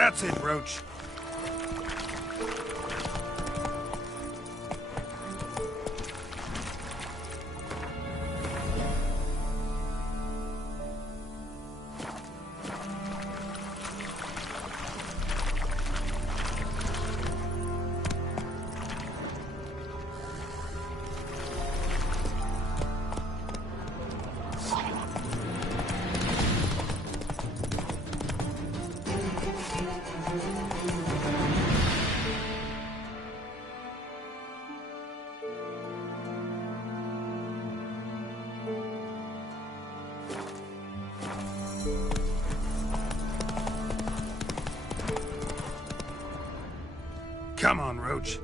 That's it, Roach. Come on, Roach.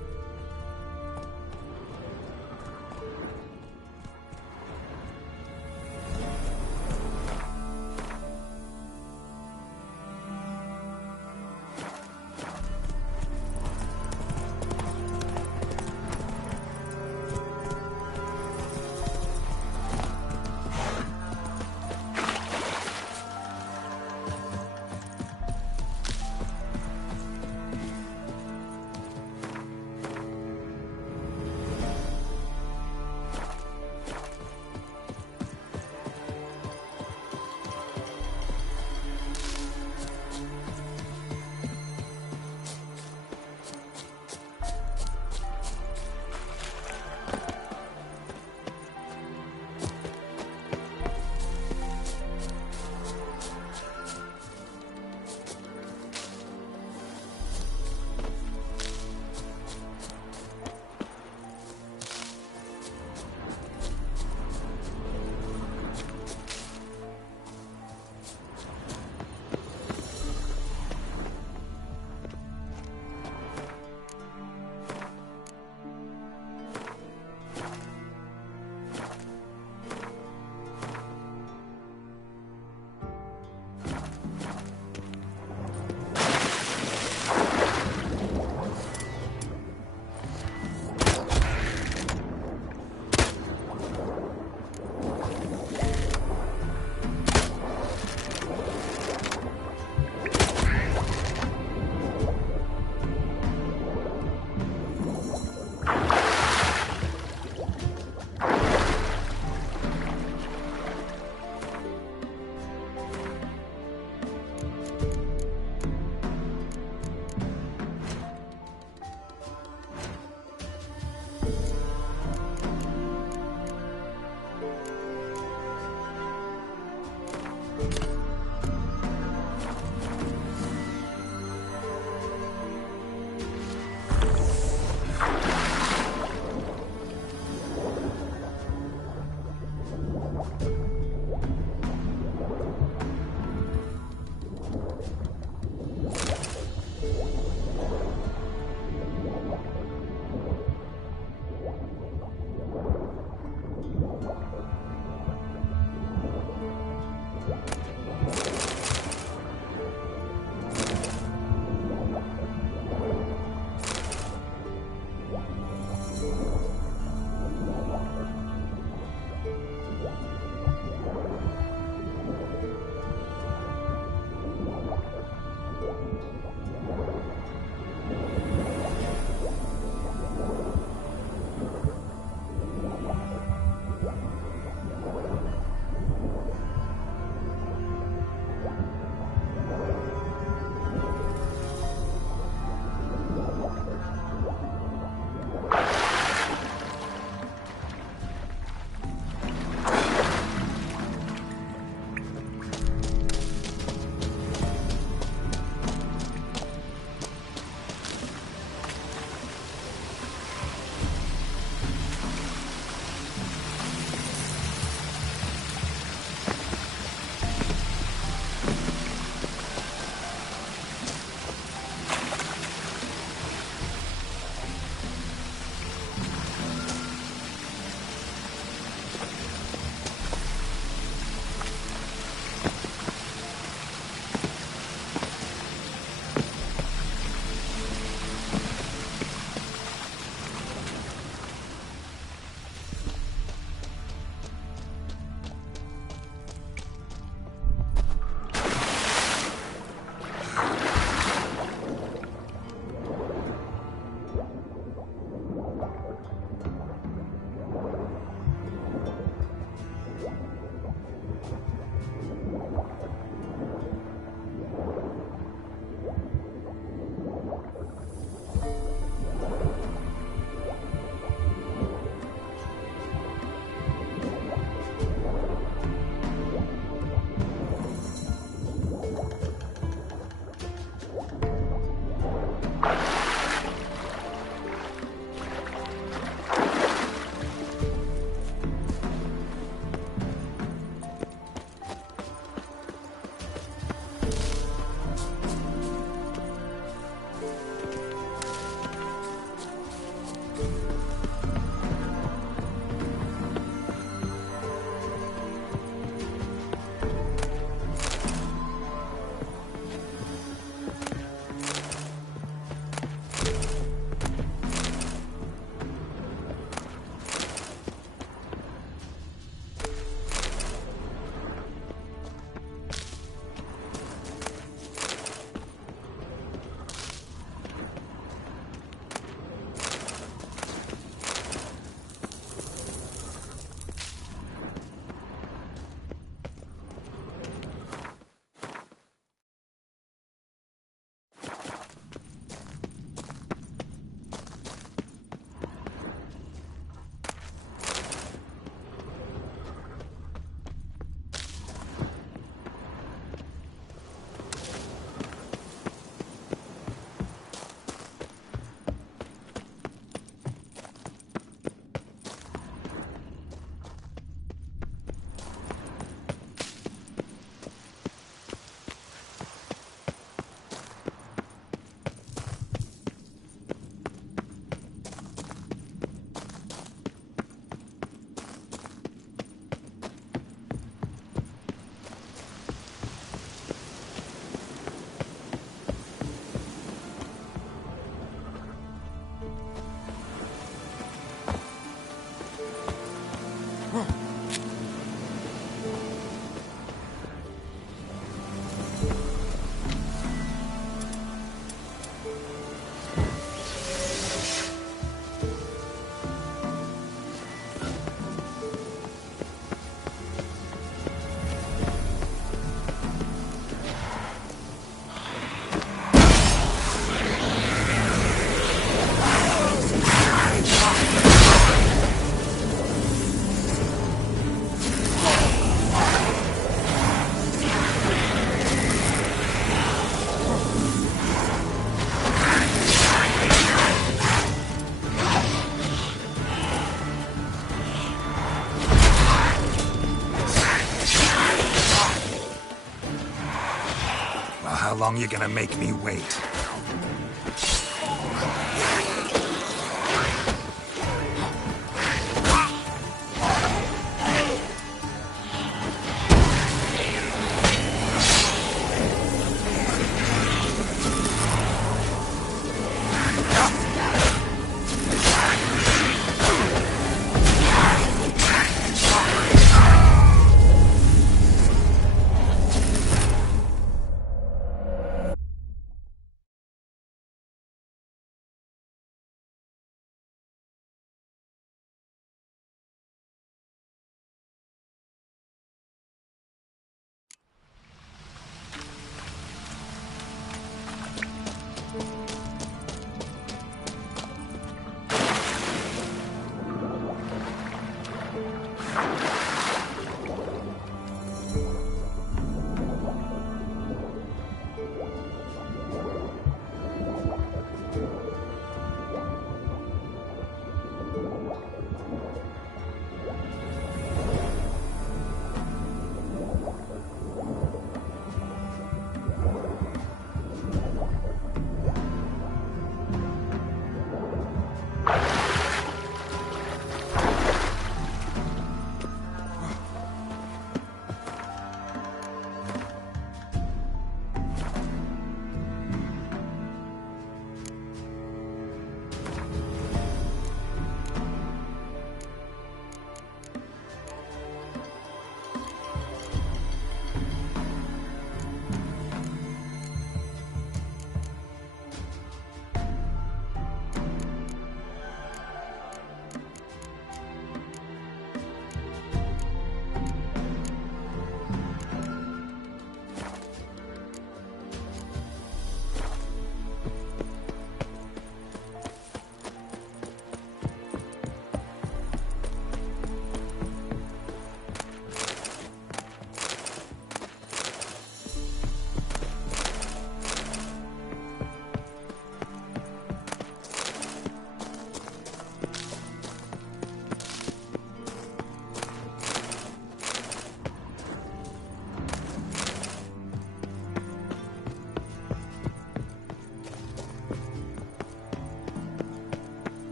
how long you gonna make me wait?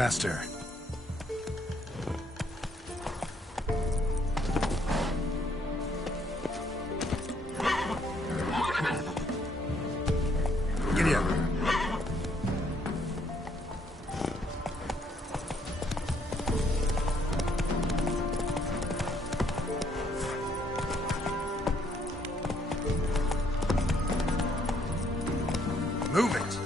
faster. Giddy up. Move it.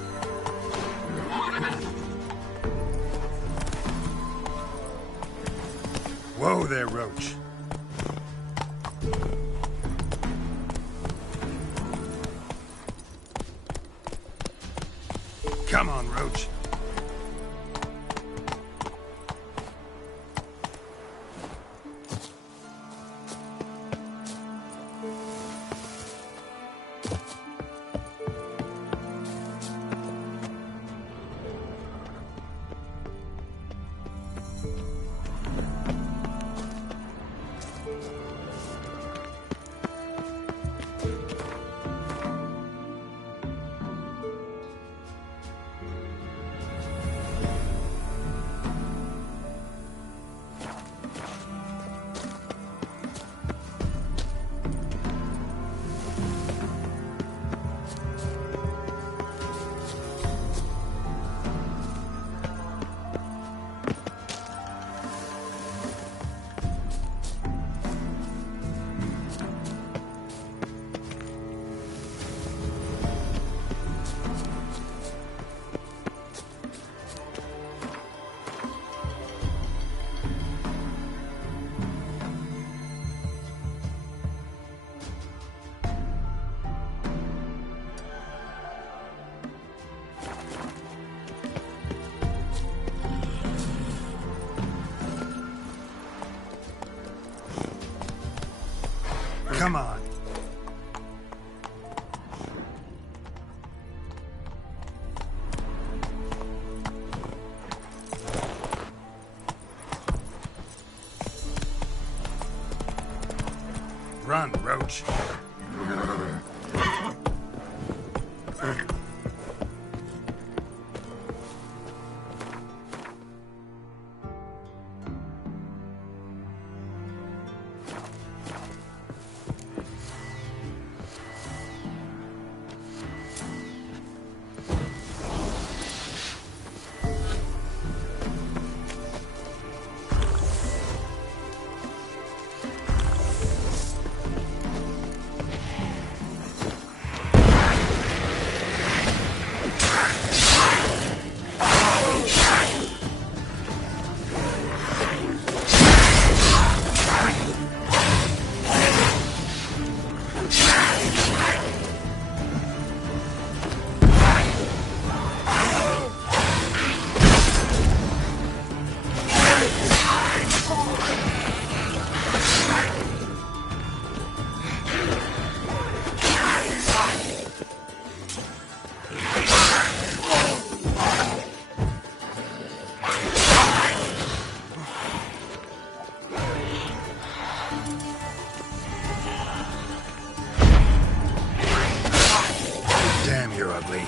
Whoa there, Roach. Come on, Roach. Come on. Run, Roach. Damn, you're ugly.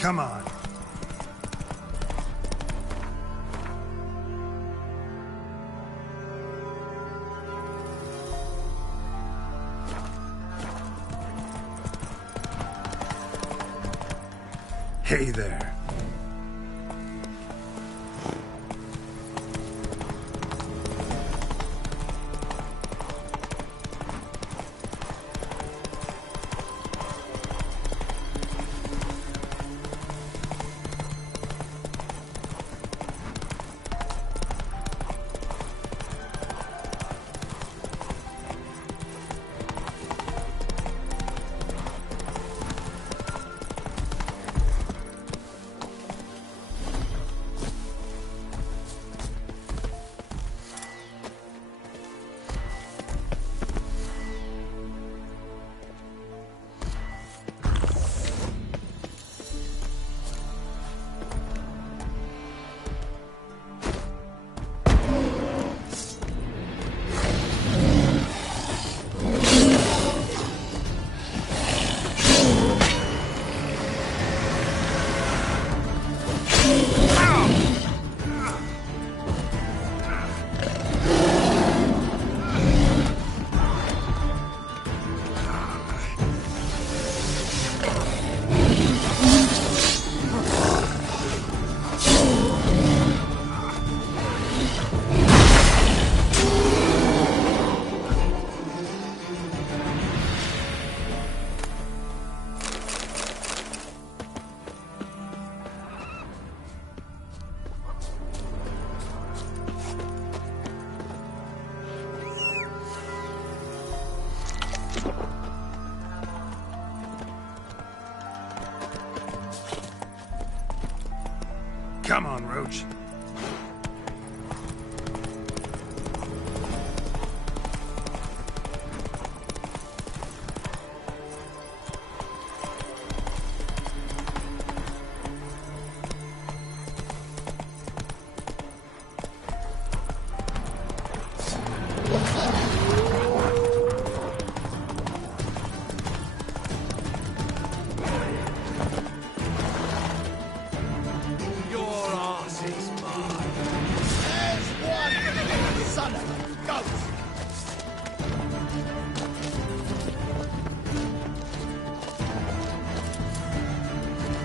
Come on. Hey there. Come on, Roach.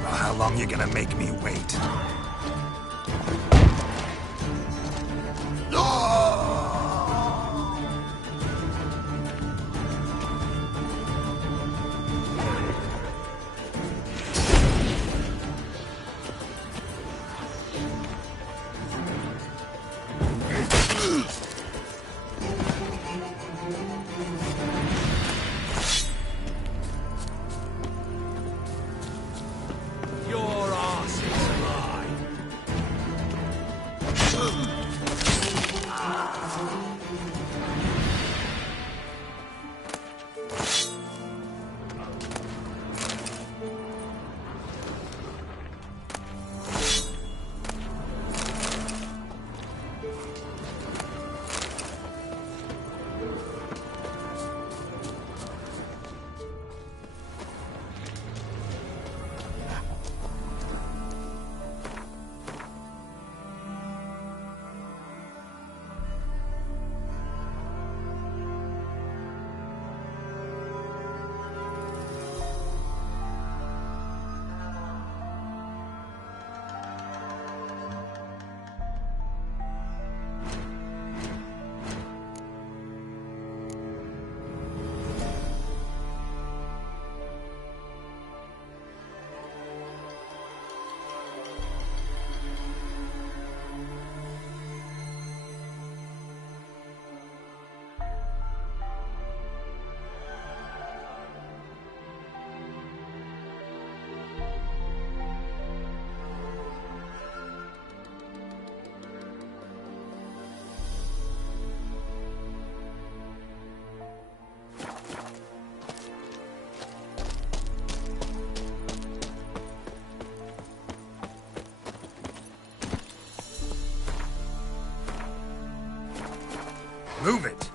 How long you gonna make me wait? Move it!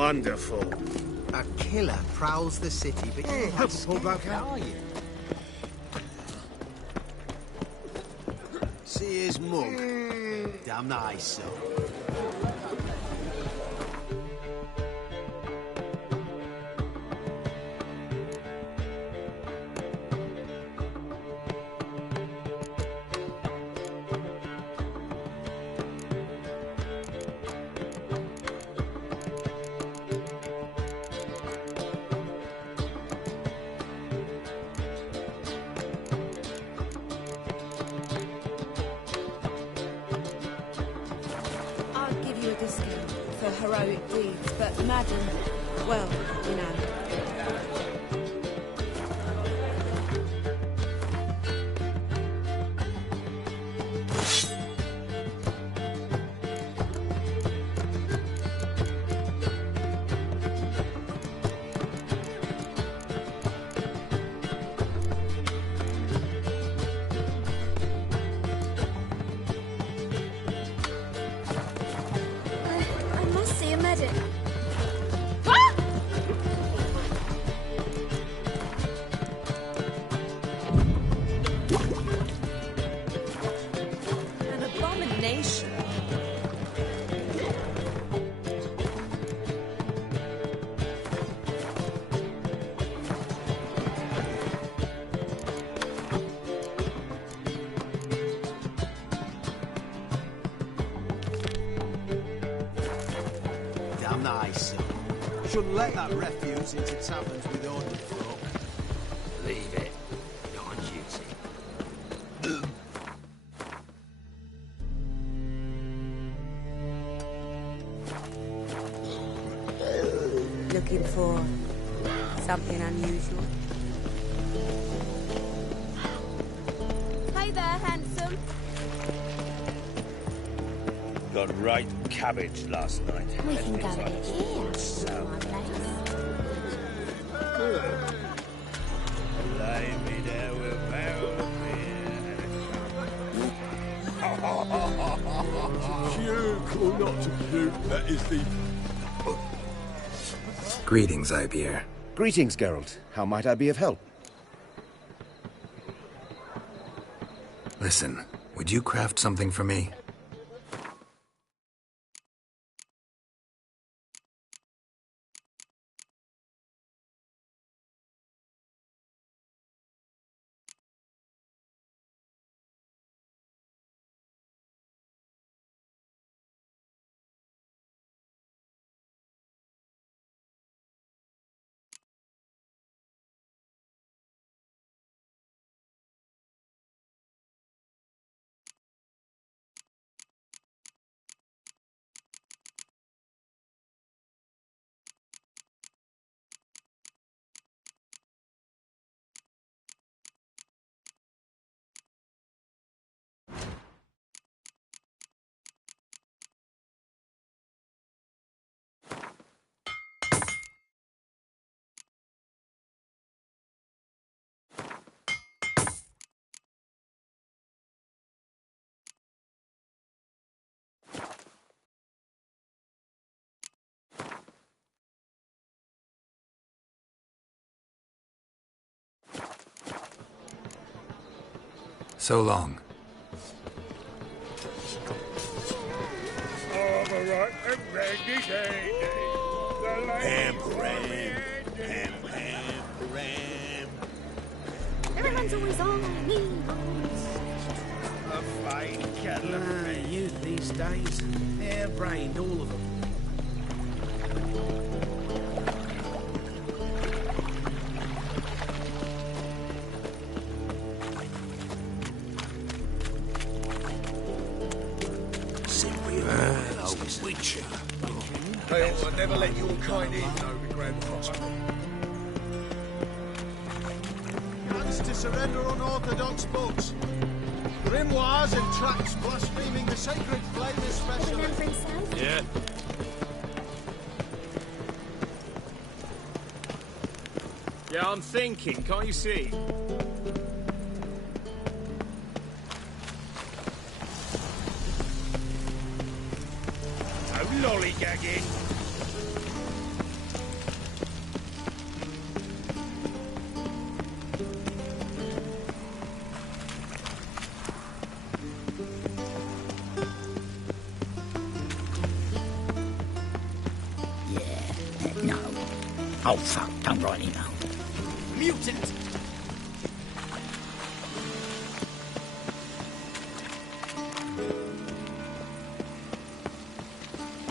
Wonderful. A killer prowls the city, but you Help a poor bloke out. are you? See his mug. Damn nice, son. I'll give you a discount for heroic deeds, but madam, well, you know. I must see a medic. An abomination. Damn nice, son. Shouldn't let that refuse into taverns with ordered folk. Leave it. You're on duty. Looking for something unusual. Hey there, handsome. Got right cabbage last night. We can go Everything's in like here. so My place. good. Lay me there with a barrel of beer. Puke or not to puke, that is the... Greetings, Ibeer. Greetings, Geralt. How might I be of help? Listen, would you craft something for me? So long. Everyone's always on me. A fine kettle of fish. Youth these days, hair-brained, all of them. Simply a VVitcher. Hey, I'll never let your kind in, no regret prosper. Plans to surrender unorthodox books. Grimoires and tracts blaspheming the sacred flame Put especially. it for himself. Yeah. Yeah, I'm thinking, can't you see? No lollygagging. Oh, fuck, don't write email. Mutant!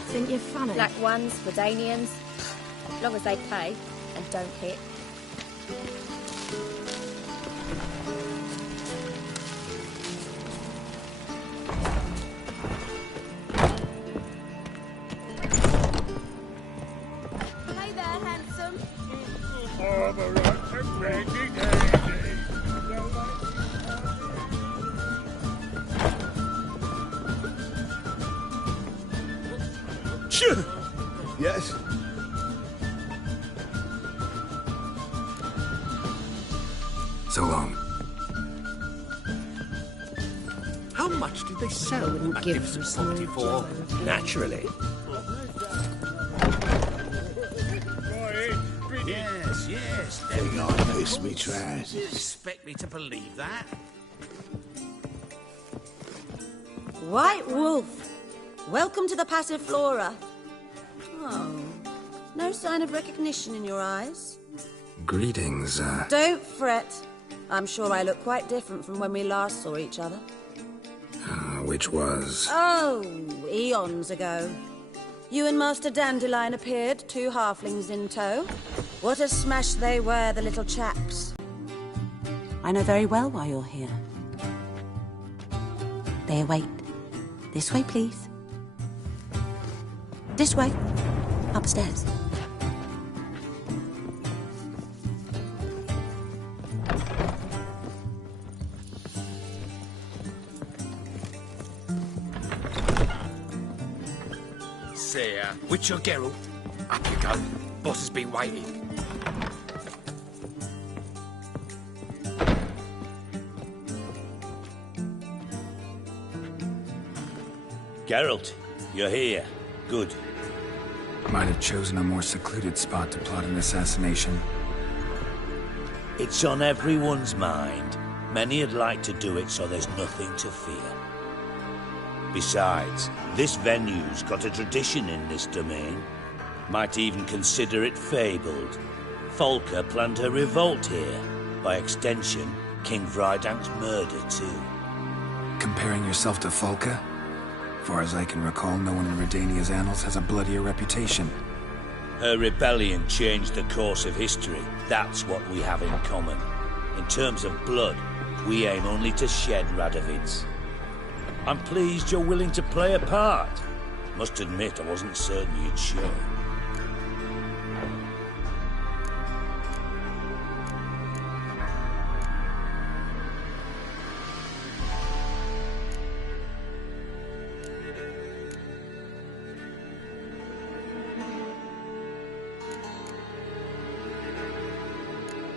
Think you're funny? Black ones, Redanians, as long as they pay and don't hit. Hey there, handsome. Yes? So long. How much did they sell that Gibson's property for? Naturally. Yes. Think I miss me trousers. You expect me to believe that? White Wolf, welcome to the Passive Flora. Oh, no sign of recognition in your eyes? Greetings, Don't fret. I'm sure I look quite different from when we last saw each other. which was... Oh, eons ago. You and Master Dandelion appeared, 2 halflings in tow. What a smash they were, the little chaps. I know very well why you're here. They await. This way, please. This way. Upstairs. See Witcher Geralt. Up you go. Boss has been waiting. Geralt, you're here. Good. Might have chosen a more secluded spot to plot an assassination. It's on everyone's mind. Many would like to do it so there's nothing to fear. Besides, this venue's got a tradition in this domain. Might even consider it fabled. Folker planned her revolt here. By extension, King Vrydank's murder too. Comparing yourself to Folka? Far as I can recall, no one in Redania's annals has a bloodier reputation. Her rebellion changed the course of history. That's what we have in common. In terms of blood, we aim only to shed Radovid's. I'm pleased you're willing to play a part. Must admit, I wasn't certain you'd show.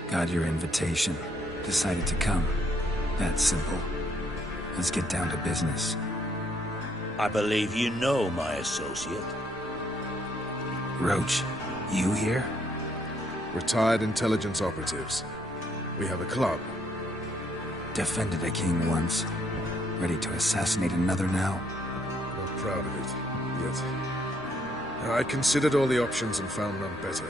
Got your invitation. Decided to come. That's simple. Let's get down to business. I believe you know my associate. Roach, you here? Retired intelligence operatives. We have a club. Defended a king once. Ready to assassinate another now? Not proud of it, yet. I considered all the options and found none better.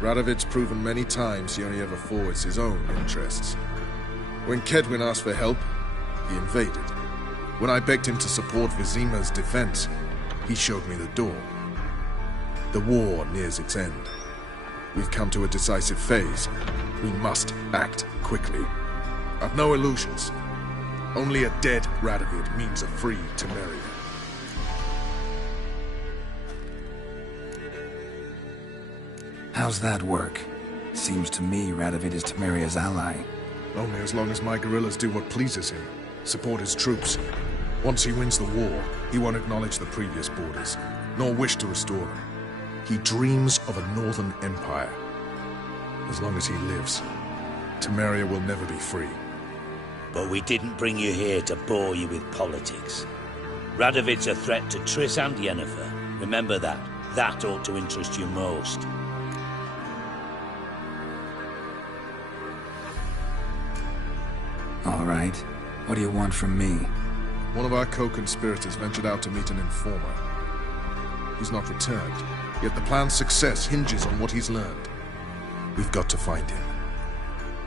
Radovid's proven many times he only ever forwards his own interests. When Kedwin asked for help, he invaded. When I begged him to support Vizima's defense, he showed me the door. The war nears its end. We've come to a decisive phase. We must act quickly. I've no illusions. Only a dead Radovid means a free Temeria. How's that work? Seems to me Radovid is Temeria's ally. Only as long as my guerrillas do what pleases him. Support his troops. Once he wins the war, he won't acknowledge the previous borders, nor wish to restore them. He dreams of a northern empire. As long as he lives, Temeria will never be free. But we didn't bring you here to bore you with politics. Radovid's a threat to Triss and Yennefer. Remember that. That ought to interest you most. All right. What do you want from me? One of our co-conspirators ventured out to meet an informer. He's not returned, yet the plan's success hinges on what he's learned. We've got to find him.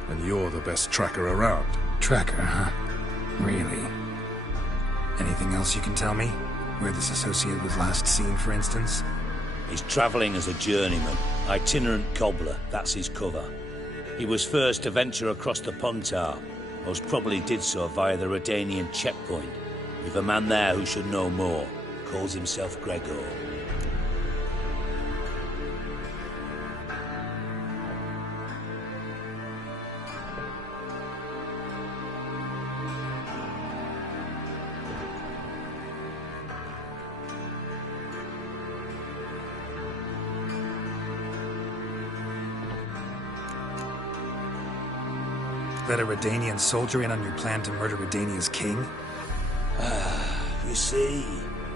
And you're the best tracker around. Tracker, huh? Really? Anything else you can tell me? Where this associate was last seen, for instance? He's travelling as a journeyman. Itinerant cobbler, that's his cover. He was first to venture across the Pontar. Most probably did so via the Redanian checkpoint. We've a man there who should know more. Calls himself Gregor. Let a Redanian soldier in on your plan to murder Redania's king? You see,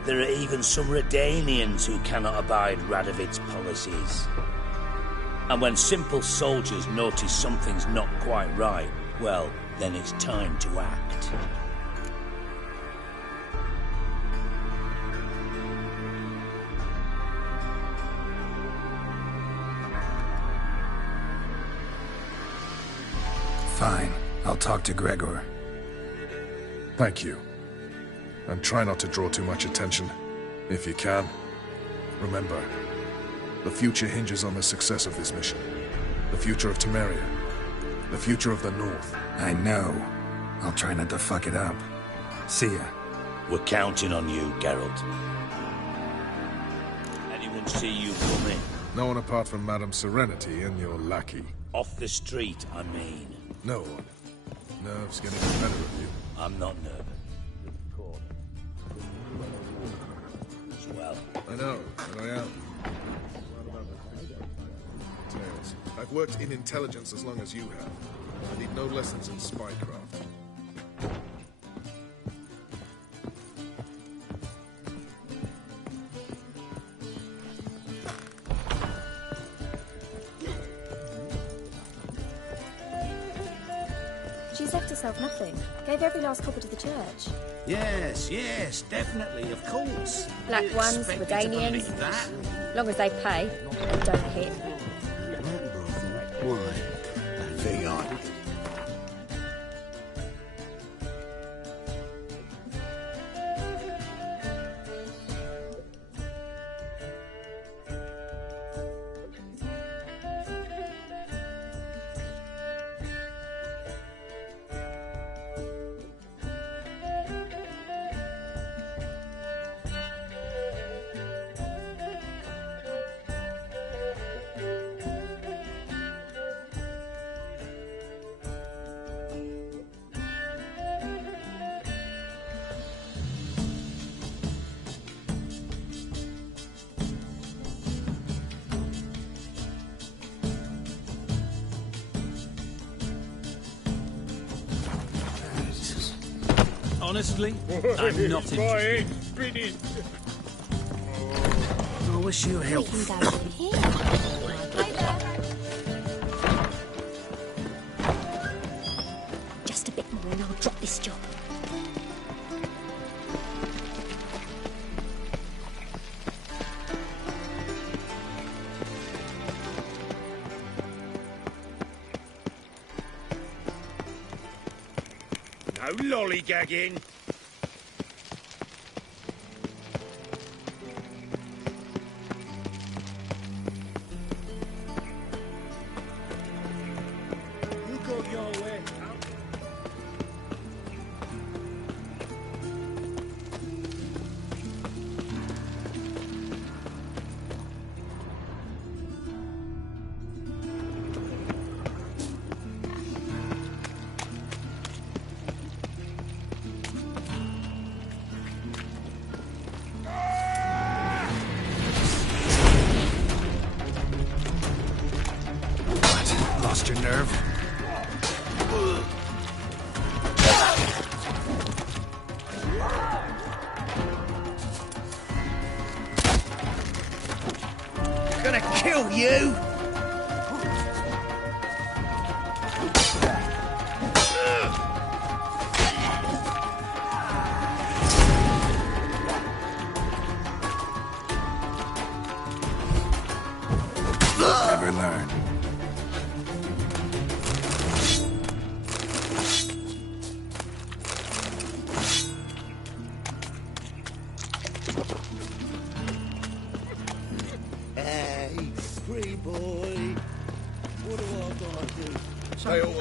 there are even some Redanians who cannot abide Radovit's policies. And when simple soldiers notice something's not quite right, well, then it's time to act. Fine. I'll talk to Gregor. Thank you. And try not to draw too much attention, if you can. Remember, the future hinges on the success of this mission. The future of Temeria. The future of the North. I know. I'll try not to fuck it up. See ya. We're counting on you, Geralt. Anyone see you come in? No one apart from Madame Serenity and your lackey. Off the street, I mean. No one. Nerves getting the better of you. I'm not nervous. Well, I know, and I am. Tails. I've worked in intelligence as long as you have. I need no lessons in spycraft. She's left herself nothing. Gave every last copper to the church. Yes, definitely, of course. Black You ones, expect me to Redanians. believe that? Long as they pay and don't hit. Why? Thing on. Honestly, I'm not interested. I wish you help. We can go in here. Just a bit more and I'll drop this job. No lollygagging. You go your way. Lost your nerve? Gonna kill you!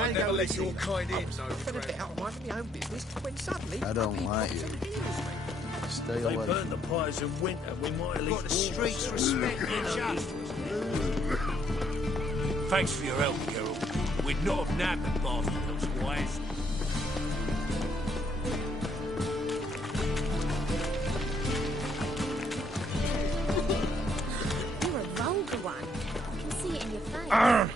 Tango never let missing. your kind in, no Been a bit out of my own business when suddenly... I don't like you. Stay They away. burn the pyres in winter, we might at Got the least... streets respect each other. Thanks for your help, Geralt. We'd not have nabbed the bastard otherwise. You're a vulgar one. I can see it in your face.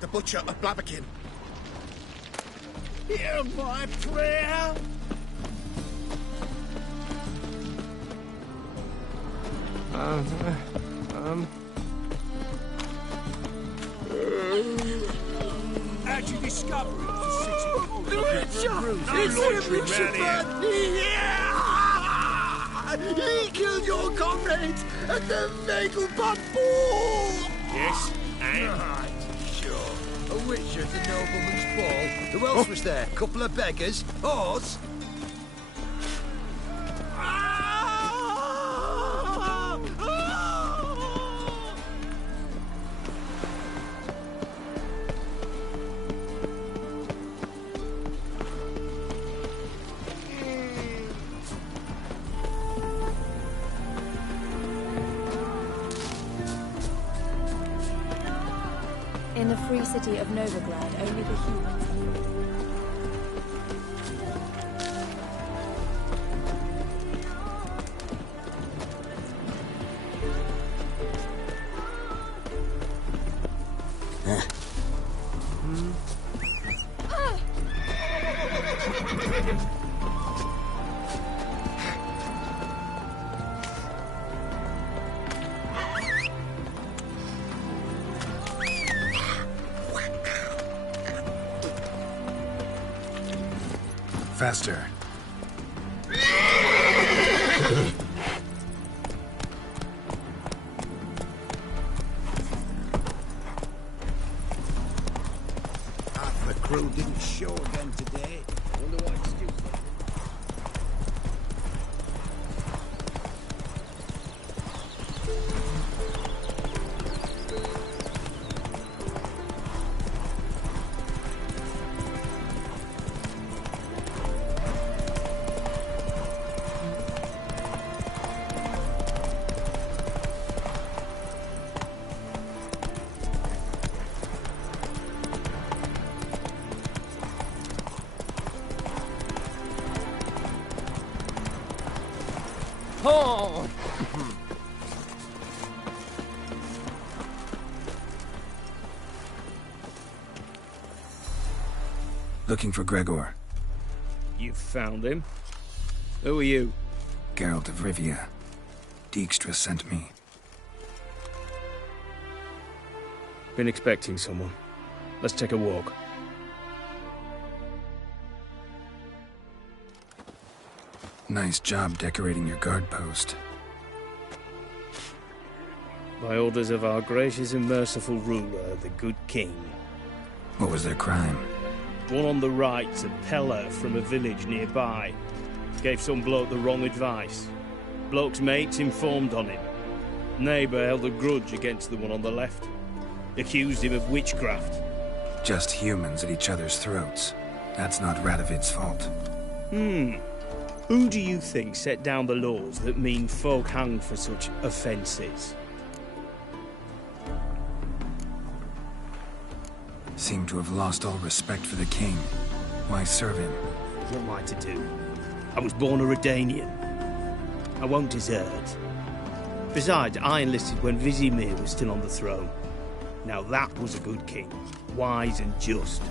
The butcher of Blaviken. Hear my prayer. How'd you discover it was a city? The Witcher! It's him, Witcher! Yeah! He killed your comrades at the Nagelbud Ball! Yes, and? Sure. A Witcher at the nobleman's ball. Who else was there? Couple of beggars? Horse? In the free city of Novigrad, only the humans are free. Faster. Half the crew didn't show again today. Wonder what excuse they had. Oh! Looking for Gregor. You found him? Who are you? Geralt of Rivia. Dijkstra sent me. Been expecting someone. Let's take a walk. Nice job decorating your guard post. By orders of our gracious and merciful ruler, the good king. What was their crime? One on the right's a peller from a village nearby. Gave some bloke the wrong advice. Bloke's mates informed on him. Neighbour held a grudge against the one on the left. Accused him of witchcraft. Just humans at each other's throats. That's not Radovid's fault. Who do you think set down the laws that mean folk hanged for such offences? Seem to have lost all respect for the king. Why serve him? What am I to do? I was born a Redanian. I won't desert. Besides, I enlisted when Vizimir was still on the throne. Now that was a good king. Wise and just.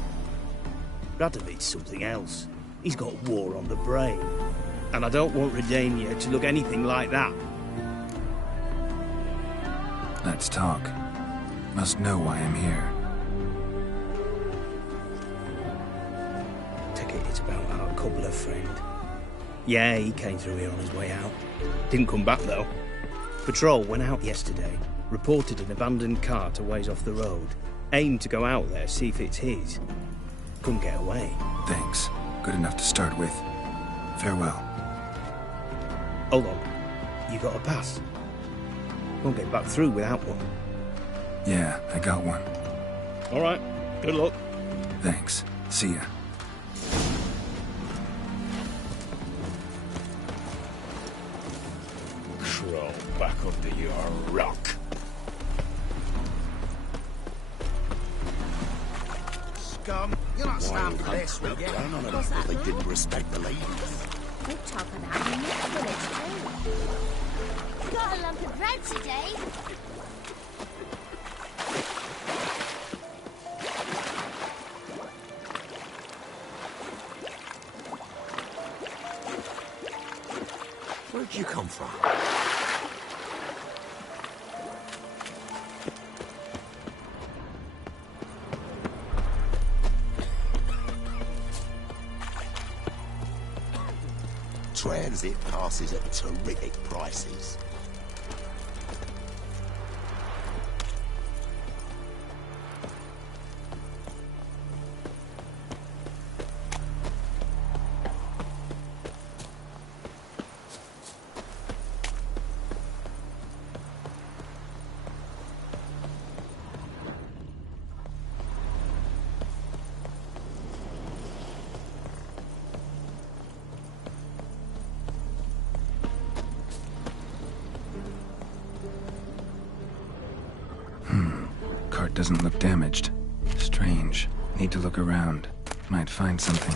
Radovid's something else. He's got war on the brain. And I don't want Redania to look anything like that. Let's talk. Must know why I'm here. Take it it's about our cobbler friend. Yeah, he came through here on his way out. Didn't come back, though. Patrol went out yesterday. Reported an abandoned cart a ways off the road. Aimed to go out there, see if it's his. Couldn't get away. Thanks. Good enough to start with. Farewell. Hold on. You got a pass? Won't get back through without one. Yeah, I got one. All right. Good luck. Thanks. See ya. Crawl back under your rock. Scum, you're not standing for this, will you? Down on them if they didn't respect the ladies. They talk about the next village too. Got a lump of bread today. Where'd you come from? Transit passes at terrific prices. Cart doesn't look damaged. Strange. Need to look around. Might find something.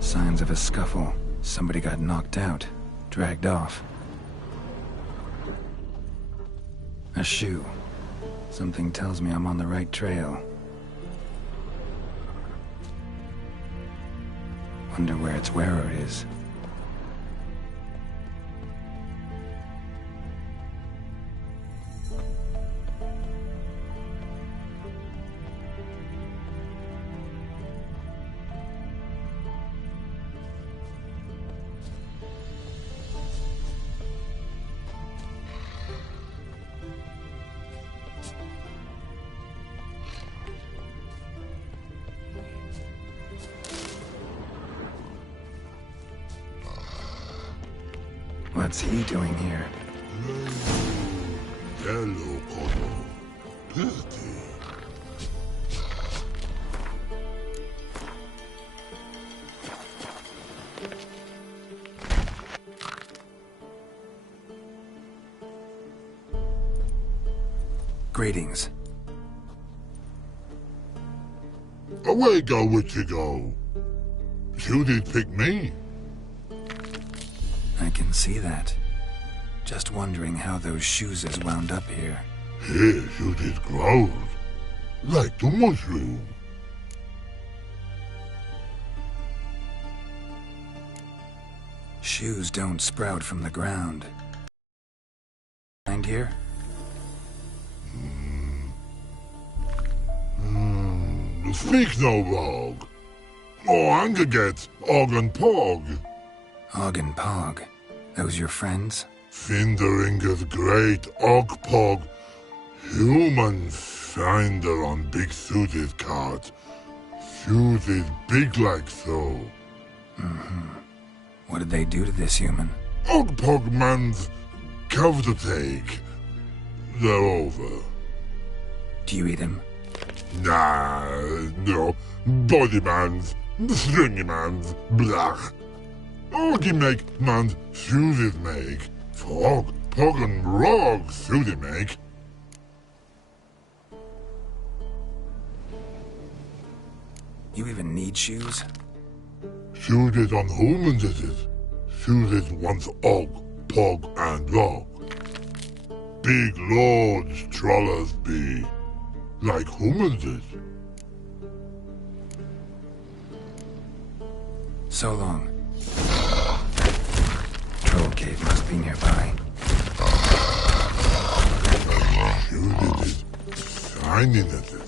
Signs of a scuffle. Somebody got knocked out, dragged off. A shoe. Something tells me I'm on the right trail. Wonder where its wearer is. What's he doing here? Hello, Kodo. Pretty. Greetings. Away go, witchy go. You did pick me. I can see that. Just wondering how those shoes has wound up here. Here you did grow. Like the mushroom. Shoes don't sprout from the ground. Find here? Speak no wrong. Oh, anger get Og and Pog. Og and Pog. Those your friends? Finderinger's great Og Pog. Human finder on big suited cart. Suited big like so. What did they do to this human? Og Pog man's cover to take. They're over. Do you eat him? Nah, no. Body man's, stringy man's, blah. Oggy make man's shoes make. Frog, pog and rog suit make. You even need shoes? Shoes on humans is it. Shoes once og, pog and rog. Big lords trollers be. Like humans is. So long. Troll cave must be nearby. Shoes is shining at it.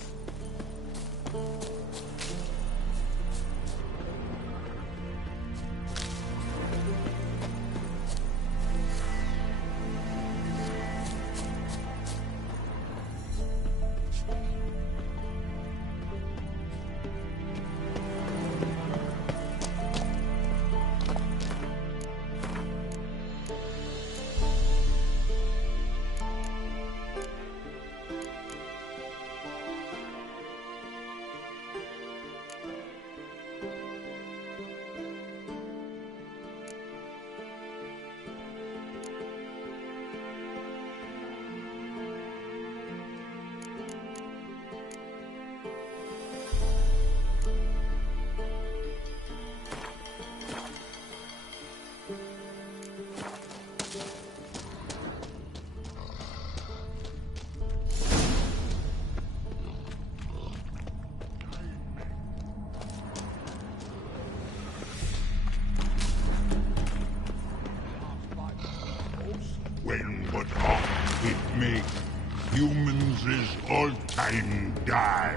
chooses all-time die.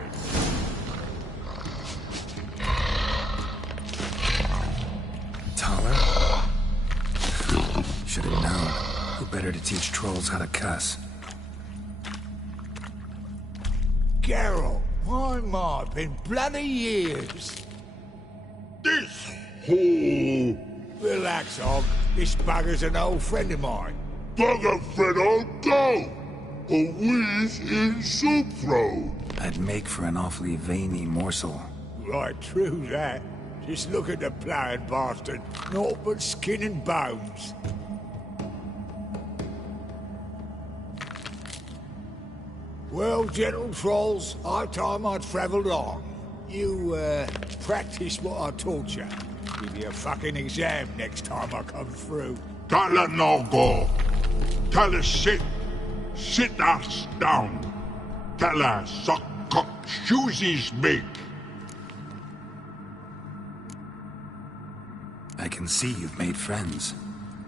Taller? Should have known. Who better to teach trolls how to cuss? Geralt, my my, been bloody years. This whole Relax, Og. This bugger's an old friend of mine. bugger Fredo go! A whiz in soup throat. I'd make for an awfully veiny morsel. Right, true that. Just look at the ploughing bastard. Naught but skin and bones. Well, gentle trolls, high time I travelled on. You, practice what I taught you. Give you a fucking exam next time I come through. Tala no go. Tala sit. Sit us down. Tala suck cock shoesies make. I can see you've made friends.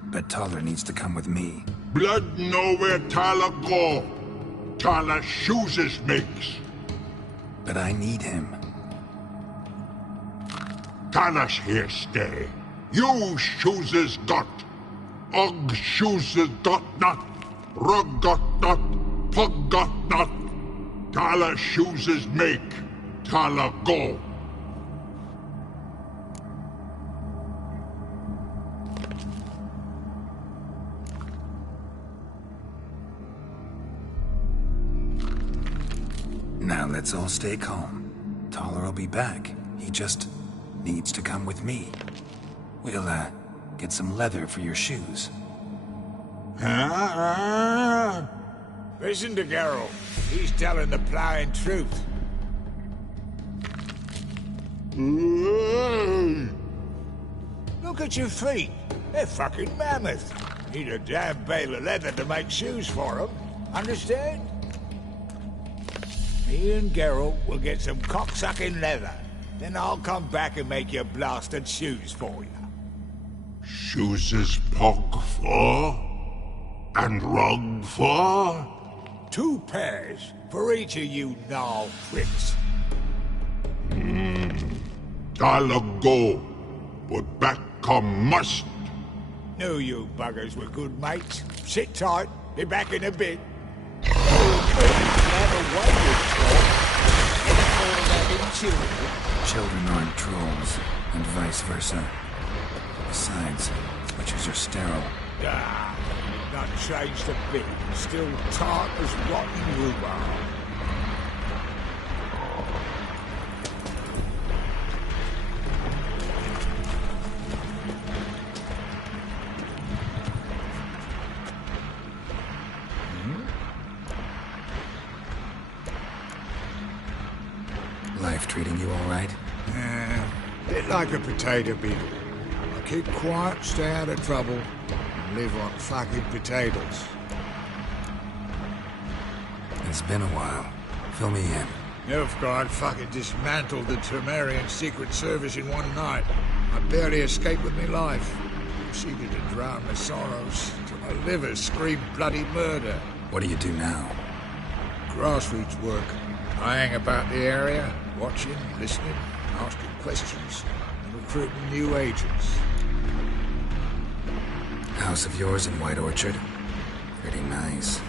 But Taller needs to come with me. Blood nowhere Tala go. Tala shoeses makes. But I need him. Tala's here stay. You shoeses got. Og shoeses got not. Rug got not. Pug got not. Tala shoeses make. Tala go. Now let's all stay calm. Taller will be back. He just needs to come with me. We'll, get some leather for your shoes. Listen to Geralt. He's telling the ploughing truth. Look at your feet. They're fucking mammoth. Need a damn bale of leather to make shoes for them. Understand? Me and Geralt will get some cocksucking leather. Then I'll come back and make your blasted shoes for you. Shoeses pug for? And rug for? 2 pairs for each of you gnarl pricks. Tala go. But back come must. Knew you buggers were good mates. Sit tight. Be back in a bit. Children aren't trolls, and vice versa. Besides, witches are sterile. Ah, not changed a bit. Still tart as rotten rhubarb. Life treating you all right? Bit like a potato beetle. I keep quiet, stay out of trouble, and live on fucking potatoes. It's been a while. Fill me in. Nilfgaard fucking dismantled the Tremerian Secret Service in one night. I barely escaped with my life. Proceeded to drown my sorrows till my liver screamed bloody murder. What do you do now? Grassroots work. I hang about the area, watching, listening, asking questions, and recruiting new agents. House of yours in White Orchard? Pretty nice.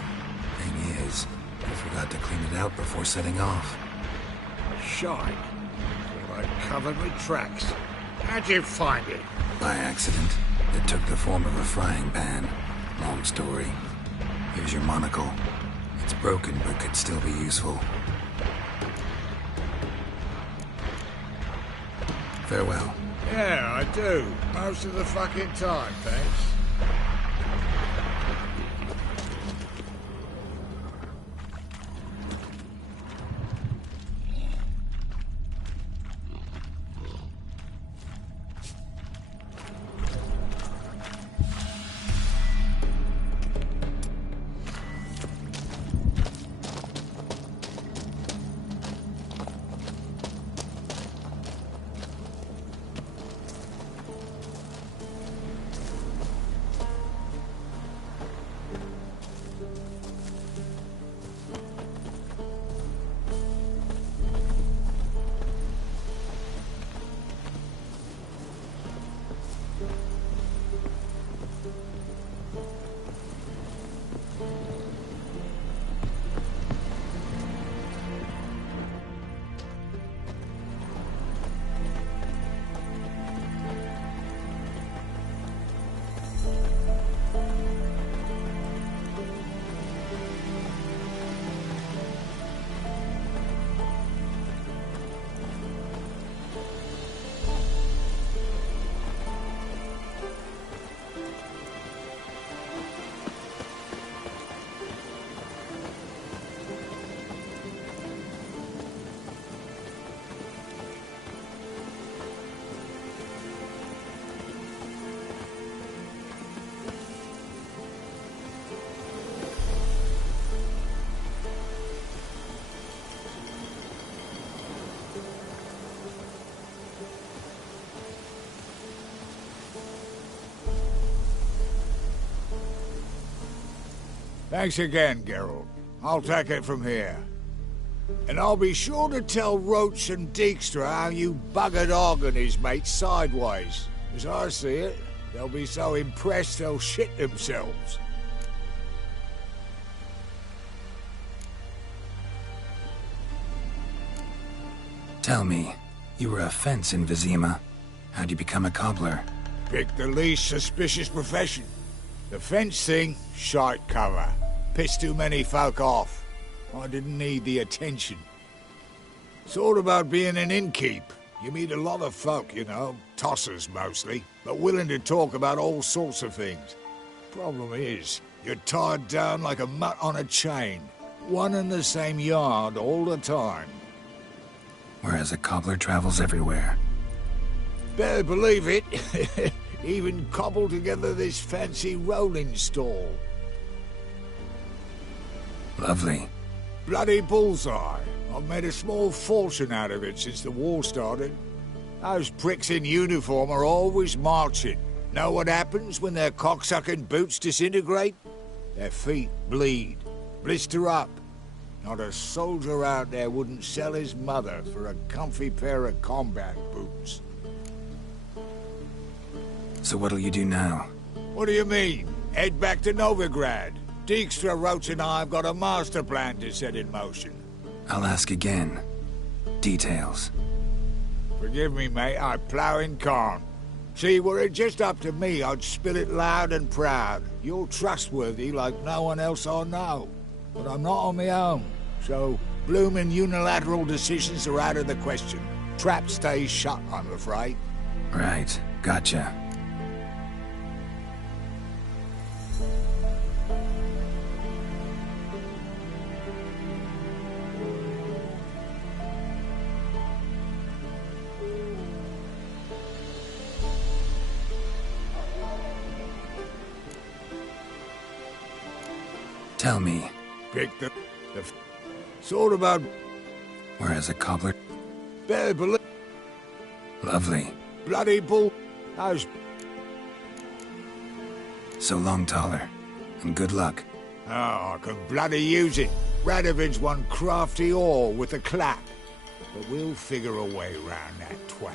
Thing is, I forgot to clean it out before setting off. Shite. Thought I'd covered my tracks. How'd you find it? By accident. It took the form of a frying pan. Long story. Here's your monocle. It's broken, but could still be useful. Farewell. Yeah, I do. Most of the fucking time, thanks. Thanks again, Geralt. I'll take it from here. And I'll be sure to tell Roach and Dijkstra how you buggered Og and his mates sideways. As I see it, they'll be so impressed they'll shit themselves. Tell me, you were a fence in Vizima. How'd you become a cobbler? Pick the least suspicious profession. The fence thing, shite cover. Pissed too many folk off. I didn't need the attention. It's all about being an innkeep. You meet a lot of folk, you know, tossers mostly, but willing to talk about all sorts of things. Problem is, you're tied down like a mutt on a chain. One and the same yard all the time. Whereas a cobbler travels everywhere. Better believe it. Even cobbled together this fancy rolling stall. Lovely. Bloody bullseye. I've made a small fortune out of it since the war started. Those pricks in uniform are always marching. Know what happens when their cocksucking boots disintegrate? Their feet bleed, blister up. Not a soldier out there wouldn't sell his mother for a comfy pair of combat boots. So what'll you do now? What do you mean? Head back to Novigrad. Dijkstra, Roach and I have got a master plan to set in motion. I'll ask again. Details. Forgive me, mate, I plough in calm. See, were it just up to me, I'd spill it loud and proud. You're trustworthy like no one else I know. But I'm not on my own, so bloomin' unilateral decisions are out of the question. Trap stays shut, I'm afraid. Right, gotcha. Tell me. Pick the sort about... Whereas a cobbler... Better believe... Lovely. Bloody bull... How's... So long, Taller. And good luck. Oh, I can bloody use it. Radovid's one crafty ore with a clap. But we'll figure a way round that twat.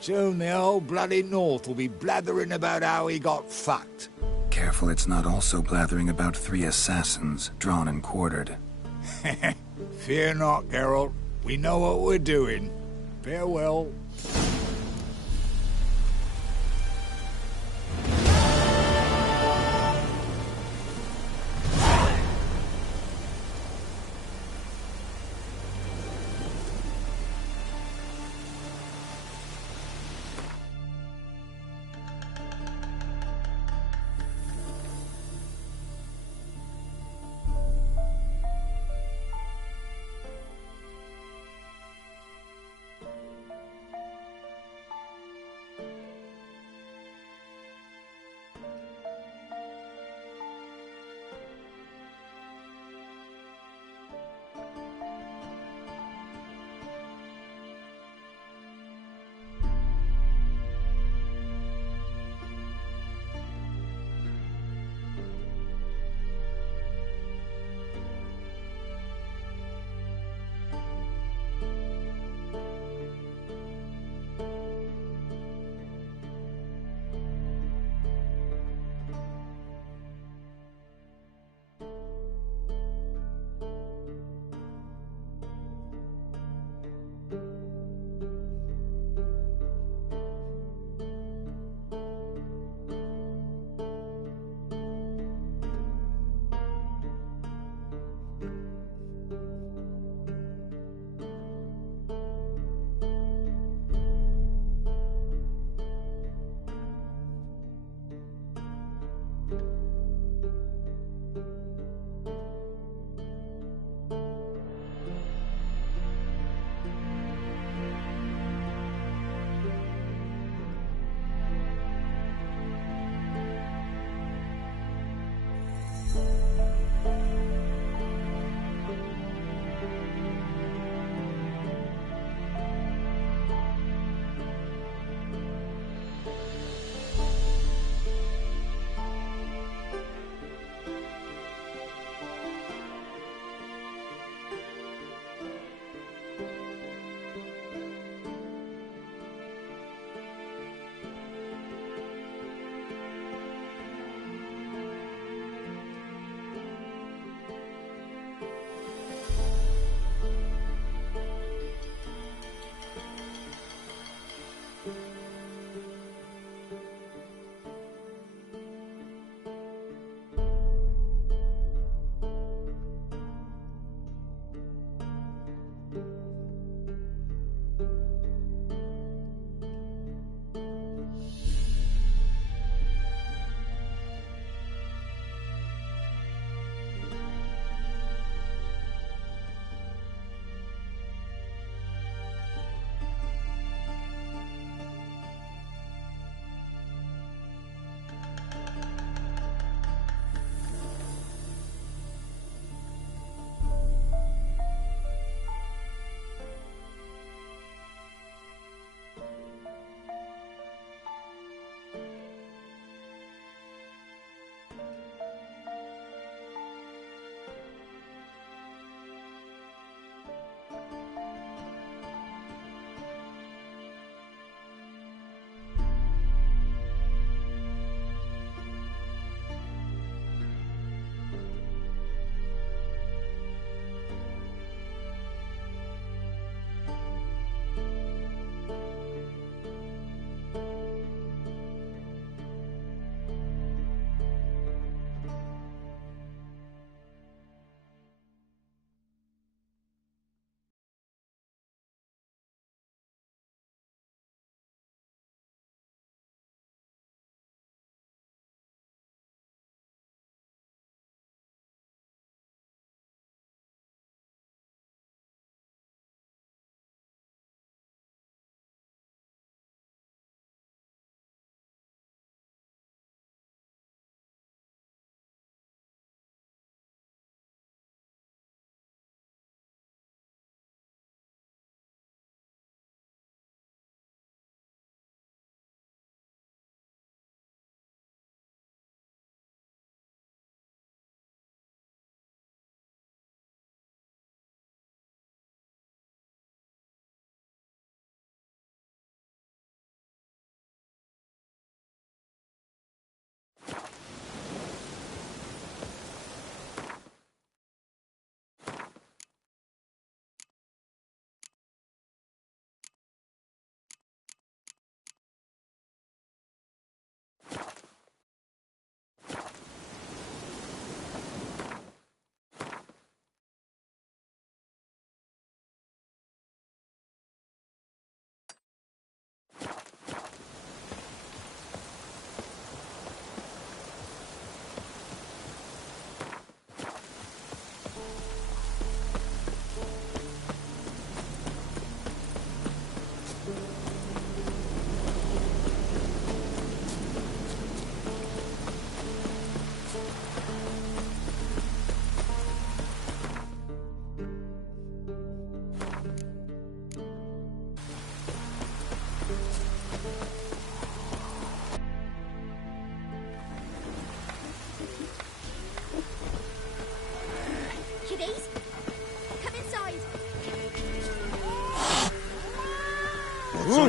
Soon the whole bloody North will be blathering about how he got fucked. Careful it's not also blathering about 3 assassins, drawn and quartered. Fear not, Geralt. We know what we're doing. Farewell.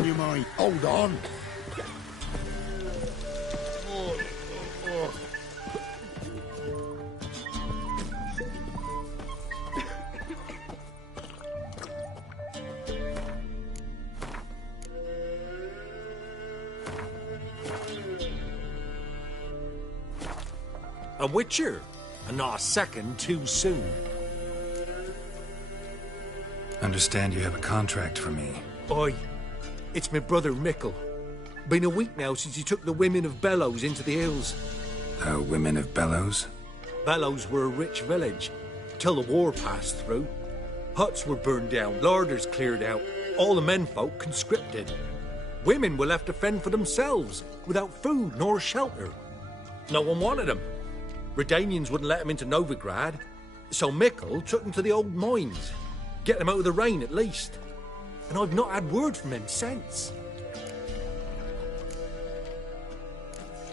you mind? Hold on. A witcher, and not a second too soon. Understand you have a contract for me. Oi, it's my brother Mickle. Been a week now since he took the women of Bellows into the hills. The women of Bellows? Bellows were a rich village, till the war passed through. Huts were burned down, larders cleared out, all the menfolk conscripted. Women were left to fend for themselves, without food nor shelter. No one wanted them. Redanians wouldn't let them into Novigrad, so Mickle took them to the old mines. Get them out of the rain at least. And I've not had word from them since.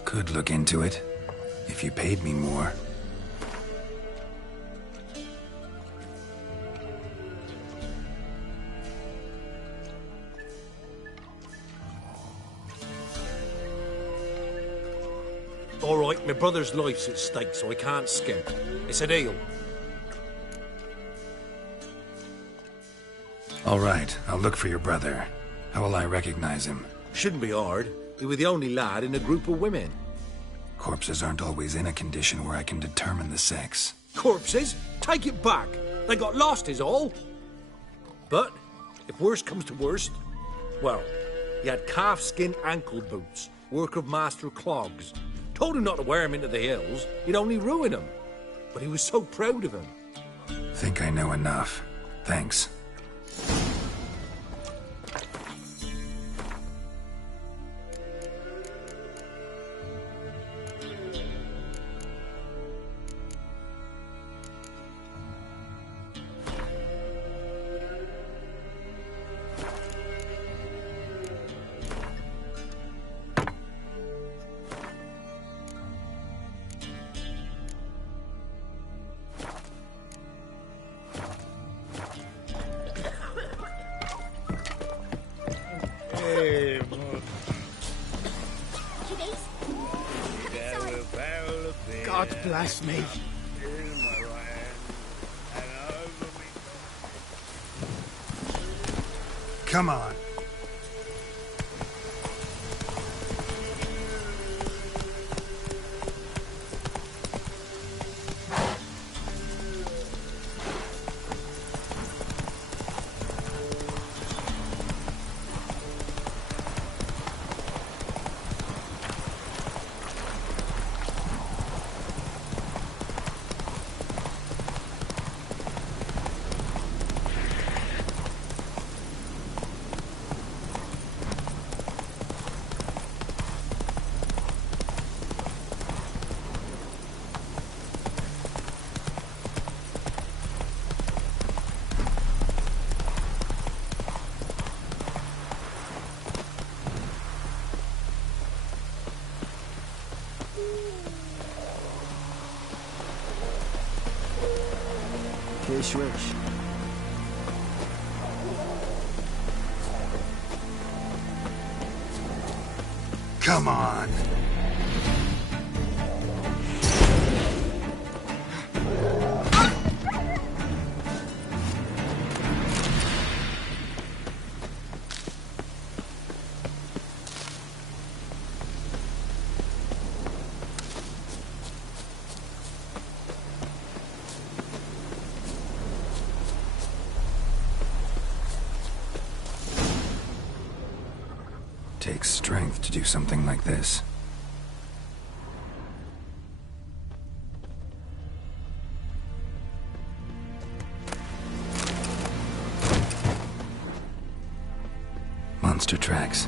Could look into it, if you paid me more. All right, my brother's life's at stake, so I can't skimp. It's a deal. All right, I'll look for your brother. How will I recognize him? Shouldn't be hard. He was the only lad in a group of women. Corpses aren't always in a condition where I can determine the sex. Corpses? Take it back. They got lost is all. But, if worst comes to worst, well, he had calfskin ankle boots, work of master clogs. Told him not to wear him into the hills, he'd only ruin him. But he was so proud of him. Think I know enough. Thanks. God bless me. Come on. Switch. Come on. Takes strength to do something like this. Monster tracks.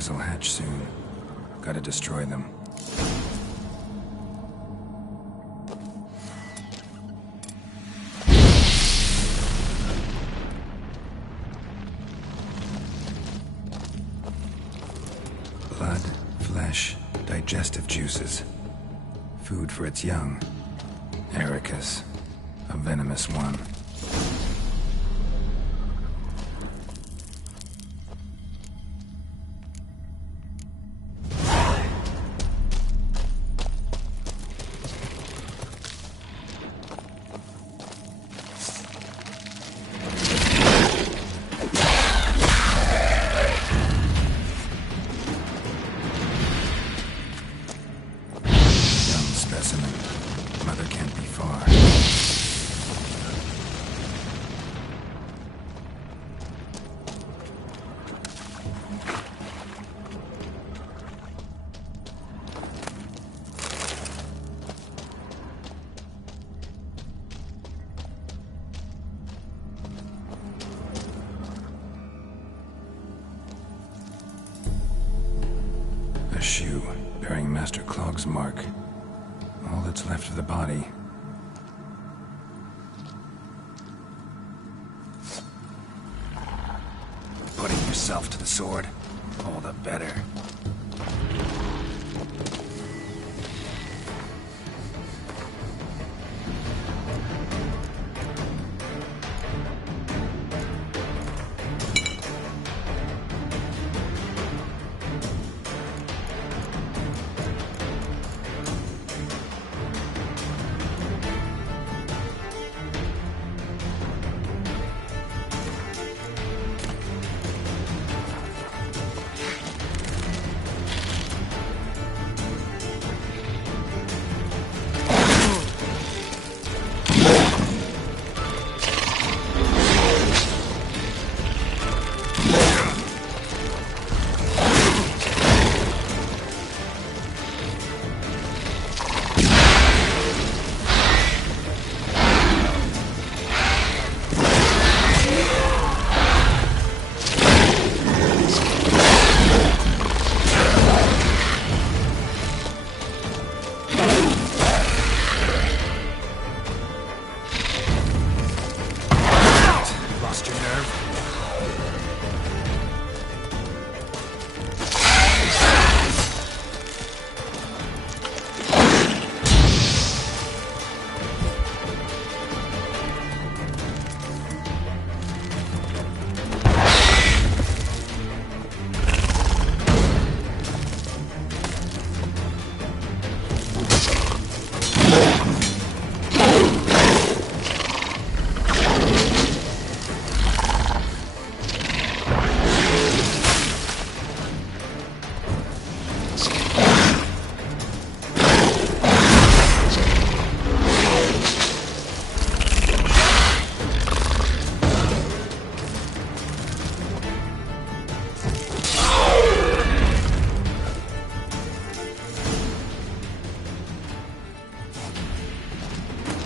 eggs will hatch soon. Gotta destroy them. Blood, flesh, digestive juices. Food for its young. Ericus, a venomous one. Mother can't be far. A shoe bearing Master Clog's mark. All that's left of the body. Putting yourself to the sword, all the better.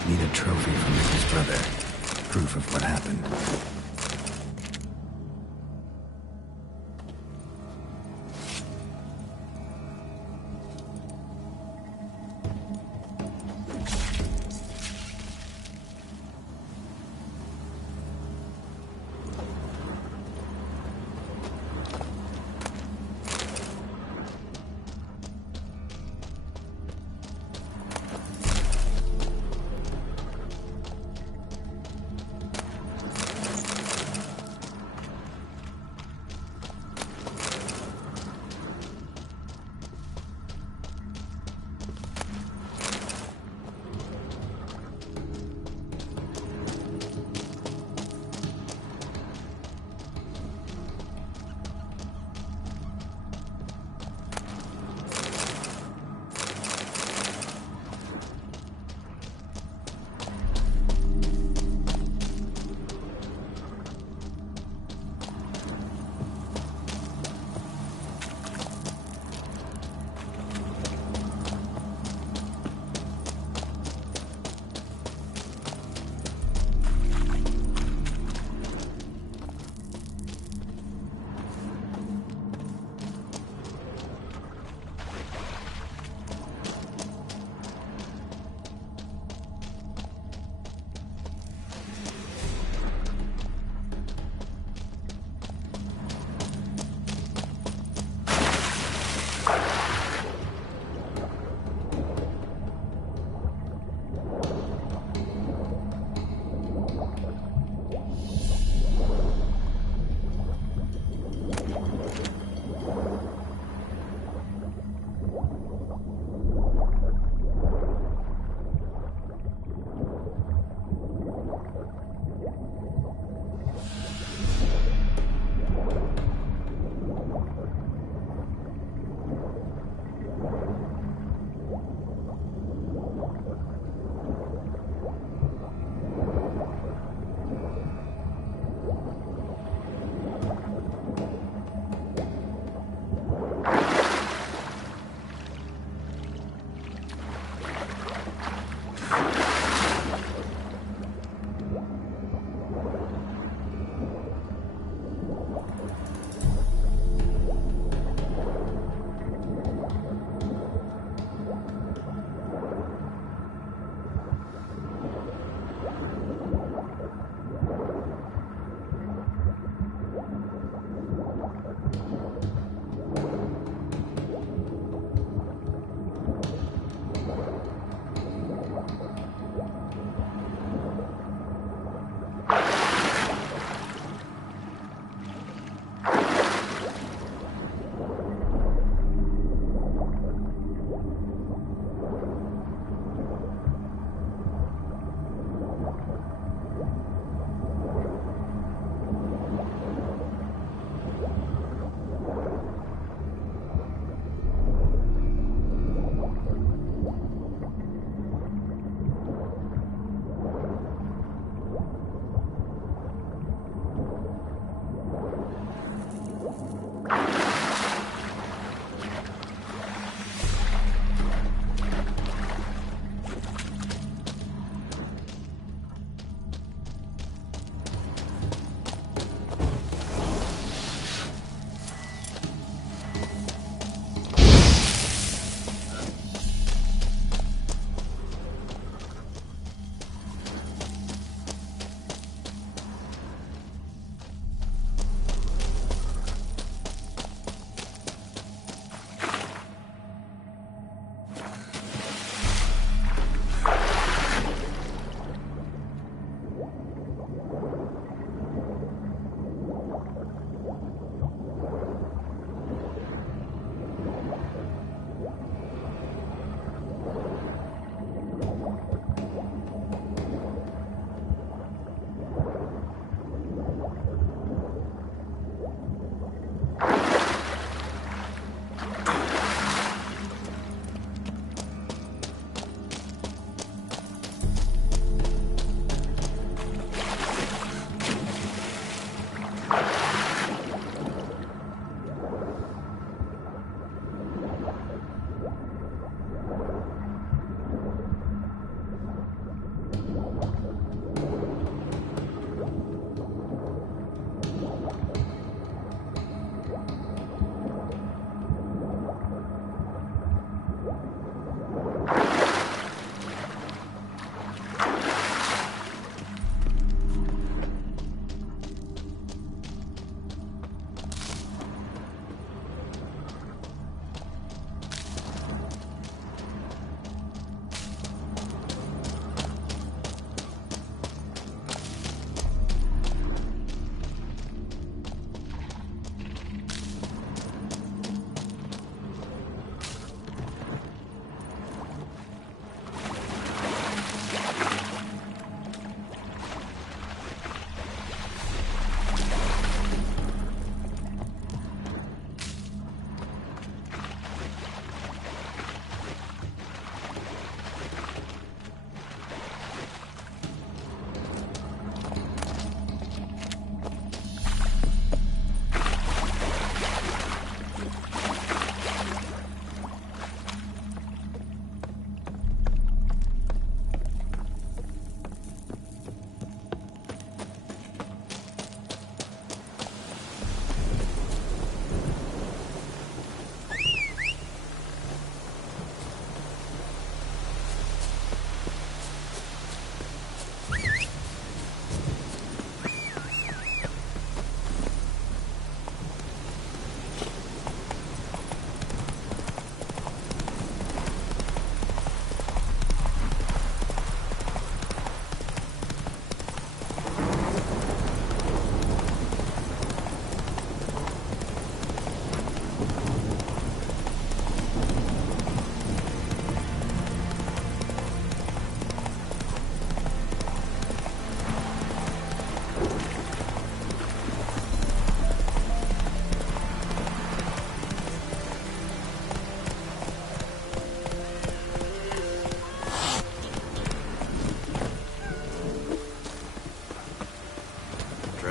Need a trophy from Mrs. Brother. Proof of what happened.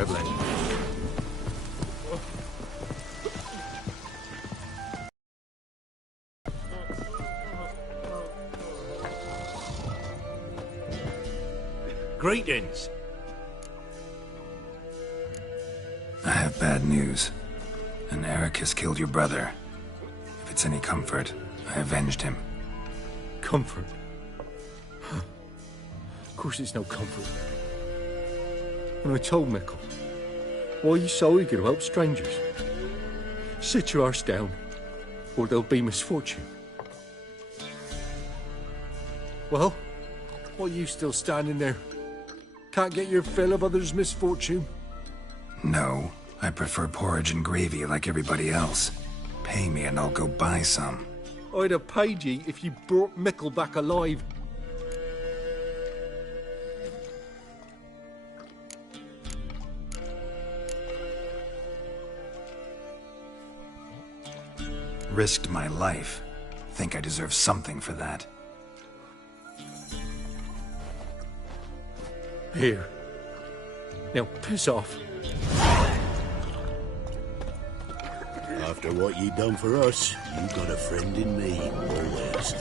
Dreadland. Greetings. I have bad news. And Eric has killed your brother. If it's any comfort, I avenged him. Comfort? Of course it's no comfort. When I told Mickle, why you so eager to help strangers? Sit your arse down, or there'll be misfortune. Well, why are you still standing there? Can't get your fill of others' misfortune? No, I prefer porridge and gravy like everybody else. Pay me and I'll go buy some. I'd have paid ye if you brought Mickle back alive. Risked my life. Think I deserve something for that. Here. Now piss off. After what you done for us, you got a friend in me, always.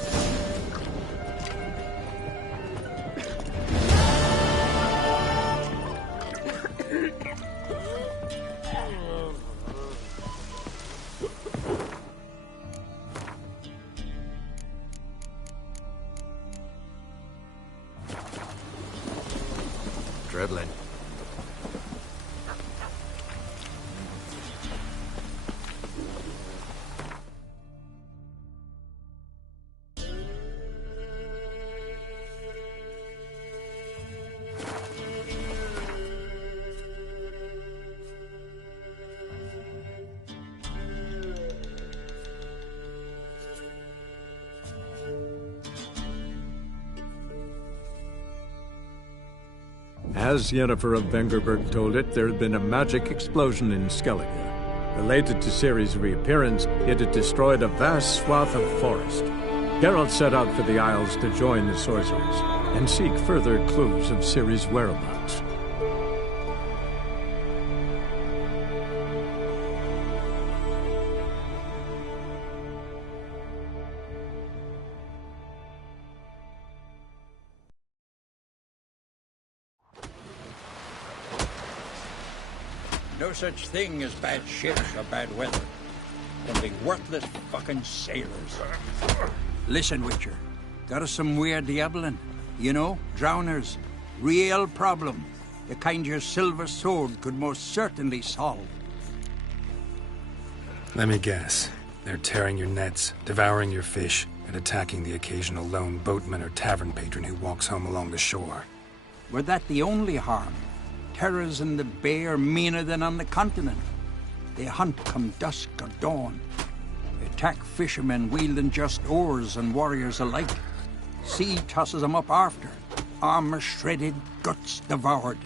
Dreadland. As Yennefer of Vengerberg told it, there had been a magic explosion in Skellige. Related to Ciri's reappearance, it had destroyed a vast swath of forest. Geralt set out for the Isles to join the sorcerers and seek further clues of Ciri's whereabouts. No such thing as bad ships or bad weather. Only worthless fucking sailors. Listen, Witcher. Got us some weird diabling. You know, drowners. Real problem. The kind your silver sword could most certainly solve. Let me guess. They're tearing your nets, devouring your fish, and attacking the occasional lone boatman or tavern patron who walks home along the shore. Were that the only harm? Terrors in the bay are meaner than on the continent. They hunt come dusk or dawn. They attack fishermen wielding just oars and warriors alike. Sea tosses them up after. Armor shredded, guts devoured.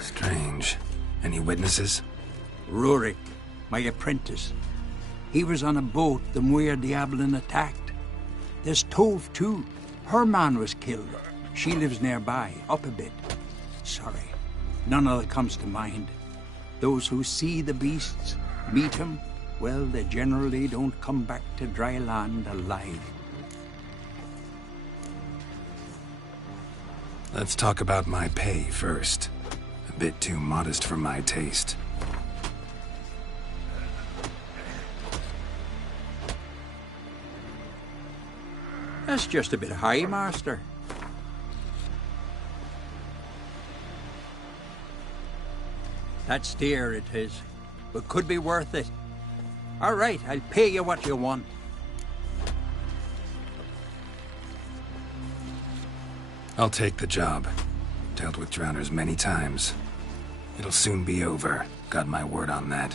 Strange. Any witnesses? Rurik, my apprentice. He was on a boat the Muir Diablin attacked. There's Tove, too. Her man was killed. She lives nearby, up a bit. Sorry. None other comes to mind. Those who see the beasts, meet him, well, they generally don't come back to dry land alive. Let's talk about my pay first. A bit too modest for my taste. That's just a bit high, Master. That's dear, it is, but could be worth it. All right, I'll pay you what you want. I'll take the job. Dealt with drowners many times. It'll soon be over. Got my word on that.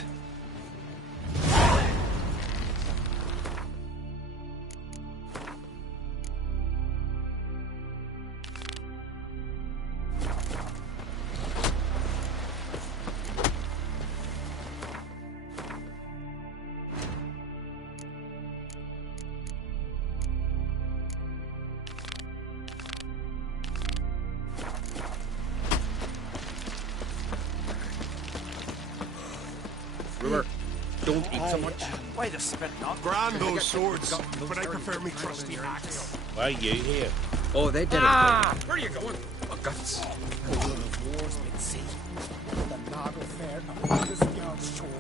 Brewer, don't eat so much. Why the spit not? Grand those swords, but I prefer me trusty axe. Why are you here? Oh, they did it. Where are you going? Oh, guts. The will of wars with sea. The Nago fair of the Scout's shores.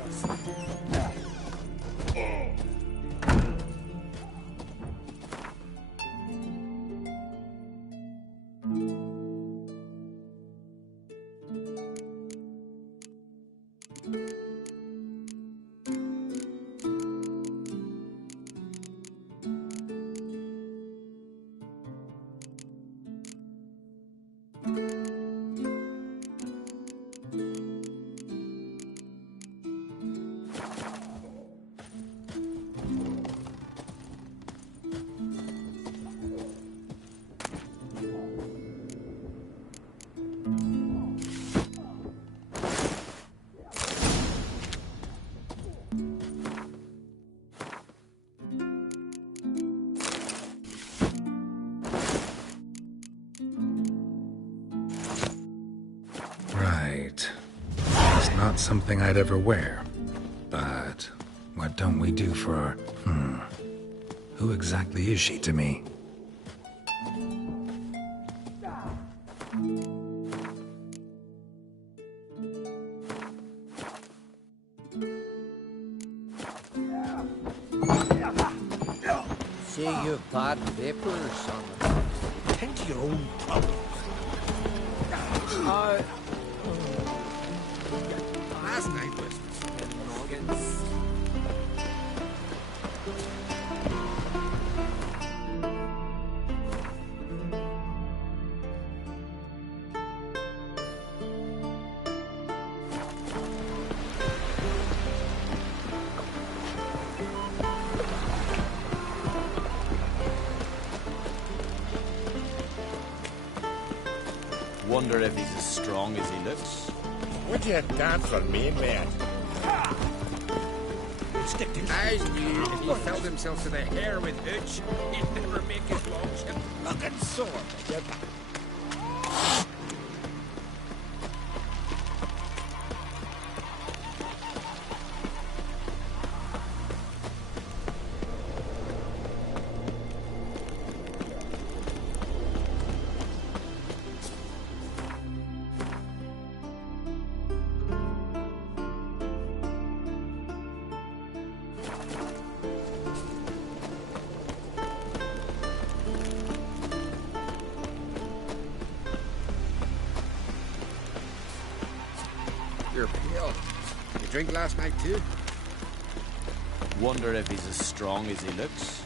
Right. It's not something I'd ever wear. But what don't we do for our... Who exactly is she to me? See you bad vapors on the... Tend to your own problems. Last night was... Wonder if he's as strong as he looks. Would you dance for me, man? I knew if he felt himself to the hair with Hooch, he'd never make his longship looking sore. You're pale. You drink last night too? Wonder if he's as strong as he looks.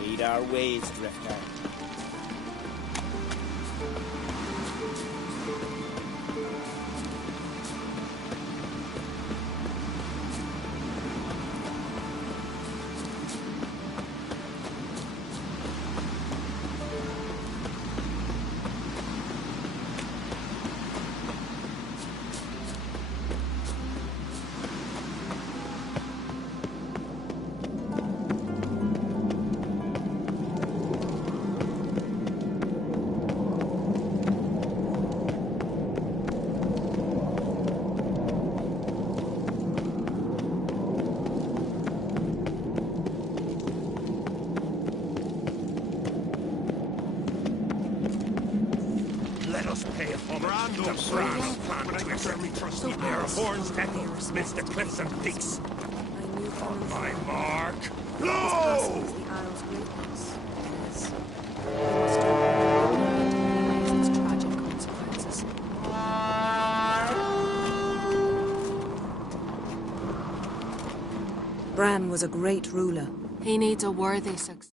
Lead our ways, Drifter. Let us pay homage to Bran plan to exert trusty pair of horns that amidst the cliffs and peaks. On my mark, blow! Bran was a great ruler. He needs a worthy successor.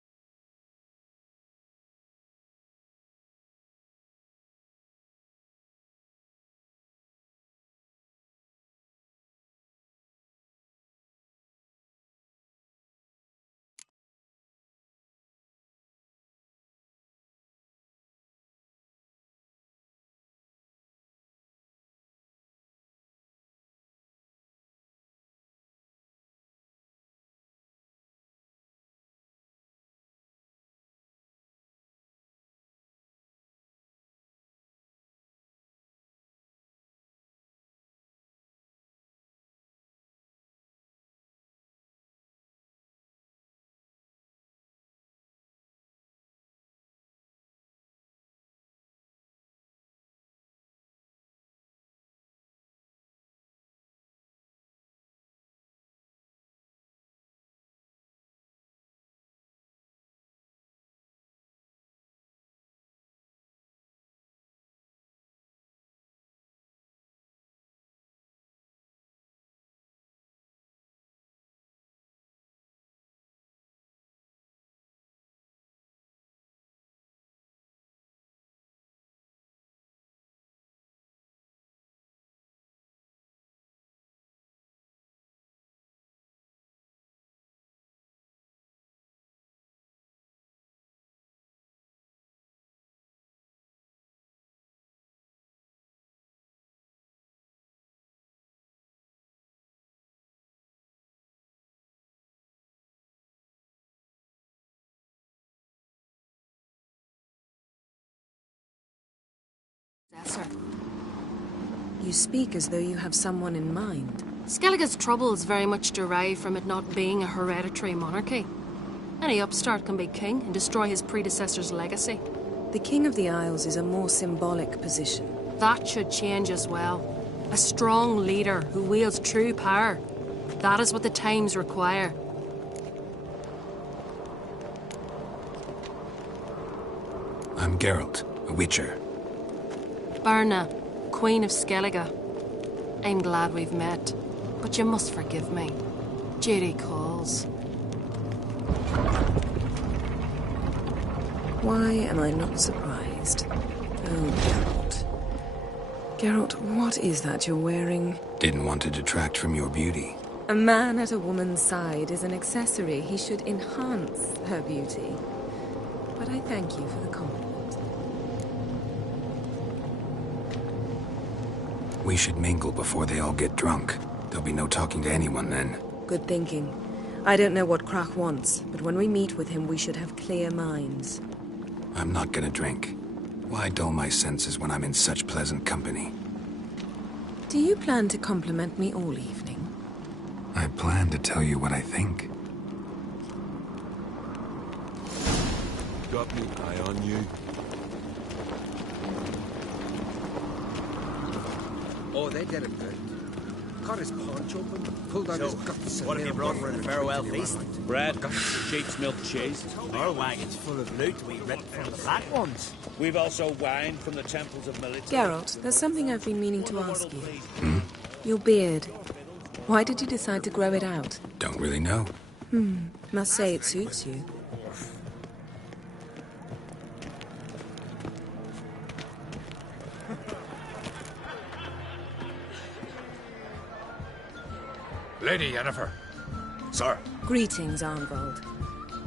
You speak as though you have someone in mind. Skellige's troubles very much derive from it not being a hereditary monarchy. Any upstart can be king and destroy his predecessor's legacy. The King of the Isles is a more symbolic position. That should change as well. A strong leader who wields true power. That is what the times require. I'm Geralt, a Witcher. Berna, Queen of Skellige. I'm glad we've met, but you must forgive me. Duty calls. Why am I not surprised? Oh, Geralt. Geralt, what is that you're wearing? Didn't want to detract from your beauty. A man at a woman's side is an accessory. He should enhance her beauty. But I thank you for the compliment. We should mingle before they all get drunk. There'll be no talking to anyone then. Good thinking. I don't know what Krach wants, but when we meet with him, we should have clear minds. I'm not gonna drink. Why dull my senses when I'm in such pleasant company? Do you plan to compliment me all evening? I plan to tell you what I think. Got me eye on you. Oh, they did him good. Cut his paunch open, pulled out his guts. What have you brought for the farewell feast? Bread, sheep's milk cheese. Our wagon's full of loot we ripped from the black ones. We've also wine from the temples of military. Geralt, there's something I've been meaning to ask you. Your beard. Why did you decide to grow it out? Don't really know. Must say it suits you. Lady Yennefer. Sir. Greetings, Arnvald.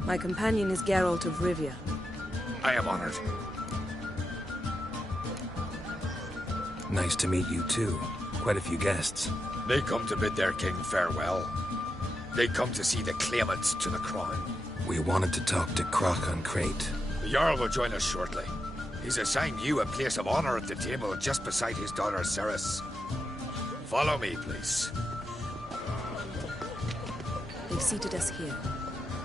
My companion is Geralt of Rivia. I am honored. Nice to meet you too. Quite a few guests. They come to bid their king farewell. They come to see the claimants to the crown. We wanted to talk to Krach on Crate. The Jarl will join us shortly. He's assigned you a place of honor at the table just beside his daughter Ceres. Follow me, please. They've seated us here.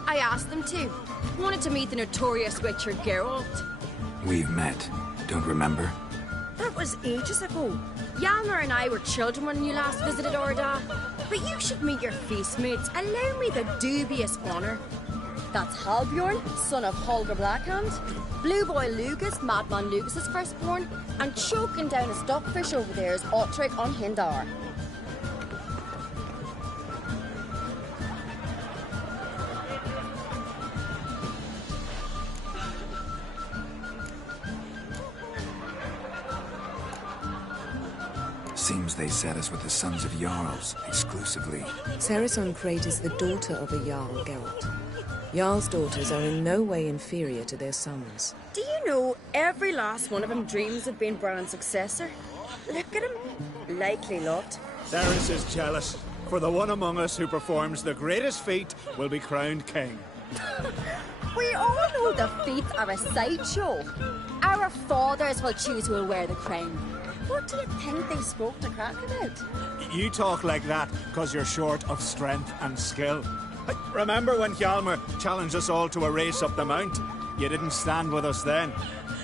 I asked them to. Wanted to meet the notorious Witcher Geralt. We've met. Don't remember? That was ages ago. Yalmer and I were children when you last visited Orda. But you should meet your feast mates. Allow me the dubious honour. That's Halbjorn, son of Holger Blackhand. Blue Boy Lucas, Madman Lucas's firstborn. And choking down a stockfish over there is Ottric on Hindar. Seems they set us with the sons of Jarls, exclusively. Ceres on Crate is the daughter of a Jarl, Geralt. Jarl's daughters are in no way inferior to their sons. Do you know every last one of them dreams of being Bran's successor? Look at him. Likely lot. Ceres is jealous, for the one among us who performs the greatest feat will be crowned king. We all know the feats are a sideshow. Our fathers will choose who will wear the crown. What do you think they spoke to Crack about? You talk like that because you're short of strength and skill. Remember when Hjalmar challenged us all to a race up the mount? You didn't stand with us then.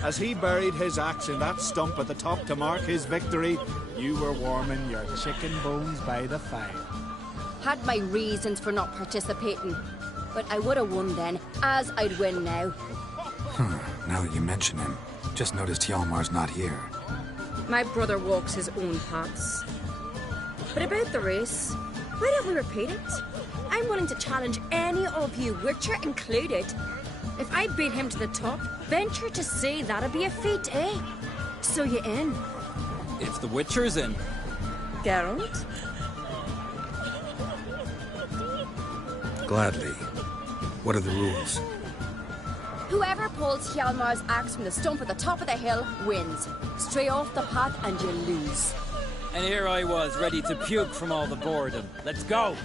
As he buried his axe in that stump at the top to mark his victory, you were warming your chicken bones by the fire. Had my reasons for not participating. But I would have won then, as I'd win now. Now that you mention him, just noticed Hjalmar's not here. My brother walks his own paths. But about the race, why don't we repeat it? I'm willing to challenge any of you, Witcher included. If I beat him to the top, venture to say that'd be a feat, eh? So you in? If the Witcher's in. Geralt? Gladly. What are the rules? Whoever pulls Hjalmar's axe from the stump at the top of the hill wins. Stray off the path and you lose. And here I was, ready to puke from all the boredom. Let's go!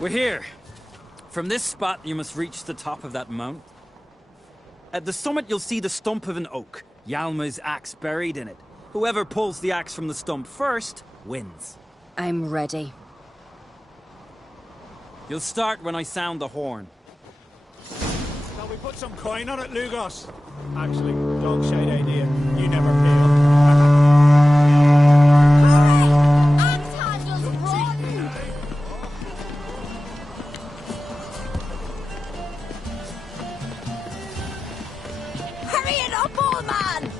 We're here. From this spot, you must reach the top of that mount. At the summit, you'll see the stump of an oak. Hjalmar's axe buried in it. Whoever pulls the axe from the stump first, wins. I'm ready. You'll start when I sound the horn. Shall we put some coin on it, Lugos? Actually, dog shite idea. You never pay up. Hurry it up, old man!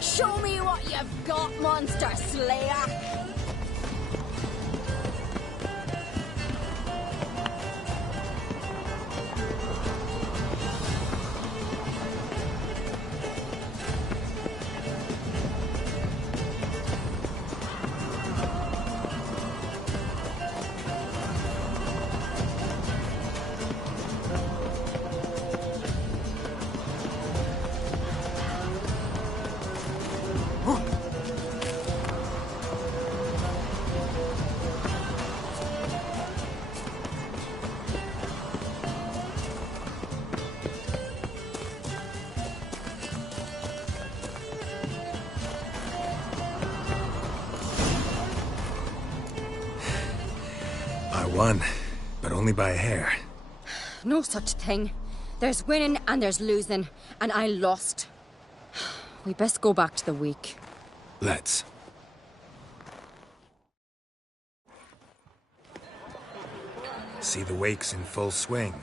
Show me what you've got, monster slayer! I won, but only by a hair. No such thing. There's winning and there's losing, and I lost. We best go back to the week. Let's. See the wakes in full swing.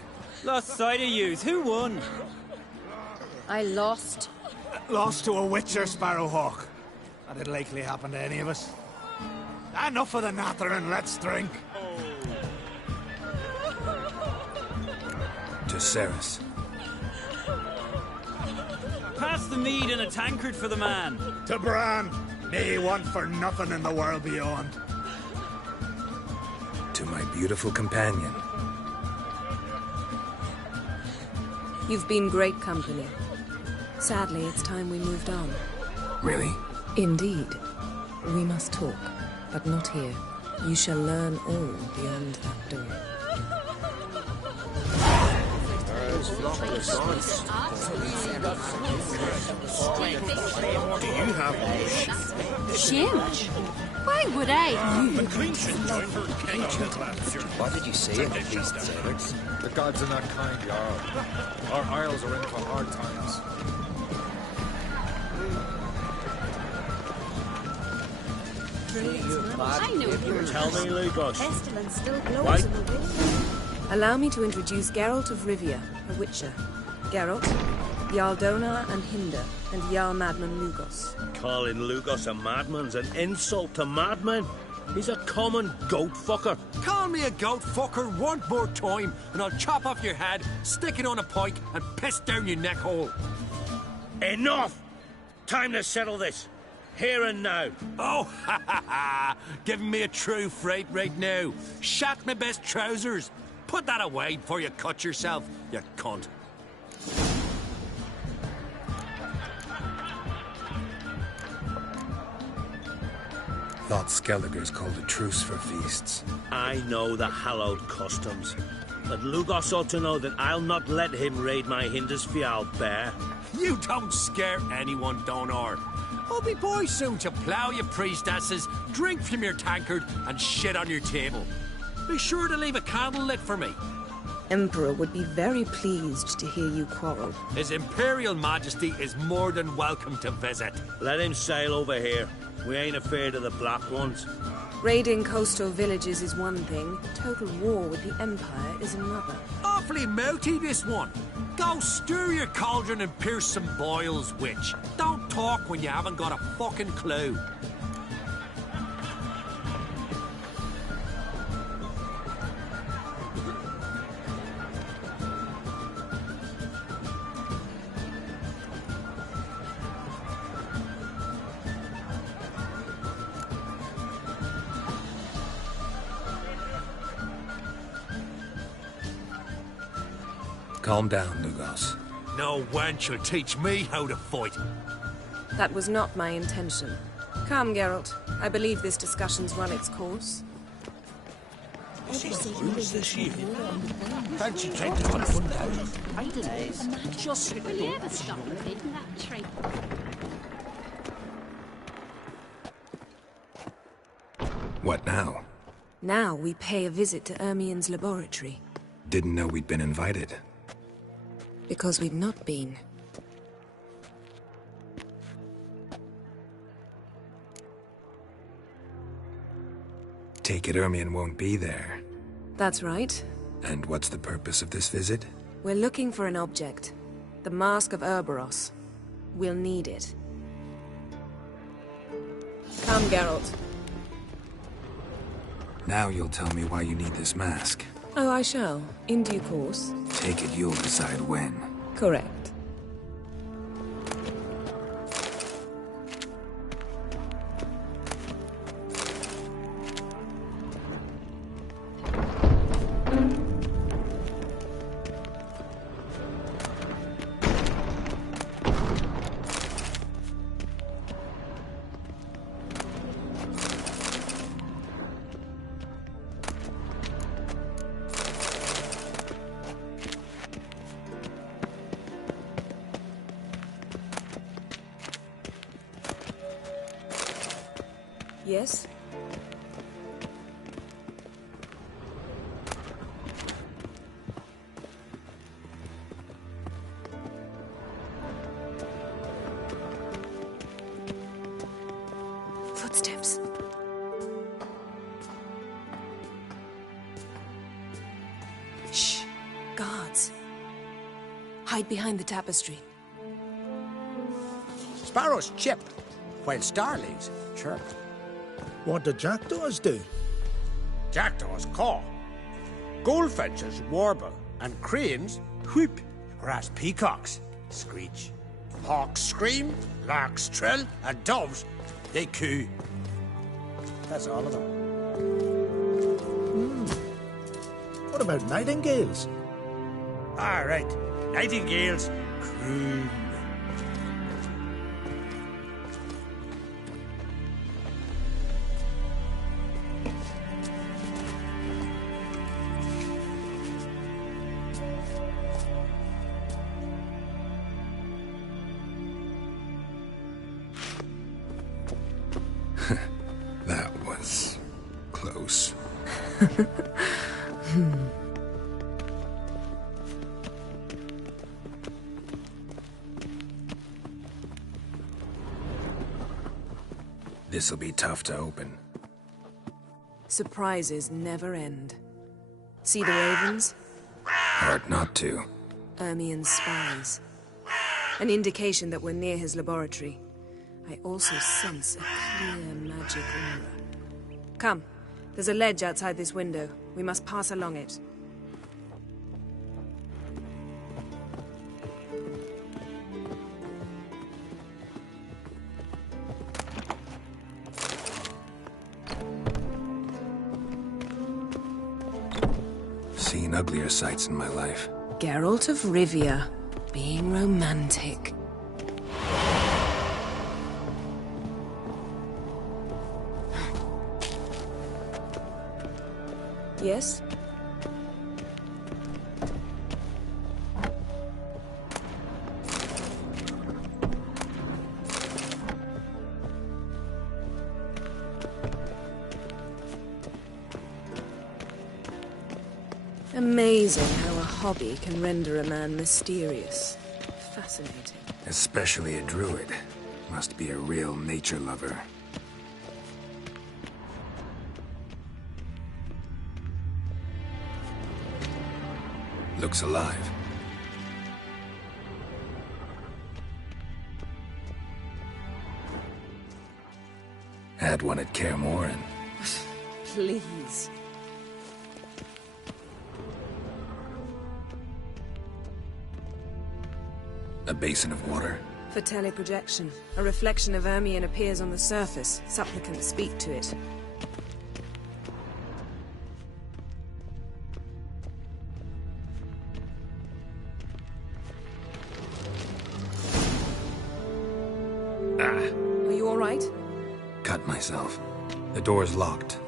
Lost sight of yous. Who won? I lost. Lost to a Witcher, Sparrowhawk. That'd likely happen to any of us. Enough of the nattering, let's drink. To Ceres. Pass the mead in a tankard for the man. To Bran. May he want for nothing in the world beyond. To my beautiful companion. You've been great company. Sadly, it's time we moved on. Really? Indeed. We must talk, but not here. You shall learn all beyond that door. Do you have Shame? Why would I? The Queen should join her king. What did you say at the feast, Ceres? The gods are not kind, Jarl. Our isles are in for hard times. I know you. Tell me, Lugos. Pestilence still blows in the wind. Allow me to introduce Geralt of Rivia, a Witcher. Geralt, Yaldona and Hinder, and Jarl Madman Lugos. Calling Lugos a madman's an insult to madmen. He's a common goat fucker. Call me a goat fucker one more time, and I'll chop off your head, stick it on a pike, and piss down your neck hole. Enough! Time to settle this. Here and now. Oh, ha ha ha! Giving me a true fright right now. Shat my best trousers. Put that away before you cut yourself, you cunt. Thought Skelliger's called a truce for feasts. I know the hallowed customs. But Lugos ought to know that I'll not let him raid my Hindersfjall bear. You don't scare anyone, Donar. I'll be boy soon to plough you priestesses, drink from your tankard, and shit on your table. Be sure to leave a candle lit for me. Emperor would be very pleased to hear you quarrel. His Imperial Majesty is more than welcome to visit. Let him sail over here. We ain't afraid of the Black Ones. Raiding coastal villages is one thing. Total war with the Empire is another. Awfully mouty, this one. Go stir your cauldron and pierce some boils, witch. Don't talk when you haven't got a fucking clue. Calm down, Lugos. No wench will teach me how to fight. That was not my intention. Come, Geralt. I believe this discussion's run its course. Fancy trying to hunt 1,000? I don't know. Just will you ever stop feeding that tree? What now? Now we pay a visit to Ermien's laboratory. Didn't know we'd been invited. Because we've not been. Take it Ermien won't be there. That's right. And what's the purpose of this visit? We're looking for an object. The Mask of Urboros. We'll need it. Come, Geralt. Now you'll tell me why you need this mask. Oh, I shall. In due course. Take it you'll decide when. Correct. Yes? Footsteps. Shh. Guards. Hide behind the tapestry. Sparrows chip, while starlings chirp. What do jackdaws do? Jackdaws caw. Goldfinches warble, and cranes whoop, whereas peacocks screech. Hawks scream, larks trill, and doves, they coo. That's all of them. What about nightingales? All right, nightingales croon. That was close. This'll be tough to open. Surprises never end. See the ravens? Hard not to. Ermien's spies. An indication that we're near his laboratory. I also sense a clear magic aura. Come, there's a ledge outside this window. We must pass along it. Seen uglier sights in my life. Geralt of Rivia, being romantic. Yes? Amazing how a hobby can render a man mysterious. Fascinating. Especially a druid. Must be a real nature lover. Looks alive. Had one at Kaer Morhen. Please. A basin of water. For teleprojection. A reflection of Ermion appears on the surface. Supplicants speak to it. Are you all right? Cut myself. The door's locked.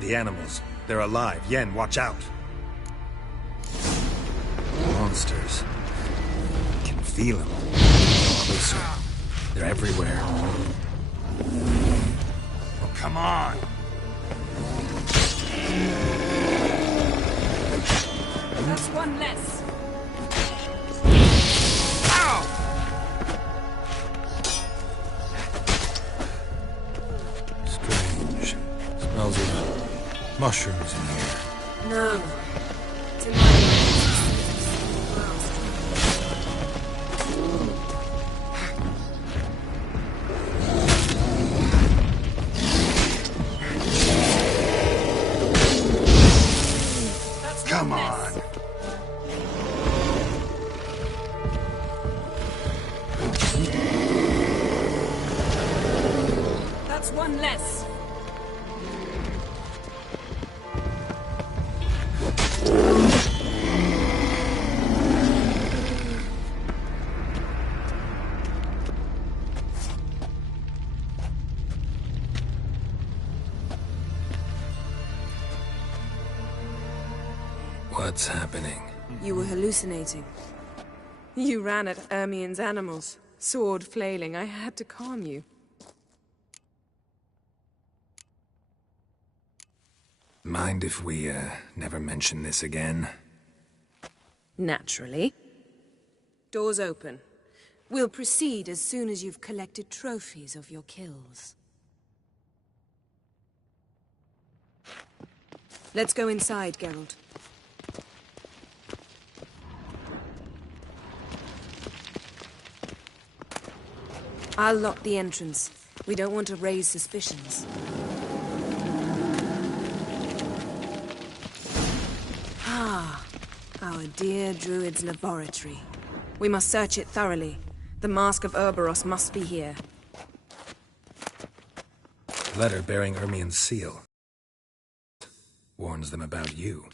The animals. They're alive. Yen, watch out. Monsters. Can feel them. Closer. They're everywhere. Oh, come on. That's one less. Strange. Smells of mushrooms in here. No. It's in my Come on. That's one less. What's happening? You were hallucinating. You ran at Ermion's animals, sword flailing. I had to calm you. Mind if we, never mention this again? Naturally. Doors open. We'll proceed as soon as you've collected trophies of your kills. Let's go inside, Geralt. I'll lock the entrance. We don't want to raise suspicions. Ah, our dear Druid's laboratory. We must search it thoroughly. The Mask of Ouroboros must be here. Letter bearing Ermion's seal. Warns them about you.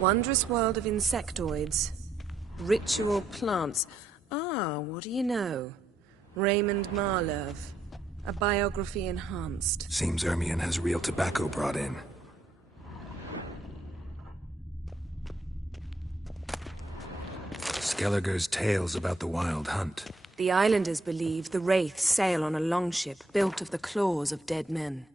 Wondrous world of insectoids. Ritual plants. Ah, what do you know? Raymond Marlove. A biography enhanced. Seems Ermion has real tobacco brought in. Skelliger's tales about the wild hunt. The islanders believe the wraiths sail on a longship built of the claws of dead men.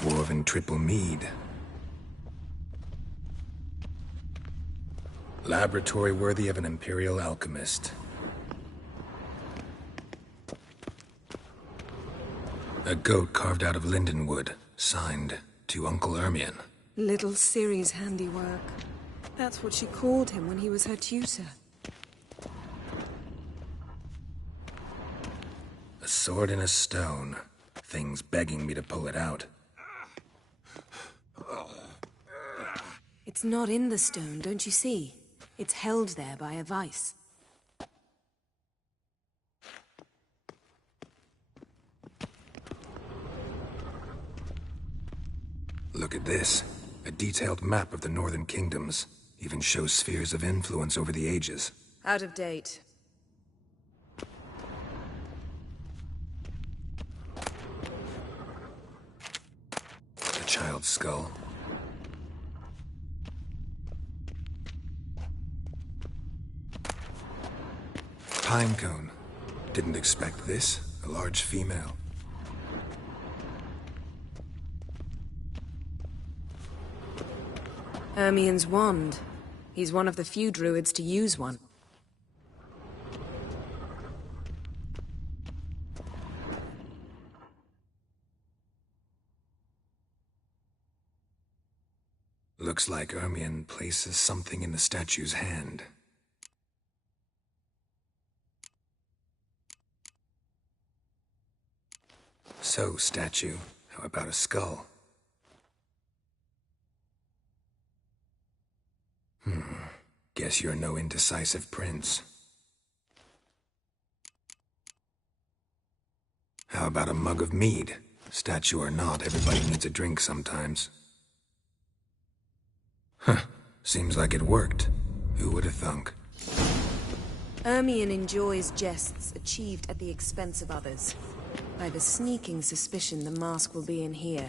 Dwarven triple mead. Laboratory worthy of an imperial alchemist. A goat carved out of lindenwood, signed to Uncle Ermion. Little Ciri's handiwork. That's what she called him when he was her tutor. A sword in a stone. Things begging me to pull it out. It's not in the stone, don't you see? It's held there by a vice. Look at this. A detailed map of the northern kingdoms. Even shows spheres of influence over the ages. Out of date. A child's skull. Pinecone. Didn't expect this. A large female. Ermion's wand. He's one of the few druids to use one. Looks like Ermion places something in the statue's hand. So, statue, how about a skull? Guess you're no indecisive prince. How about a mug of mead? Statue or not, everybody needs a drink sometimes. Huh, seems like it worked. Who would have thunk? Ermion enjoys jests achieved at the expense of others. I've a sneaking suspicion the mask will be in here.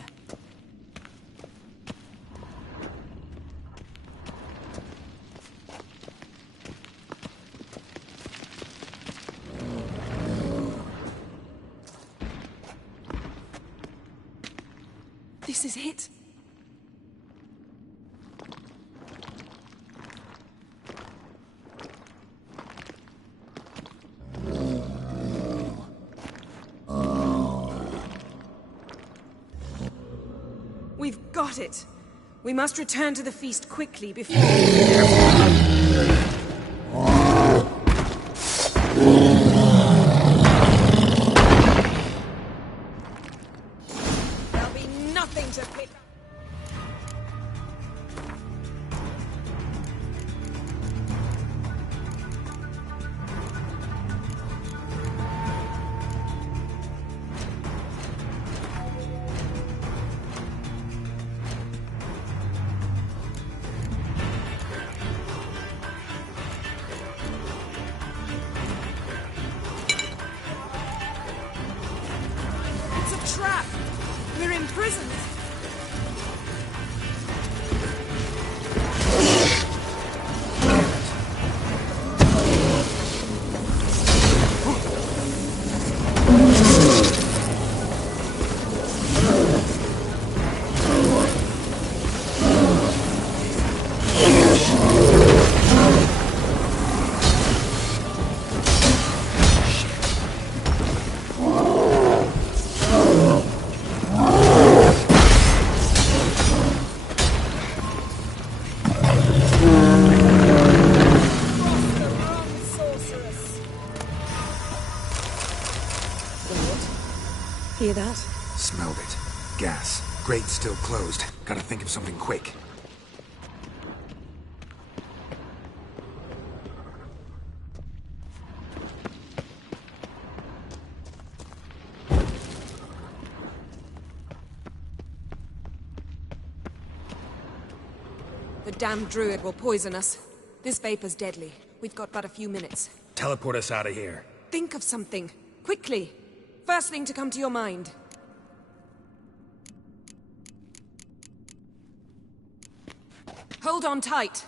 This is it. We've got it. We must return to the feast quickly before... There'll be nothing to pick. Trap! We're imprisoned! Hear that? Smelled it. Gas. Grate's still closed. Gotta think of something quick. The damned druid will poison us. This vapor's deadly. We've got but a few minutes. Teleport us out of here. Think of something. Quickly. First thing to come to your mind. Hold on tight.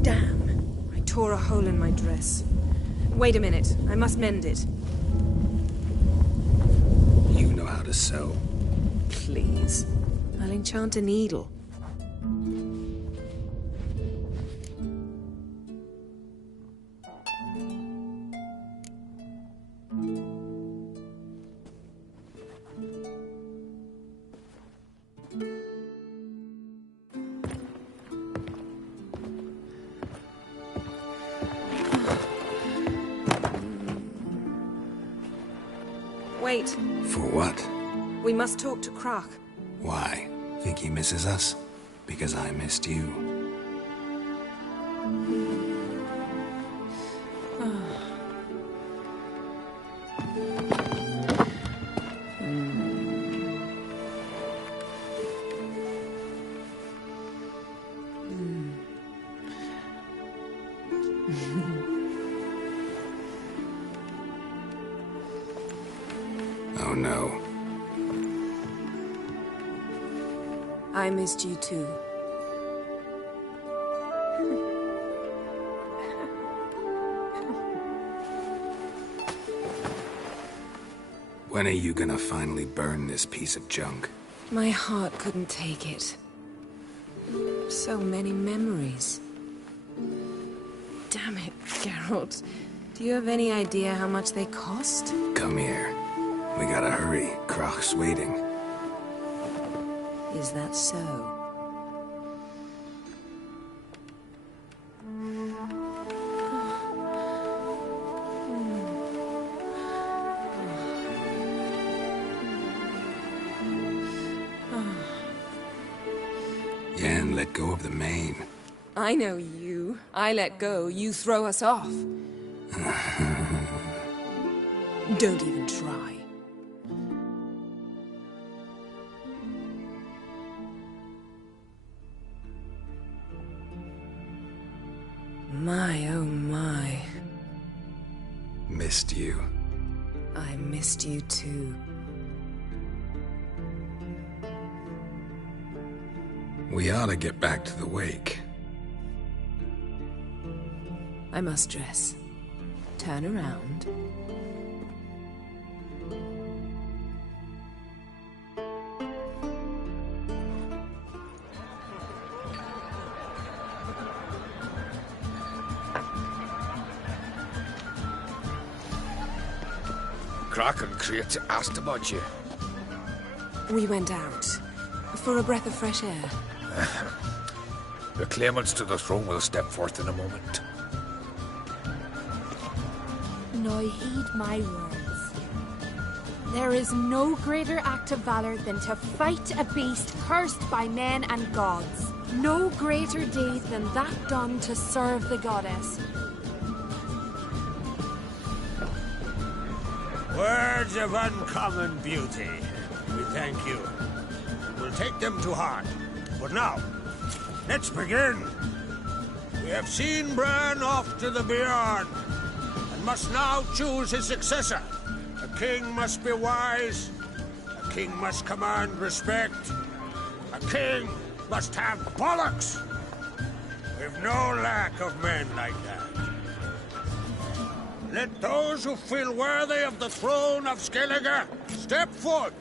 Damn. I tore a hole in my dress. Wait a minute. I must mend it. You know how to sew. Please. I'll enchant a needle. Wait. For what? We must talk to Croc. Why? Think he misses us? Because I missed you. Oh no. I missed you too. When are you gonna finally burn this piece of junk? My heart couldn't take it. So many memories. Damn it, Geralt. Do you have any idea how much they cost? Come here. We gotta hurry. Croc's waiting. Is that so? Yen, let go of the mane. I know you. I let go, you throw us off. Don't even try. My, oh my. Missed you. I missed you too. We ought to get back to the wake. I must dress. Turn around. Croc and Crate asked about you. We went out. For a breath of fresh air. The claimants to the throne will step forth in a moment. Now heed my words. There is no greater act of valor than to fight a beast cursed by men and gods. No greater deed than that done to serve the goddess. Words of uncommon beauty. We thank you. We'll take them to heart. But now, let's begin. We have seen Bran off to the beyond, and must now choose his successor. A king must be wise. A king must command respect. A king must have bollocks. We've no lack of men like that. Let those who feel worthy of the throne of Skellige step forth.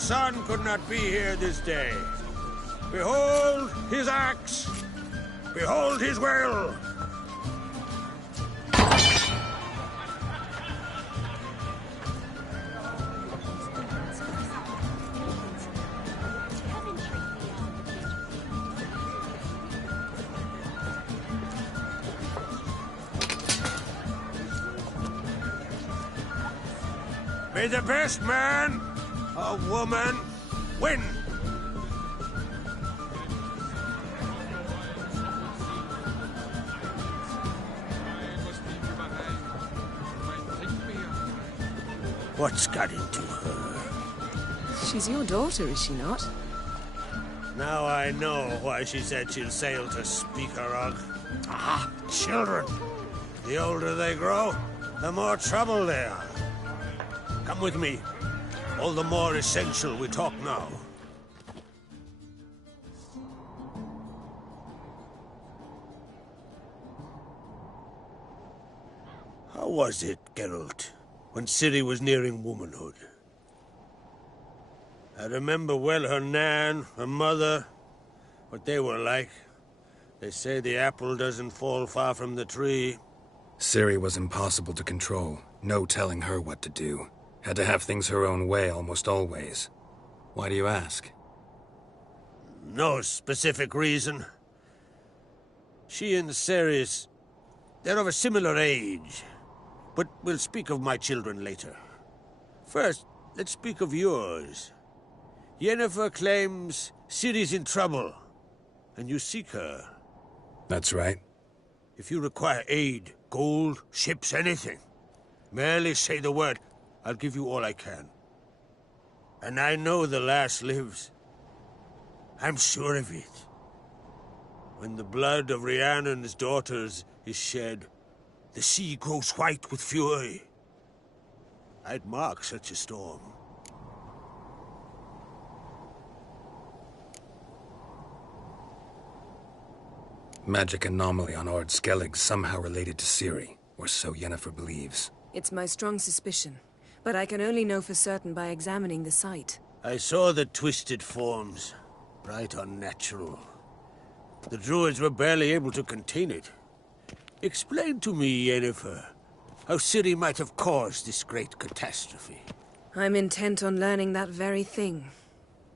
son could not be here this day. Behold his axe! Behold his will! May the best man or woman win! What's got into her? She's your daughter, is she not? Now I know why she said she'll sail to Speakerog. Ah, children. The older they grow, the more trouble they are. Come with me. All the more essential we talk now. How was it, Geralt, when Ciri was nearing womanhood? I remember well her nan, her mother, what they were like. They say the apple doesn't fall far from the tree. Ciri was impossible to control. No telling her what to do. Had to have things her own way almost always. Why do you ask? No specific reason. She and Ceres, they're of a similar age. But we'll speak of my children later. First, let's speak of yours. Yennefer claims Ciri's in trouble, and you seek her. That's right. If you require aid, gold, ships, anything, merely say the word. I'll give you all I can. And I know the lass lives. I'm sure of it. When the blood of Rhiannon's daughters is shed, the sea grows white with fury. I'd mark such a storm. Magic anomaly on Ord Skellig somehow related to Ciri, or so Yennefer believes. It's my strong suspicion, but I can only know for certain by examining the site. I saw the twisted forms, right unnatural. The druids were barely able to contain it. Explain to me, Yennefer, how Ciri might have caused this great catastrophe. I'm intent on learning that very thing,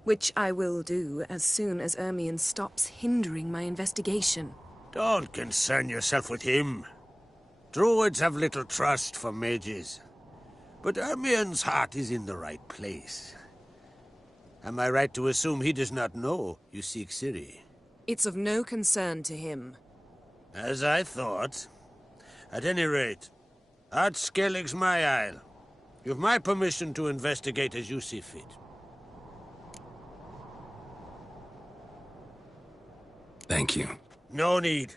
which I will do as soon as Ermion stops hindering my investigation. Don't concern yourself with him. Druids have little trust for mages. But Ermion's heart is in the right place. Am I right to assume he does not know you seek Ciri? It's of no concern to him. As I thought. At any rate, Ard Skellig's my isle. You've my permission to investigate as you see fit. Thank you. No need.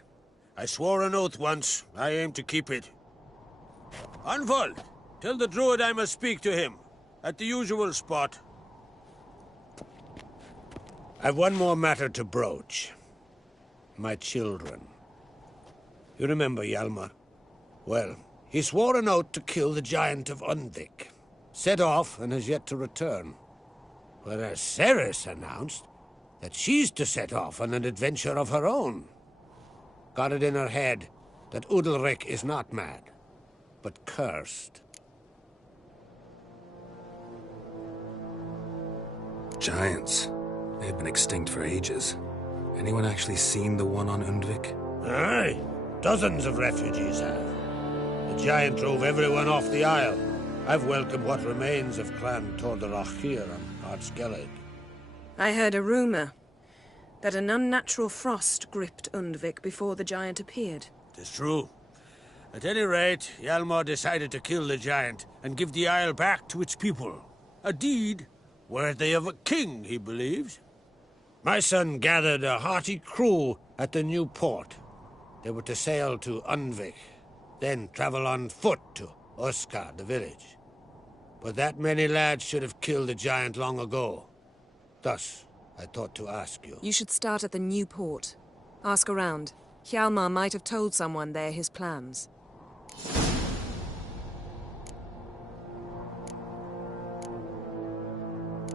I swore an oath once. I aim to keep it. Unfold! Tell the druid I must speak to him. At the usual spot. I've one more matter to broach. My children. You remember Hjalmar? Well, he swore an oath to kill the giant of Undvik. Set off and has yet to return. Whereas Ceres announced that she's to set off on an adventure of her own. Got it in her head that Udalric is not mad, but cursed. Giants. They've been extinct for ages. Anyone actually seen the one on Undvik? Aye. Dozens of refugees have. The giant drove everyone off the isle. I've welcomed what remains of Clan Tordarach here on Ard Skellig. I heard a rumor that an unnatural frost gripped Undvik before the giant appeared. It's true. At any rate, Hjalmar decided to kill the giant and give the isle back to its people. A deed worthy of a king, he believes. My son gathered a hearty crew at the new port. They were to sail to Undvik, then travel on foot to Oskar, the village. But that many lads should have killed the giant long ago. Thus, I thought to ask you. You should start at the new port. Ask around. Hjalmar might have told someone there his plans.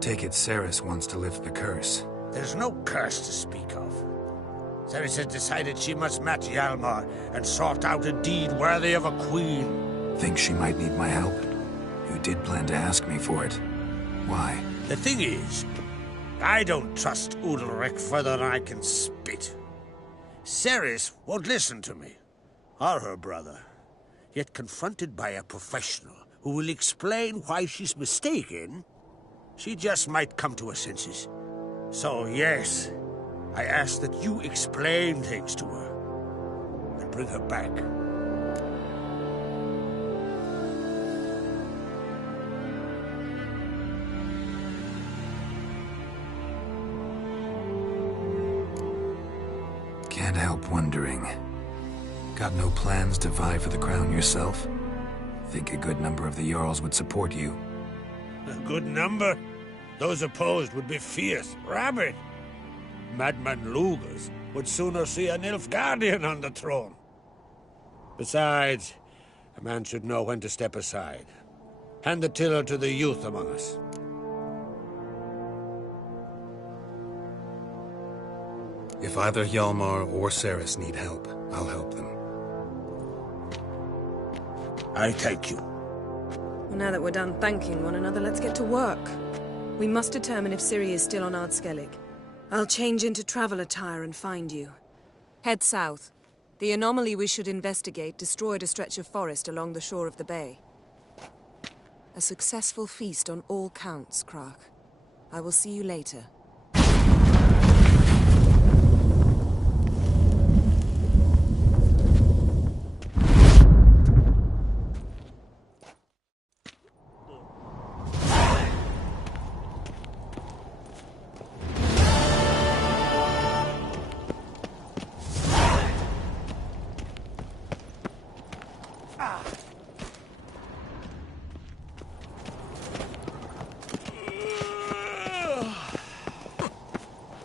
Take it Ceres wants to lift the curse. There's no curse to speak of. Ceres has decided she must match Hjalmar and sort out a deed worthy of a queen. Think she might need my help? You did plan to ask me for it. Why? The thing is, I don't trust Udalric further than I can spit. Ceres won't listen to me, or her brother. Yet confronted by a professional who will explain why she's mistaken, she just might come to her senses. So yes, I ask that you explain things to her and bring her back. Can't help wondering. Got no plans to vie for the crown yourself? Think a good number of the Jarls would support you. A good number? Those opposed would be fierce, rabid. Madman Lugas would sooner see a Nilfgaardian on the throne. Besides, a man should know when to step aside. Hand the tiller to the youth among us. If either Hjalmar or Ceres need help, I'll help them. I thank you. Well, now that we're done thanking one another, let's get to work. We must determine if Ciri is still on Ardskellig. I'll change into travel attire and find you. Head south. The anomaly we should investigate destroyed a stretch of forest along the shore of the bay. A successful feast on all counts, Krach. I will see you later.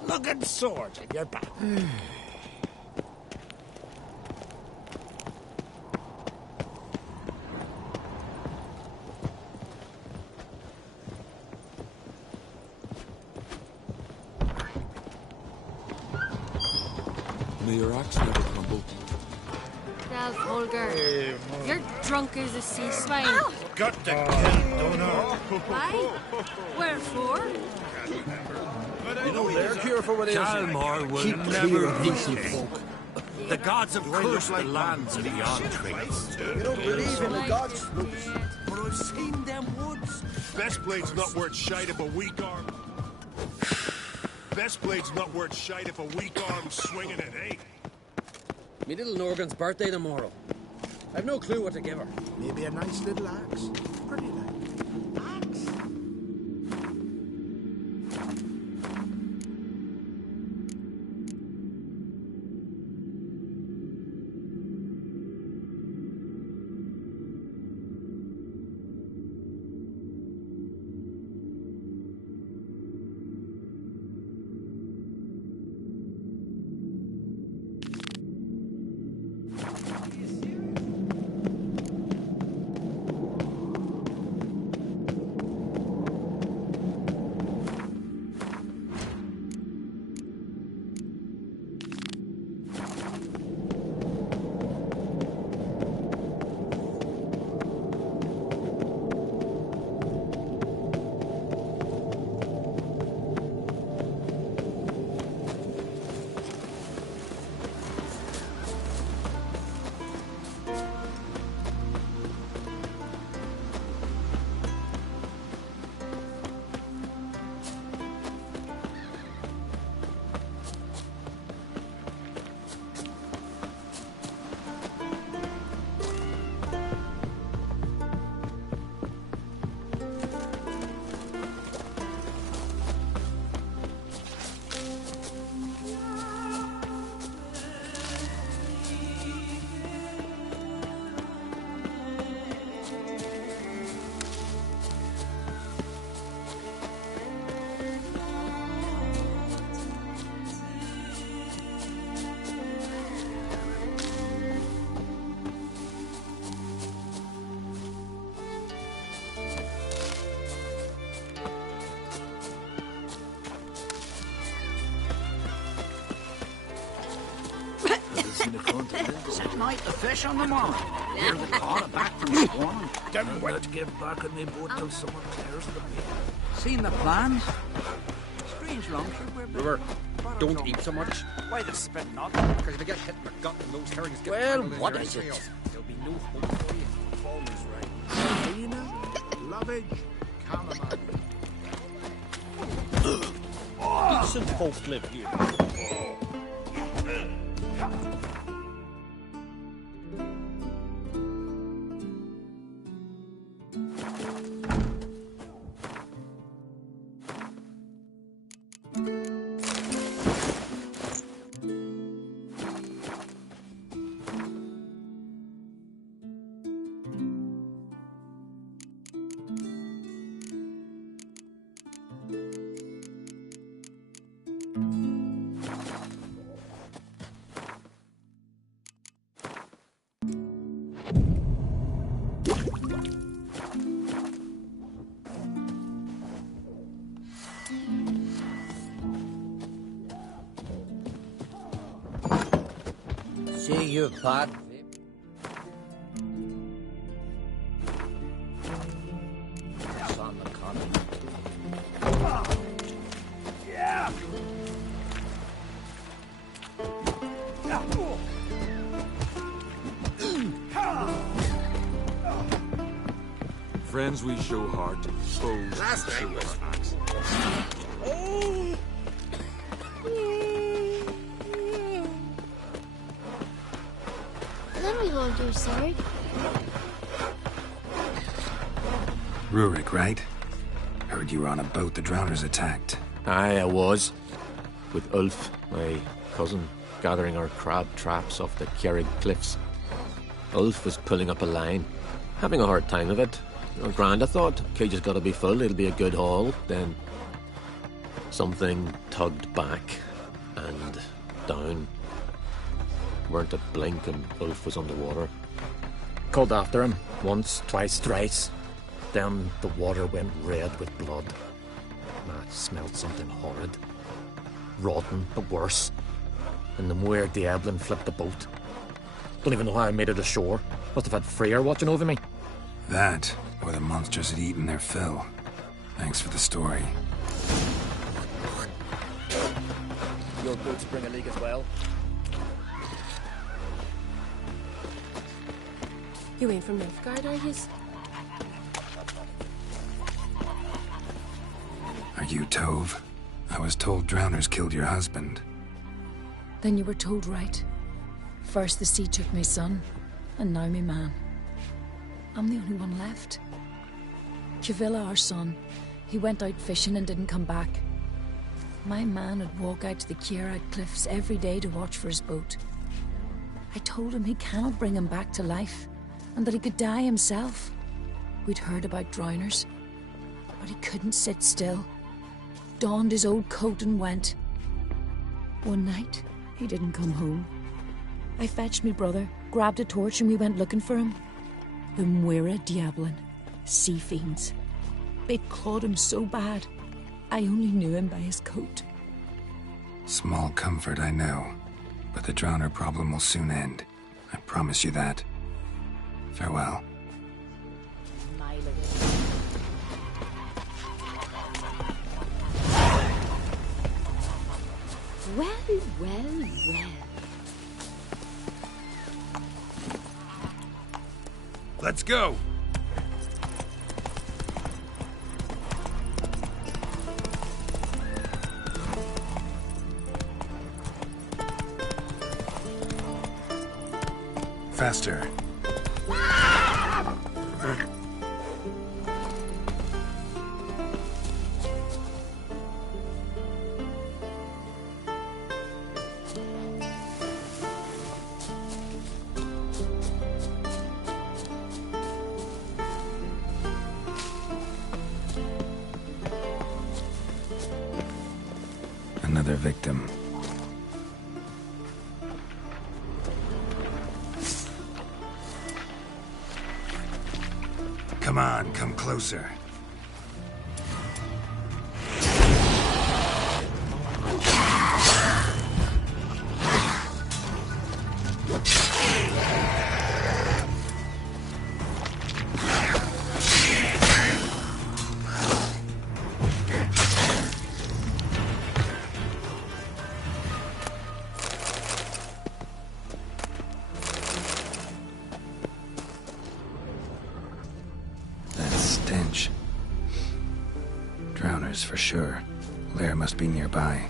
Look swords in your back. May your axe never crumble. Ralph Holger, you're drunk as a sea swine. Got the kill, don't know. Why? Wherefore? You know they're here for what is. Hjalmar will never peace. The gods have cursed the lands beyond trace. You don't believe in the gods, Luke's. But I've seen them woods. Best blade's not worth shite if a weak arm... Best blade's not worth shite if a weak arm's swinging it, eh? Me little Norgan's birthday tomorrow. I've no clue what to give her. Maybe a nice little axe. Pretty like. in the front end. Set night the fish on the morning. Hear the call back from spawning. Then wait to get back on the boat till someone clears the bait. Seen the plans? Strange longship we're building. River, don't eat so much. Why the spit not? Because if you get hit in the gut and those herrings get Well, tangled in what your is it? entrails, there'll be no hope for you. Always right. Lena, lovage, chamomile. Decent folk live here. See you, bad. It's on the continent. Yeah! Friends we show heart, foes Last we show night was facts. Then we will do, sir. Rurik, right? Heard you were on a boat the drowners attacked. Aye, I was. With Ulf, my cousin, gathering our crab traps off the Kjerrig cliffs. Ulf was pulling up a line, having a hard time of it. Grand, I thought. Cage has got to be full, it'll be a good haul. Then something tugged back and down. Weren't a blink and Ulf was underwater. Called after him once, twice, thrice. Then the water went red with blood. I smelled something horrid. Rotten, but worse. And the Muir Diablin flipped the boat. Don't even know how I made it ashore. Must have had Freyr watching over me. That, or the monsters had eaten their fill. Thanks for the story. Your boats bring a leak as well. You ain't from Nilfgaard, are yous? Are you Tove? I was told drowners killed your husband. Then you were told right. First the sea took my son, and now me man. I'm the only one left. Kjavilla, our son, he went out fishing and didn't come back. My man would walk out to the Kjerrig cliffs every day to watch for his boat. I told him he cannot bring him back to life, and that he could die himself. We'd heard about drowners, but he couldn't sit still. Donned his old coat and went. One night, he didn't come home. I fetched me brother, grabbed a torch, and we went looking for him. The Muir Diablin, sea fiends. They clawed him so bad, I only knew him by his coat. Small comfort, I know. But the drowner problem will soon end. I promise you that. Farewell. Well, well, well. Let's go! Faster. Another victim. Come on, come closer. Drowners for sure. Lair must be nearby.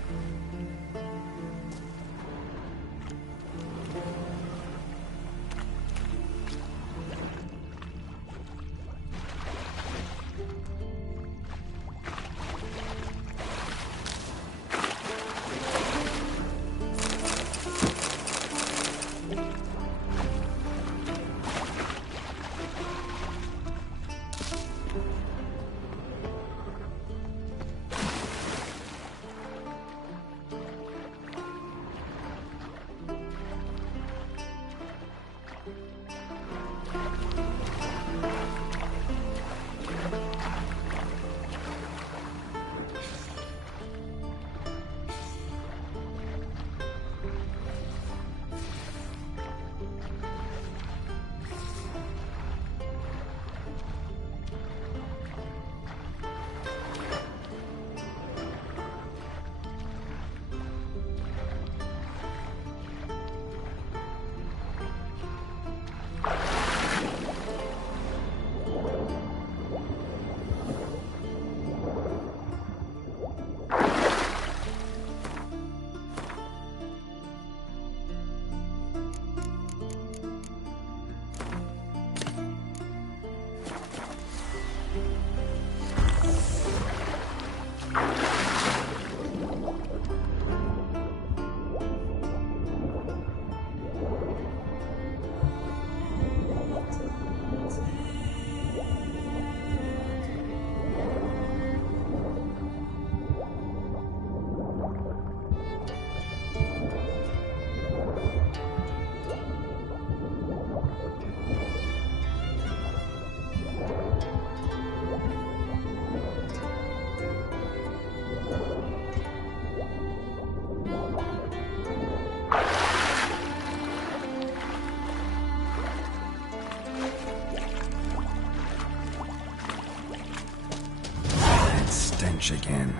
Stench again.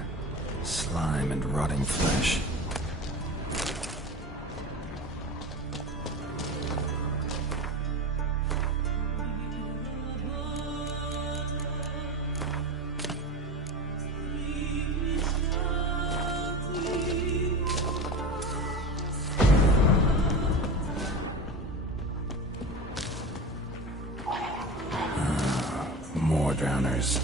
Slime and rotting flesh. More drowners.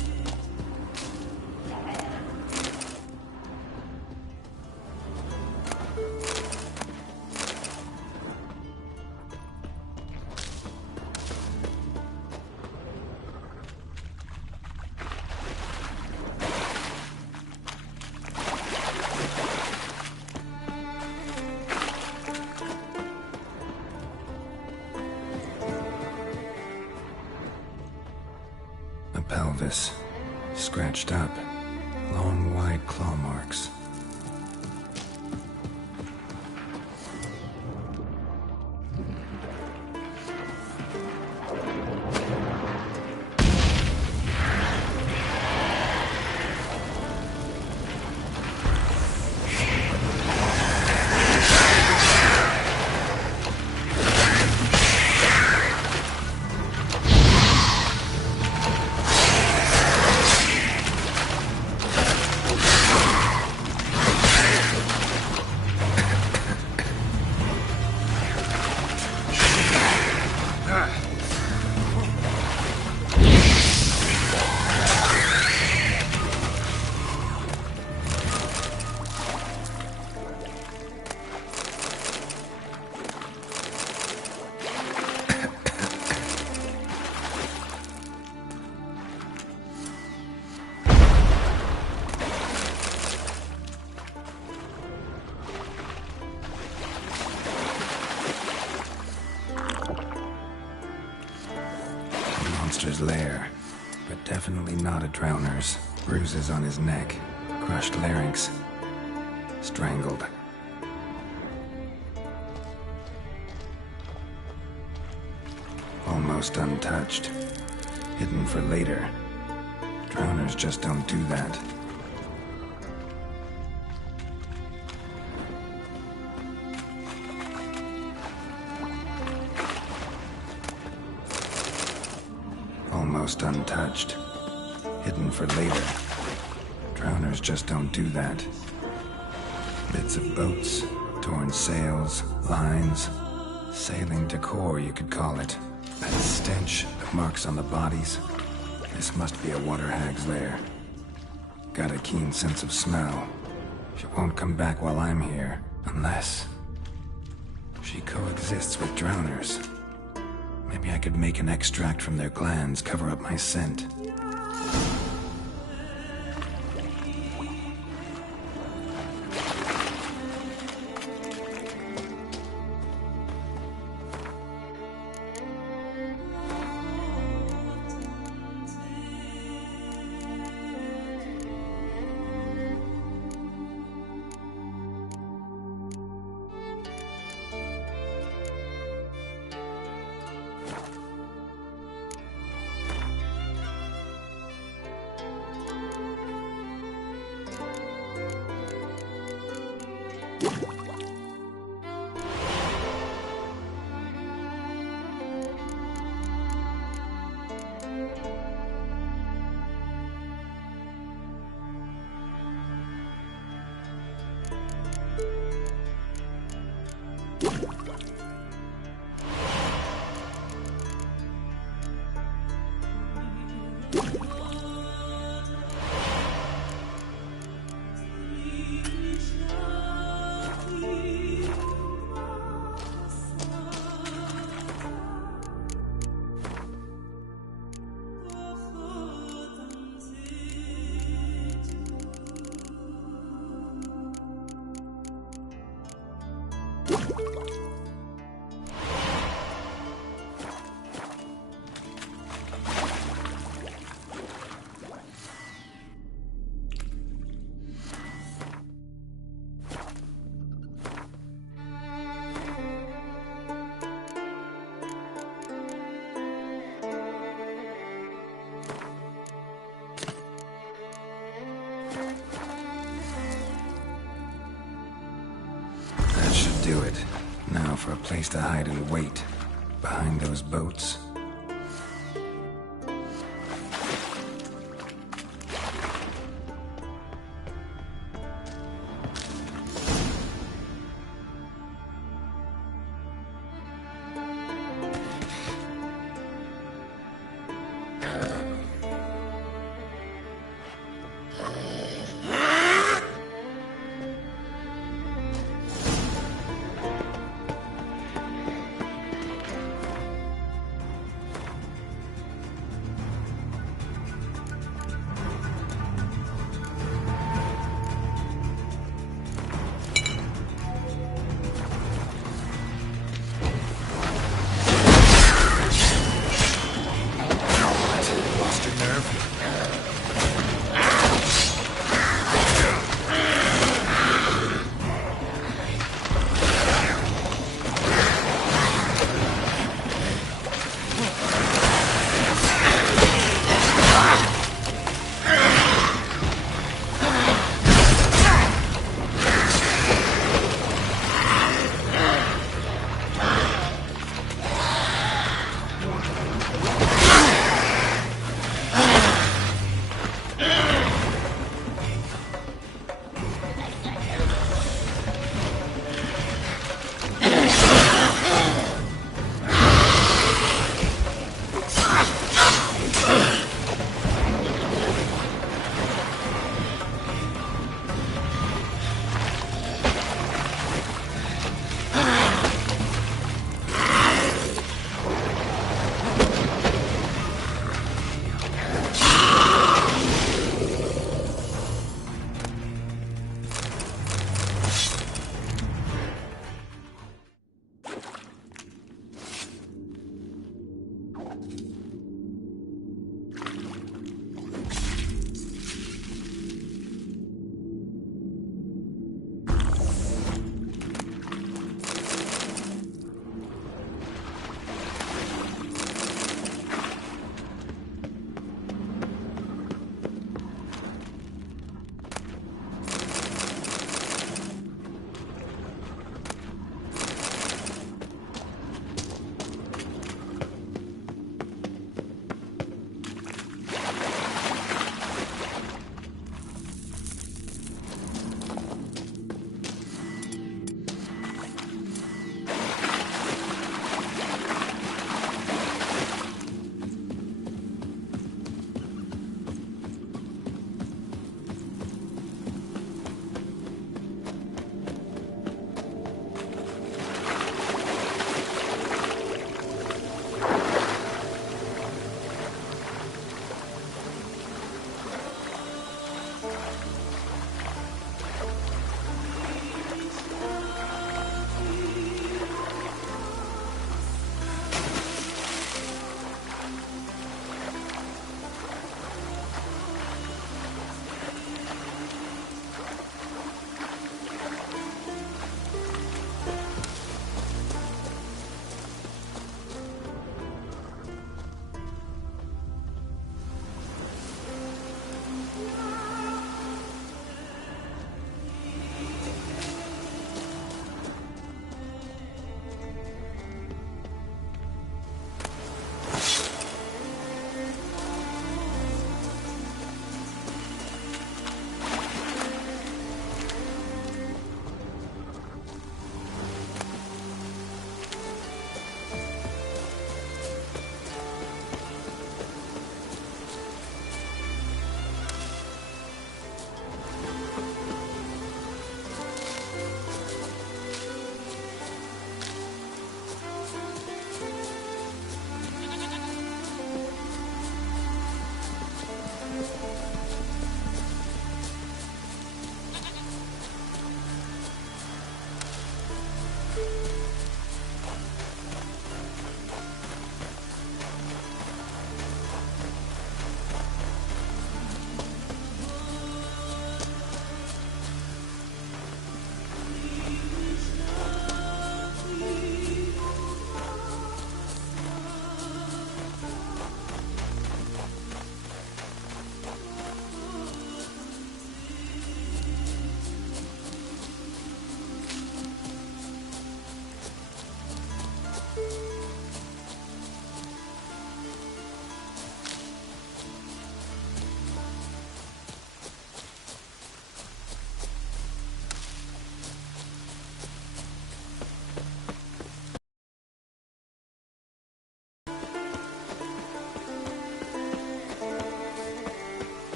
Pelvis. Scratched up. Long, wide claw marks. Monster's lair, but definitely not a drowner's. Bruises on his neck, crushed larynx, strangled. Almost untouched, hidden for later. Drowners just don't do that. Almost untouched, hidden for later. drowners just don't do that. Bits of boats, torn sails, lines, sailing decor, you could call it. That stench, the marks on the bodies. This must be a water hag's lair. Got a keen sense of smell. She won't come back while I'm here, unless she coexists with drowners. Maybe I could make an extract from their glands cover up my scent. Do it. Now for a place to hide and wait. Behind those boats.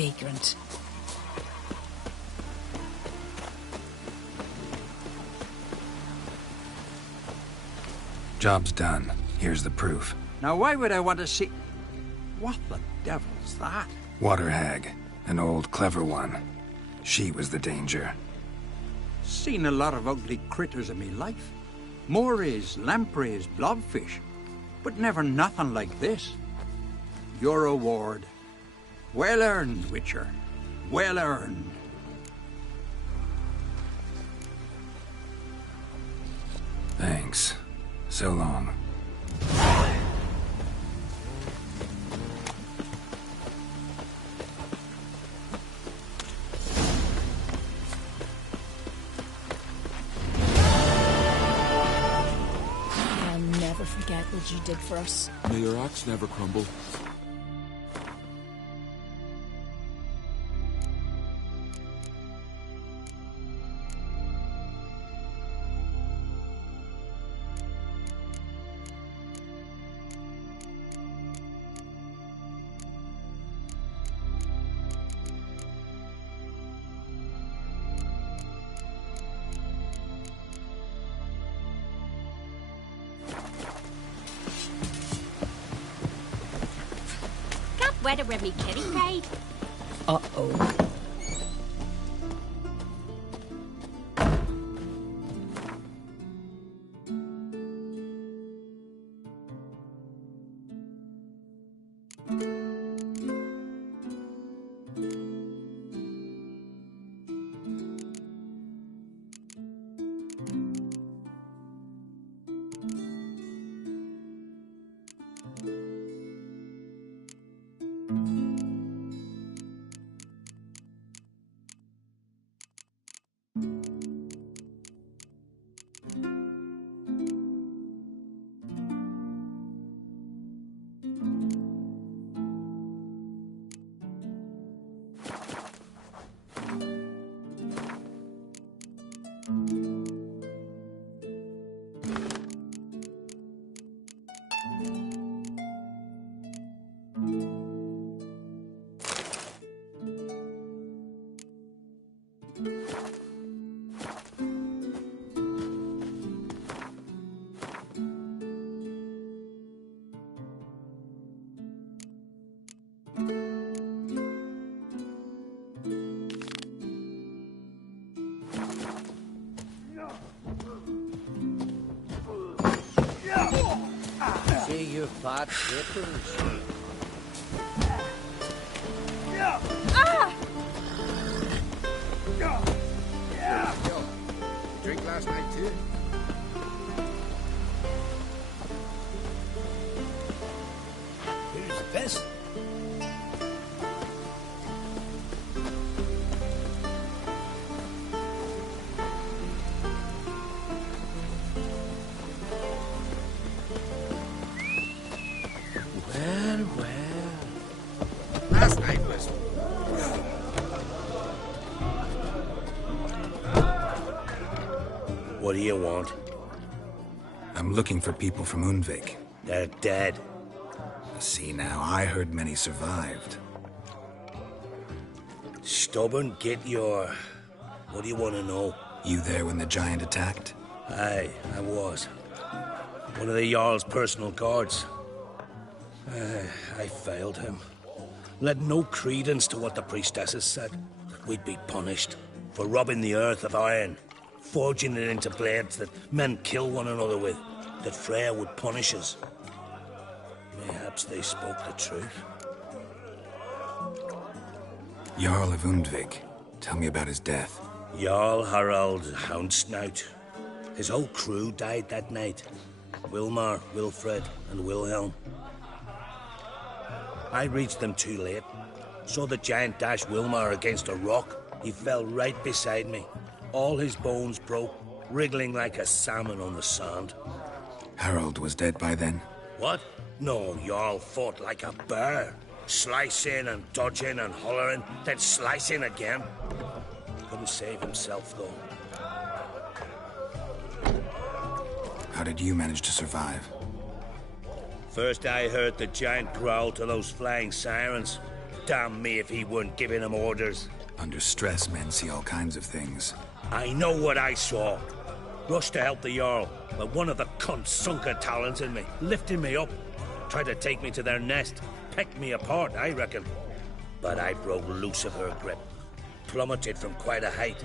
vagrant. Job's done. Here's the proof. Now, why would I want to see... What the devil's that? Water hag. An old, clever one. She was the danger. Seen a lot of ugly critters in me life. Morays, lampreys, blobfish. But never nothing like this. Your reward. Well earned, Witcher. Well earned. Thanks. So long. I'll never forget what you did for us. May your axe never crumble. Weather with me kitty pride. Uh-oh. See you fat critters. Drink last night too? Who's this? Well, well. Last night was... What do you want? I'm looking for people from Undvik. They're dead. See now, I heard many survived. Stubborn, get your... What do you want to know? You there when the giant attacked? Aye, I was. One of the Jarl's personal guards. I failed him. Led no credence to what the priestesses said. We'd be punished for robbing the earth of iron, forging it into blades that men kill one another with, that Freya would punish us. Perhaps they spoke the truth. Jarl of Undvik. Tell me about his death. Jarl Harald Houndsnout. His whole crew died that night. Wilmar, Wilfred, and Wilhelm. I reached them too late. Saw the giant dash Wilmar against a rock. He fell right beside me. All his bones broke, wriggling like a salmon on the sand. Harold was dead by then? What? No, Jarl fought like a bear. Slicing and dodging and hollering, then slicing again. Couldn't save himself, though. How did you manage to survive? First I heard the giant growl to those flying sirens. Damn me if he weren't giving him orders. Under stress, men see all kinds of things. I know what I saw. Rushed to help the Jarl, but one of the cunts sunk a talent in me, lifting me up. Tried to take me to their nest. Pecked me apart, I reckon. But I broke loose of her grip. Plummeted from quite a height.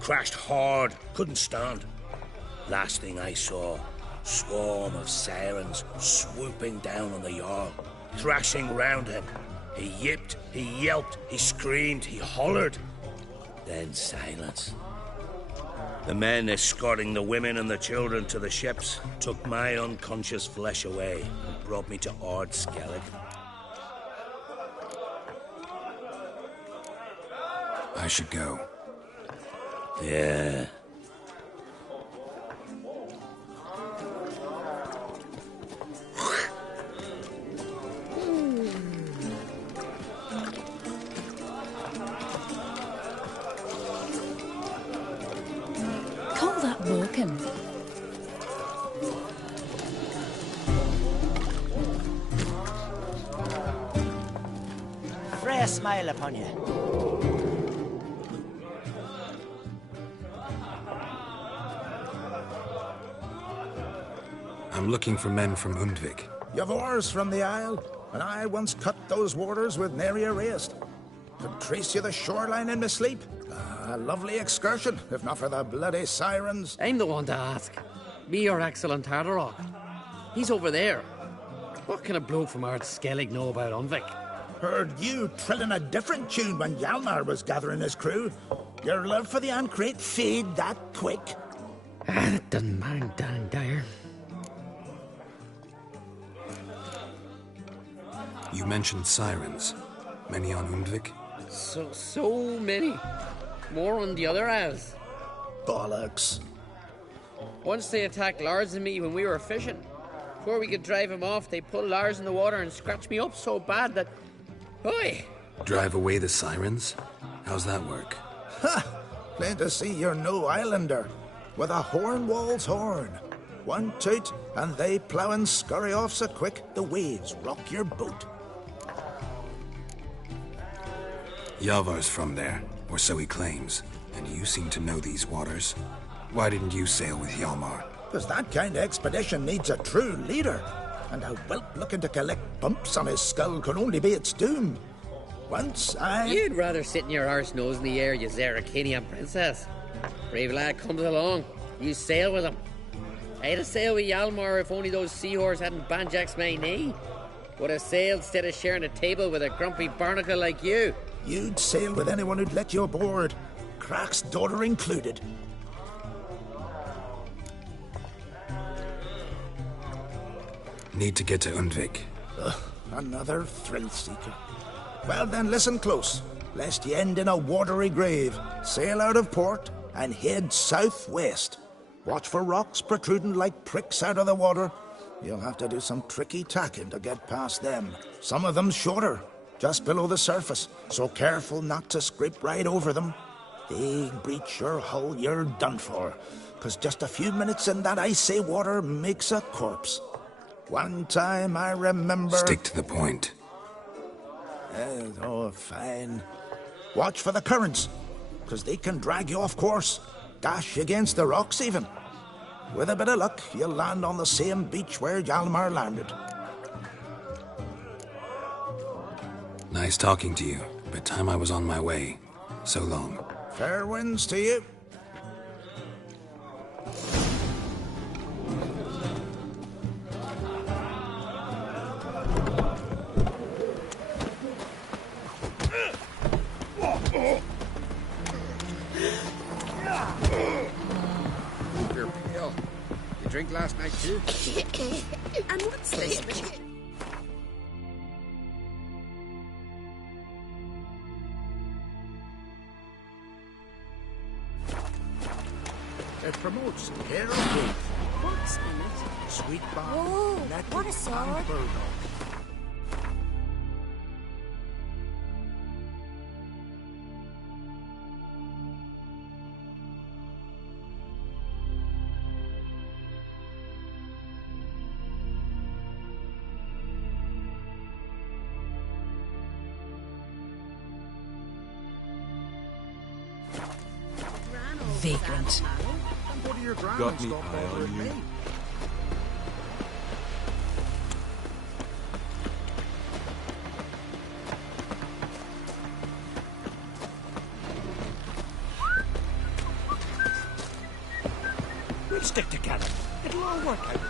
Crashed hard, couldn't stand. Last thing I saw, swarm of sirens swooping down on the Jarl, thrashing round him. He yipped, he yelped, he screamed, he hollered. Then silence. The men escorting the women and the children to the ships took my unconscious flesh away and brought me to Ard Skellig. I should go. Yeah. Call that walking. Fray a smile upon you. I'm looking for men from Undvik. You've oars from the Isle, and I once cut those waters with nary a raist. Could trace you the shoreline in my sleep. A lovely excursion, if not for the bloody sirens. I'm the one to ask. Me your excellent Tardarok. He's over there. What can a bloke from Ard Skellig know about Unvik? Heard you trilling a different tune when Hjalmar was gathering his crew. Your love for the Ancrate fade that quick. That doesn't mind Dan Dyer. You mentioned sirens. Many on Undvik? So many. More on the other isles. Bollocks. Once they attacked Lars and me when we were fishing. Before we could drive him off, they pulled Lars in the water and scratched me up so bad that... Oi! Drive away the sirens? How's that work? Ha! Plain to see you're no islander. With a horn wall's horn. One toot, and they plough and scurry off so quick the waves rock your boat. Yavar's from there, or so he claims, and you seem to know these waters. Why didn't you sail with Hjalmar? Because that kind of expedition needs a true leader, and a whelp looking to collect bumps on his skull could only be its doom. Once I... You'd rather sit in your arse nose in the air, you Zarakinian princess. Brave lad comes along, you sail with him. I'd have sailed with Hjalmar if only those seahorses hadn't banjaxed my knee. Would have sailed instead of sharing a table with a grumpy barnacle like you. You'd sail with anyone who'd let you aboard, Crach's daughter included. Need to get to Undvik. Another thrill seeker. Well then, listen close, lest ye end in a watery grave. Sail out of port and head southwest. Watch for rocks protruding like pricks out of the water. You'll have to do some tricky tacking to get past them. Some of them shorter, just below the surface, so careful not to scrape right over them. They breach your hull, you're done for, 'cause just a few minutes in that icy water makes a corpse. One time I remember... Stick to the point. Oh, fine. Watch for the currents, 'cause they can drag you off course, dash against the rocks even. With a bit of luck, you'll land on the same beach where Hjalmar landed. Nice talking to you, but time I was on my way. So long. Fair winds to you. You're pale. You drink last night too? And what's this? It promotes hair of growth, What's in it? sweet balm, Whoa, nectar, what a sword. and burdock. vagrant. Got me eye on you. We'll stick together. It'll all work out.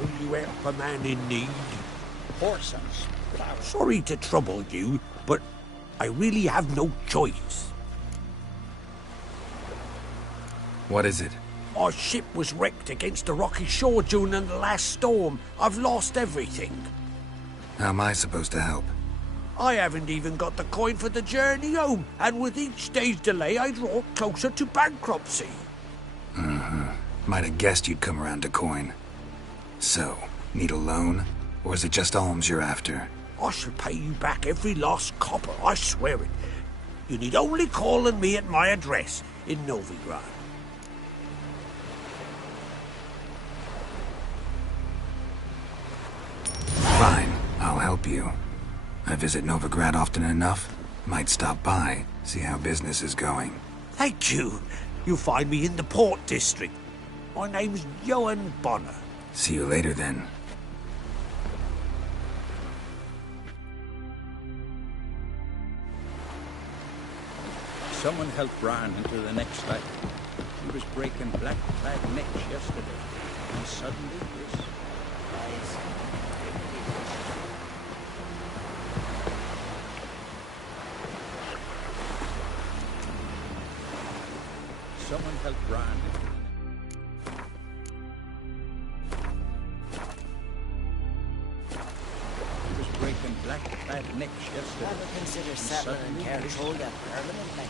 Will you help a man in need? Horses. Sorry to trouble you, but I really have no choice. What is it? My ship was wrecked against the rocky shore during the last storm. I've lost everything. How am I supposed to help? I haven't even got the coin for the journey home, and with each day's delay, I draw closer to bankruptcy. Might have guessed you'd come around to coin. So, need a loan? Or is it just alms you're after? I shall pay you back every last copper, I swear it. You need only call on me at my address in Novigrad. Fine, I'll help you. I visit Novigrad often enough. Might stop by, see how business is going. Thank you. You'll find me in the Port District. My name's Johan Bonner. See you later then. Someone helped Bran into the next life. He was breaking black-clad necks yesterday, and suddenly this. Someone helped Bran into the He was breaking black-clad necks yesterday. Ever consider and settling in suddenly this. Cartolia permanently?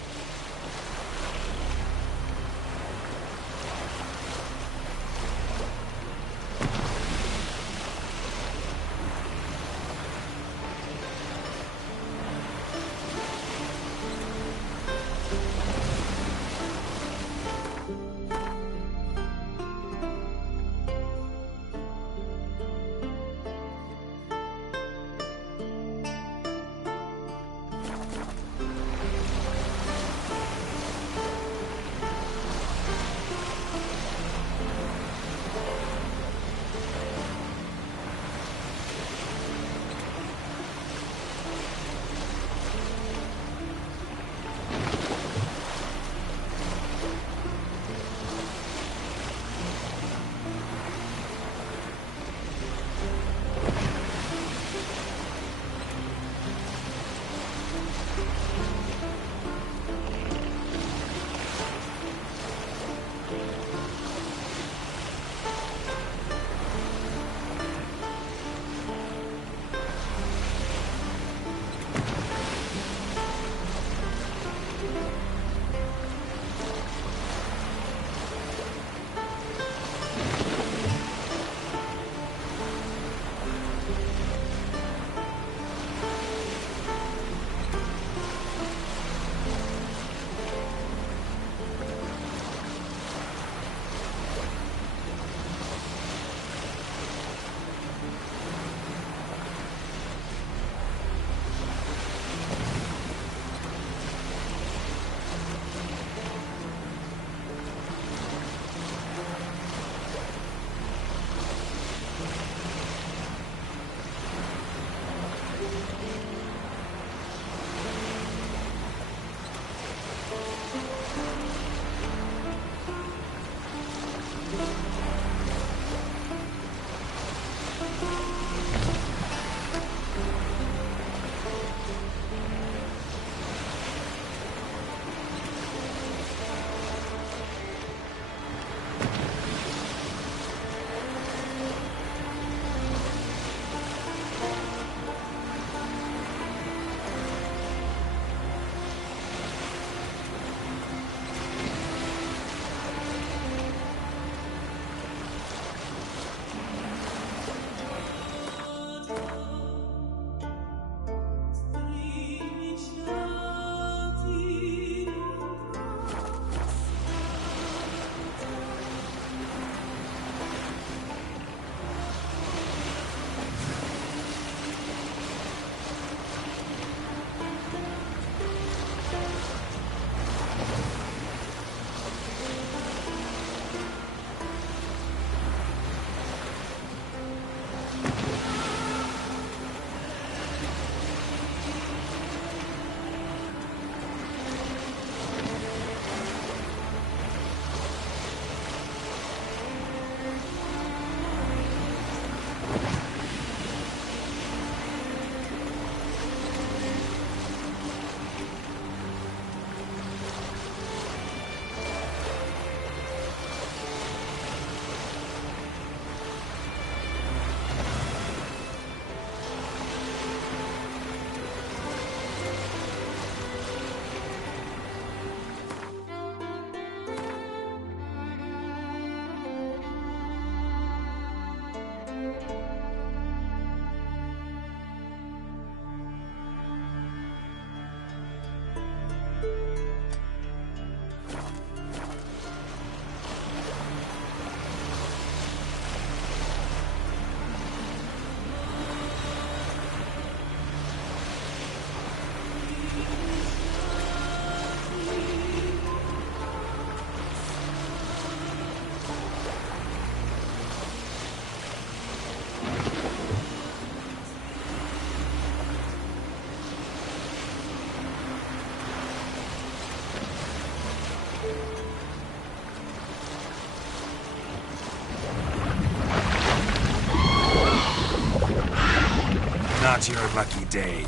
not your lucky day.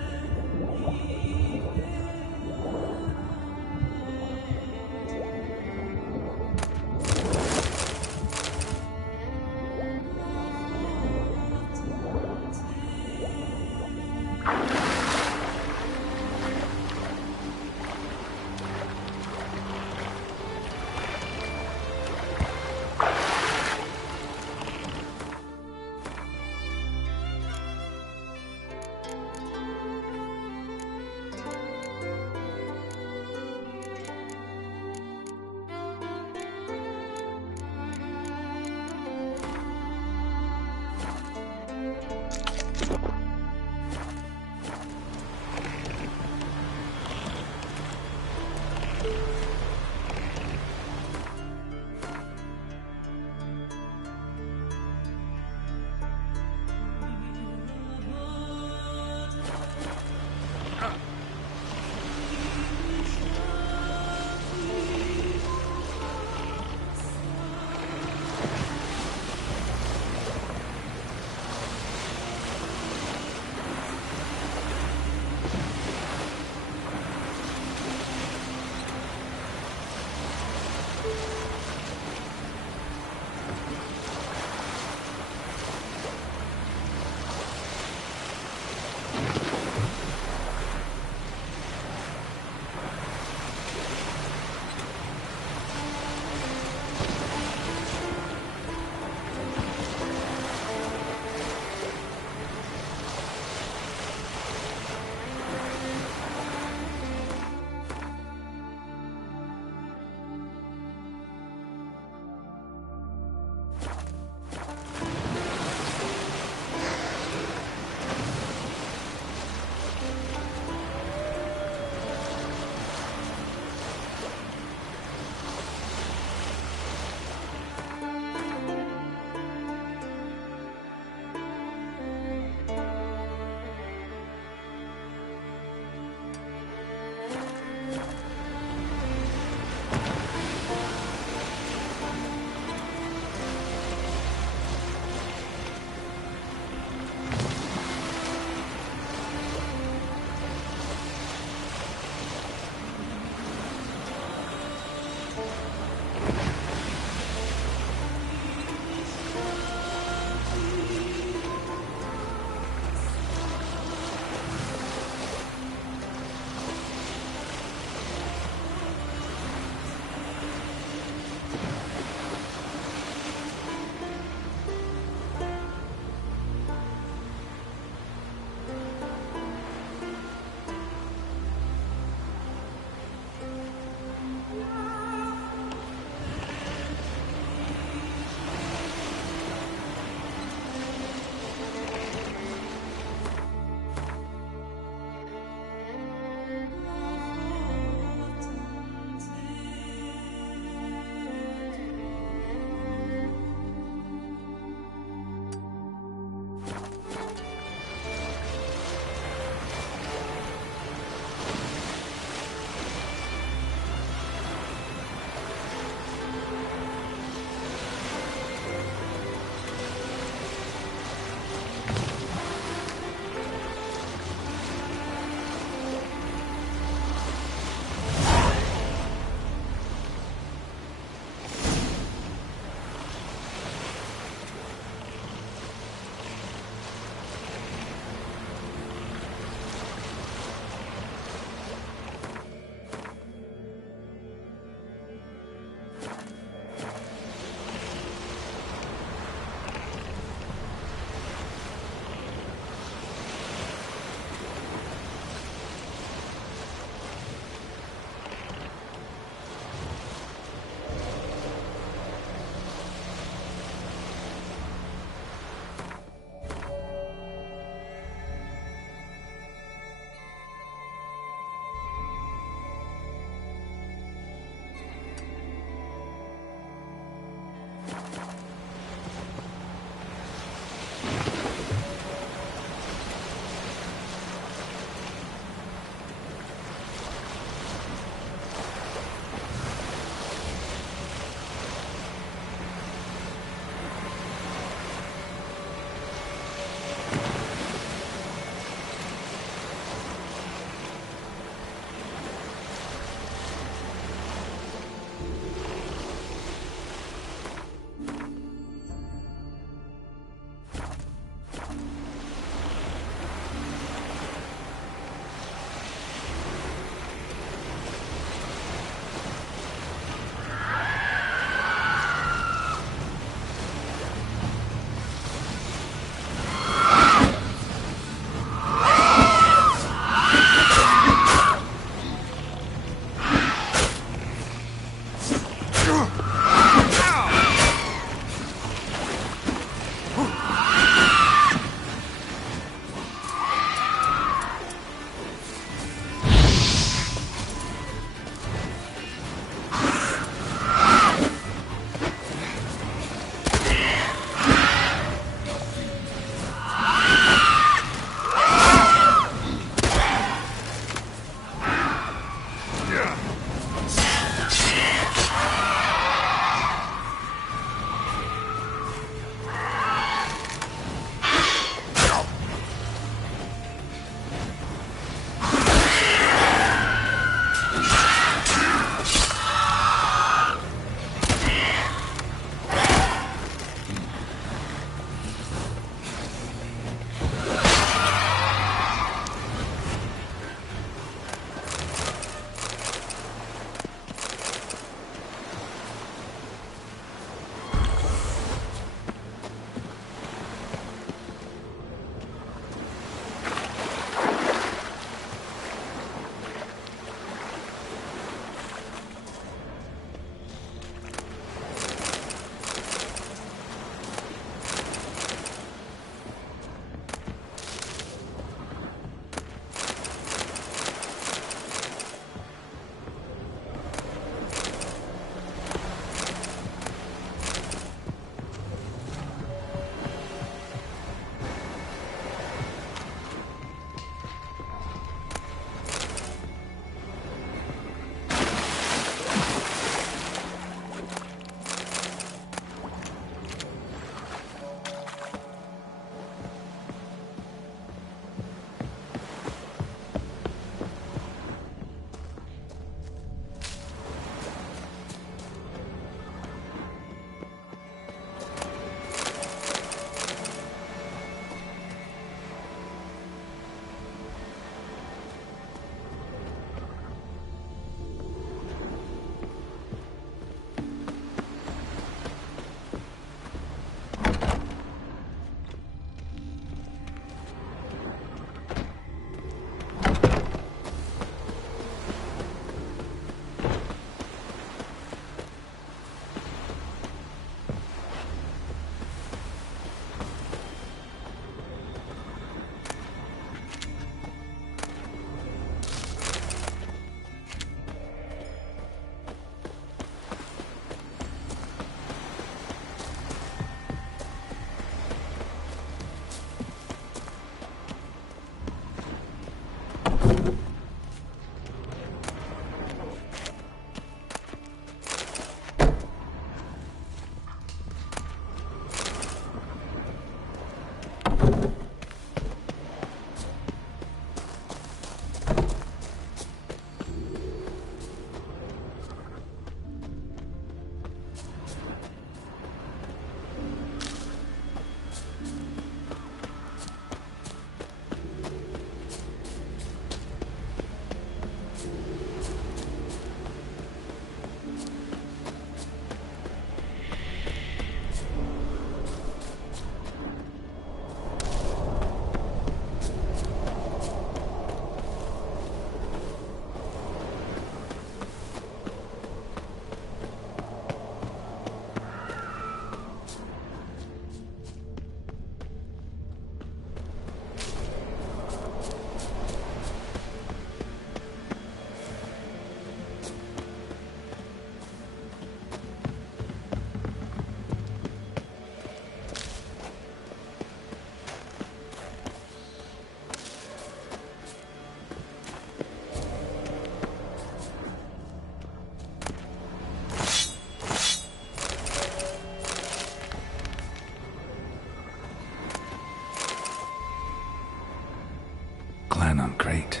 sound great.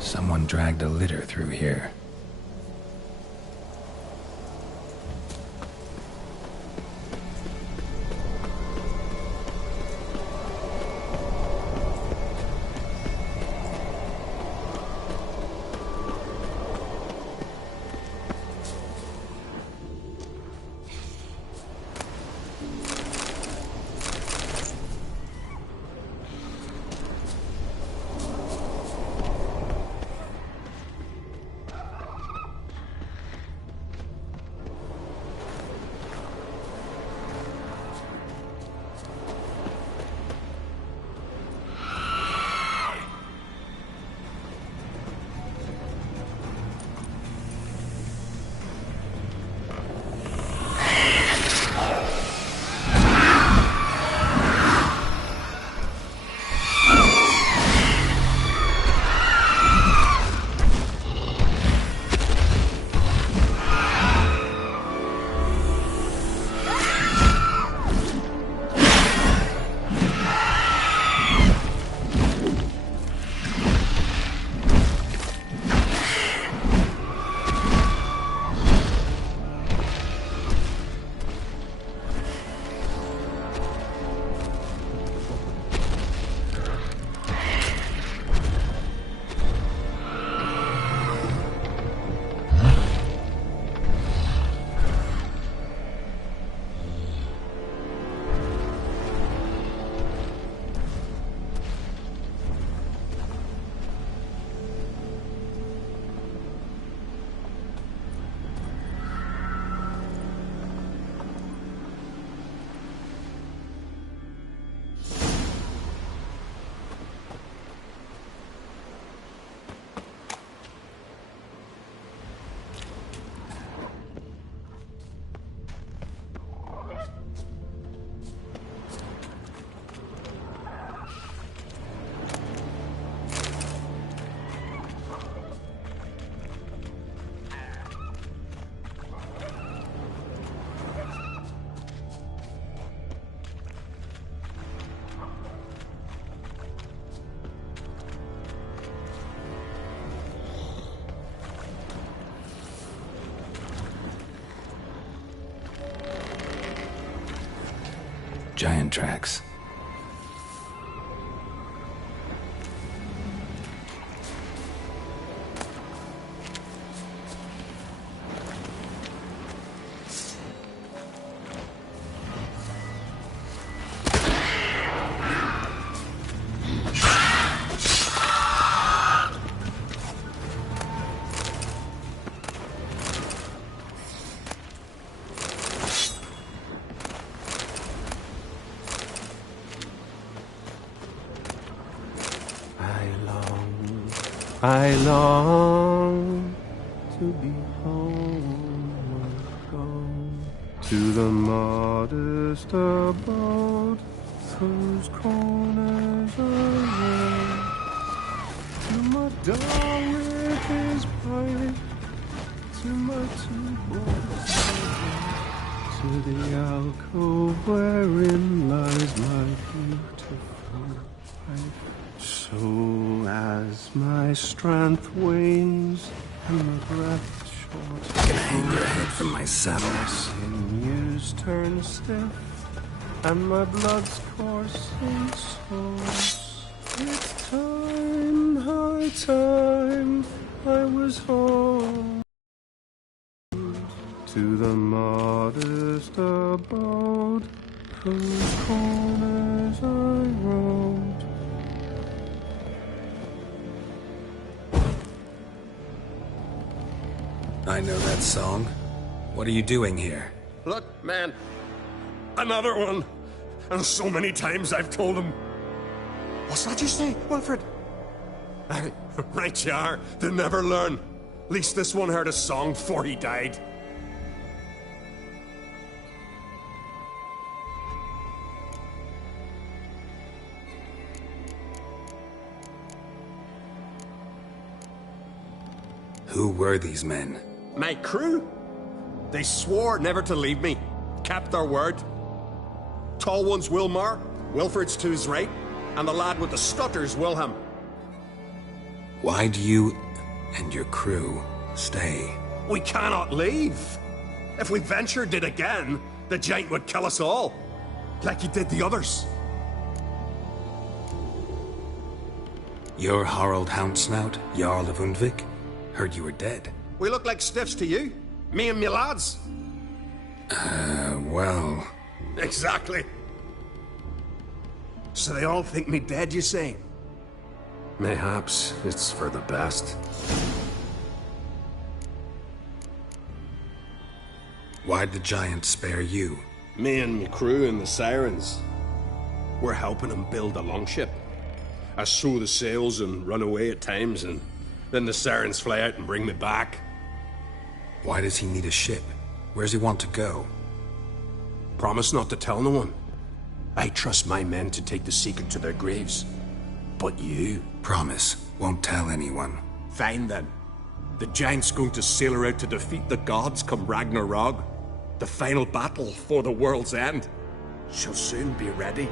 Someone dragged a litter through here. Giant tracks. I long to be home again, to the modest abode whose corners I roam, to my dog with his pipe, to my two boys, to the alcove wherein lies my beautiful wife. So as my strength wanes and my breath short, I can hang your head from my saddle. Sinews turn stiff and my blood's coursing source. It's time, high time, I was home to the modest abode whose corners I roamed. I know that song. What are you doing here? Look, man. Another one. And so many times I've told him. What's that you say, Wilfred? Aye, right you are. They never learn. At least this one heard a song before he died. Who were these men? My crew? They swore never to leave me. Kept their word. Tall one's Wilmar, Wilfred's to his right, and the lad with the stutter's Wilhelm. Why do you and your crew stay? We cannot leave. If we ventured it again, the giant would kill us all. Like he did the others. You're Harald Houndsnout, Jarl of Undvik? Heard you were dead. We look like stiffs to you. Me and me lads. Well... Exactly. So they all think me dead, you say? Mayhaps it's for the best. Why'd the giant spare you? Me and me crew and the Sirens. We're helping him build a longship. I sew the sails and run away at times, and then the Sirens fly out and bring me back. Why does he need a ship? Where's he want to go? Promise not to tell no one. I trust my men to take the secret to their graves. But you... Promise. Won't tell anyone. Fine then. The giant's going to sail her out to defeat the gods come Ragnarok. The final battle for the world's end. She'll soon be ready.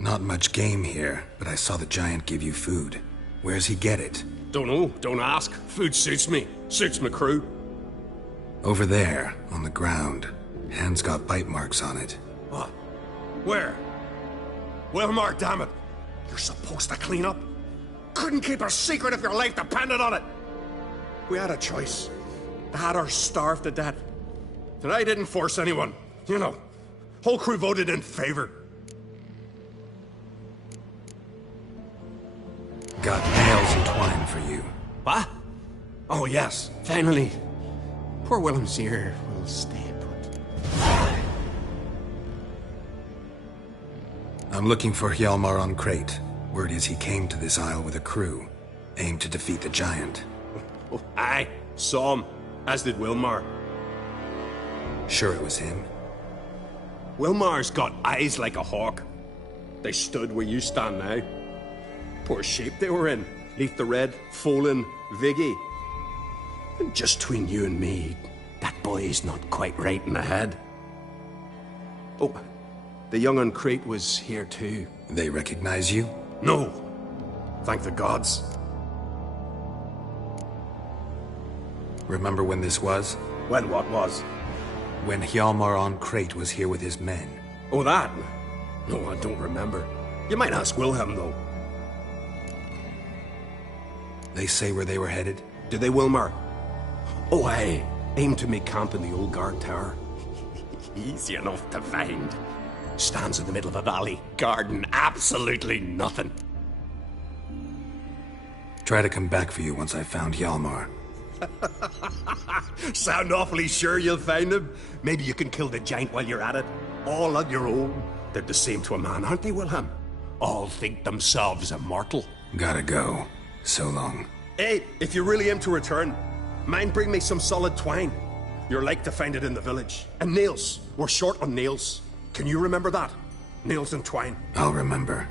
Not much game here, but I saw the giant give you food. Where's he get it? Don't know, don't ask. Food suits me. Suits my crew. Over there, on the ground. Hand's got bite marks on it. What? Where? Wilmar, damn it! You're supposed to clean up. Couldn't keep a secret if your life depended on it. We had a choice. They had her starved to death. And I didn't force anyone. You know, whole crew voted in favor. Got nails and twine for you. What? Oh yes, finally. Poor Willem's here will stay put. I'm looking for Hjalmar on Crate. Word is he came to this isle with a crew. Aimed to defeat the giant. Oh, aye, saw him. As did Wilmar. Sure it was him? Wilmar's got eyes like a hawk. They stood where you stand now. Poor shape they were in. Leaf the Red, Folin, Viggy. And just between you and me, that boy's not quite right in the head. Oh, the young on Crate was here too. They recognize you? No. Thank the gods. Remember when this was? When what was? When Hjalmar on Crate was here with his men. Oh, that? No, I don't remember. You might ask Wilhelm, though. They say where they were headed? Did they, Wilmar? Oh, aye. Aimed to make camp in the old guard tower. Easy enough to find. Stands in the middle of a valley. Garden, absolutely nothing. Try to come back for you once I've found Hjalmar. Sound awfully sure you'll find him? Maybe you can kill the giant while you're at it. All on your own. They're the same to a man, aren't they, Wilhelm? All think themselves immortal. Gotta go. So long. Hey, if you really aim to return, mind bring me some solid twine. You're like to find it in the village. And nails. We're short on nails. Can you remember that? Nails and twine. I'll remember.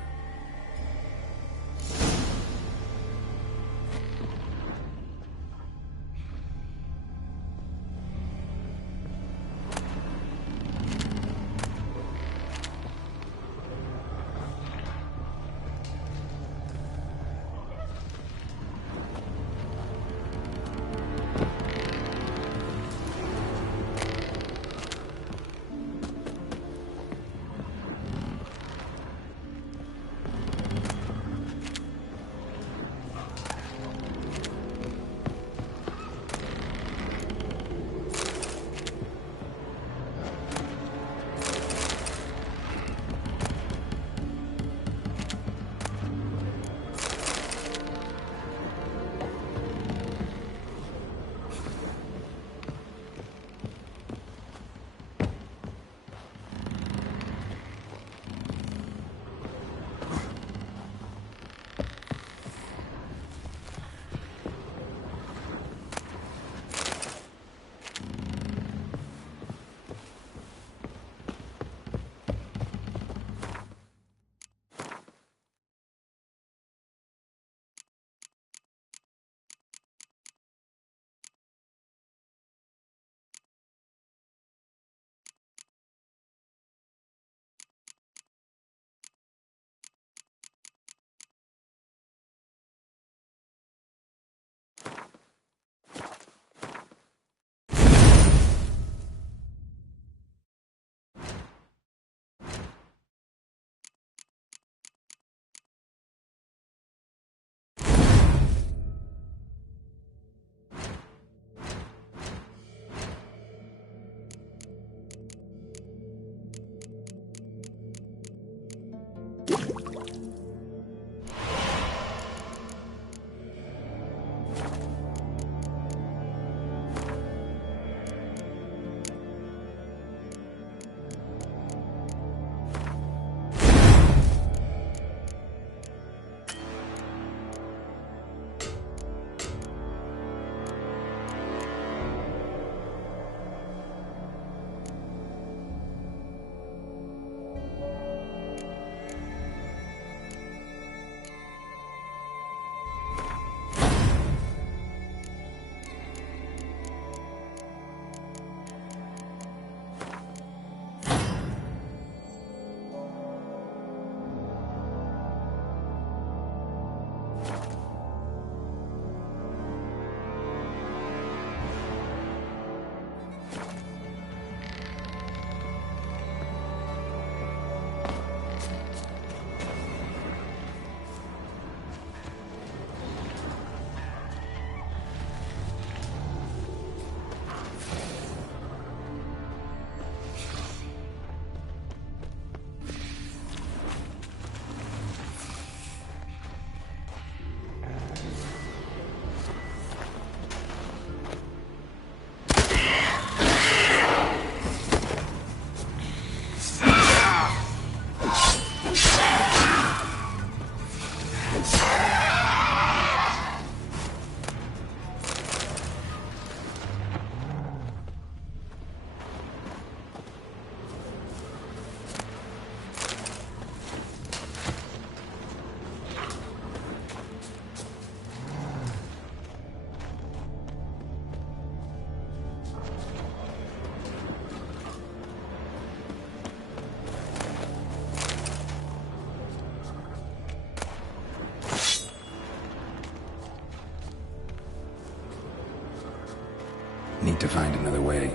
Need to find another way.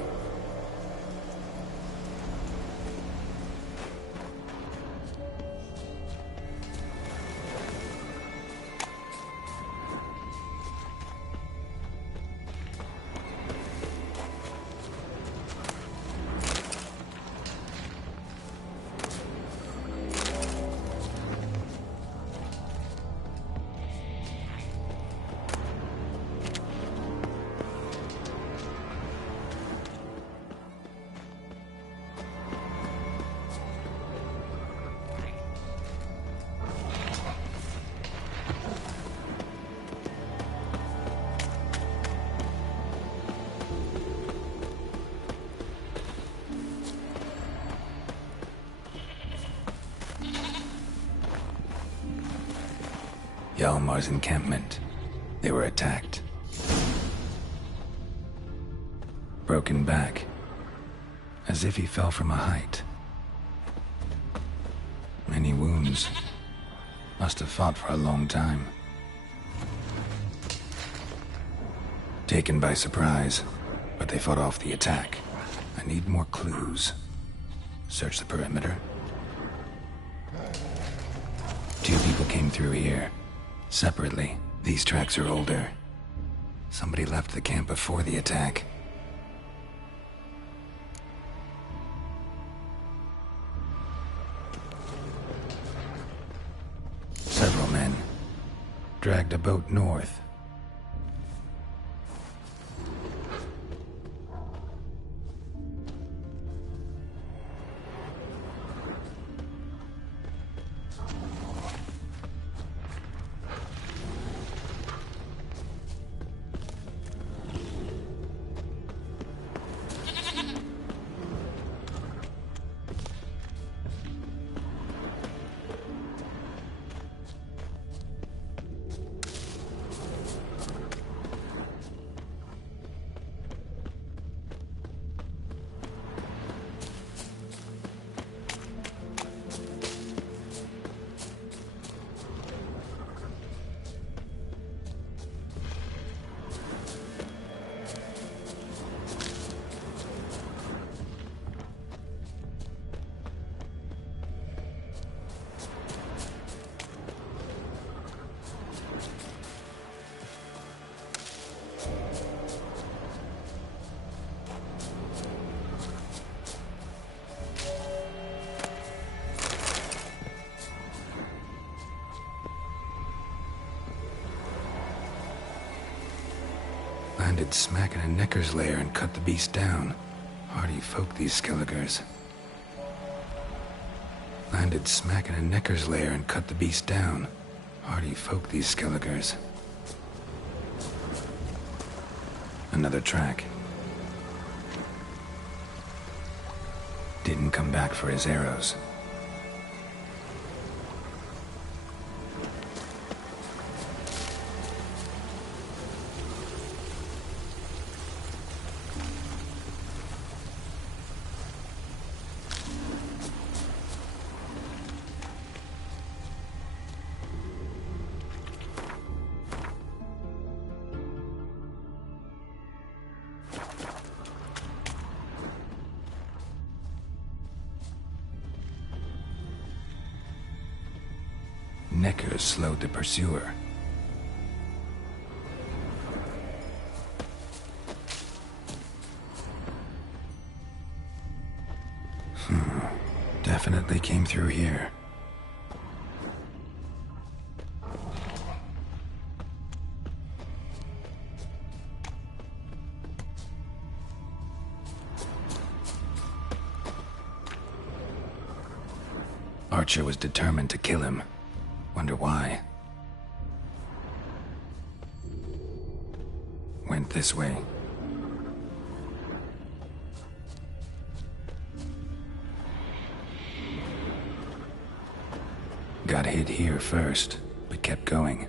Hjalmar's encampment. They were attacked. Broken back. As if he fell from a height. Many wounds. Must have fought for a long time. Taken by surprise, but they fought off the attack. I need more clues. Search the perimeter. 2 people came through here. Separately. These tracks are older. Somebody left the camp before the attack. Several men dragged a boat north. Landed smack in a Necker's lair and cut the beast down. Hardy folk, these Skelligers. Landed smack in a Necker's lair and cut the beast down. Hardy folk, these Skelligers. Another track. Didn't come back for his arrows. Necker slowed the pursuer. Definitely came through here. Archer was determined to kill him. Wonder why. Went this way. Got hit here first, but kept going.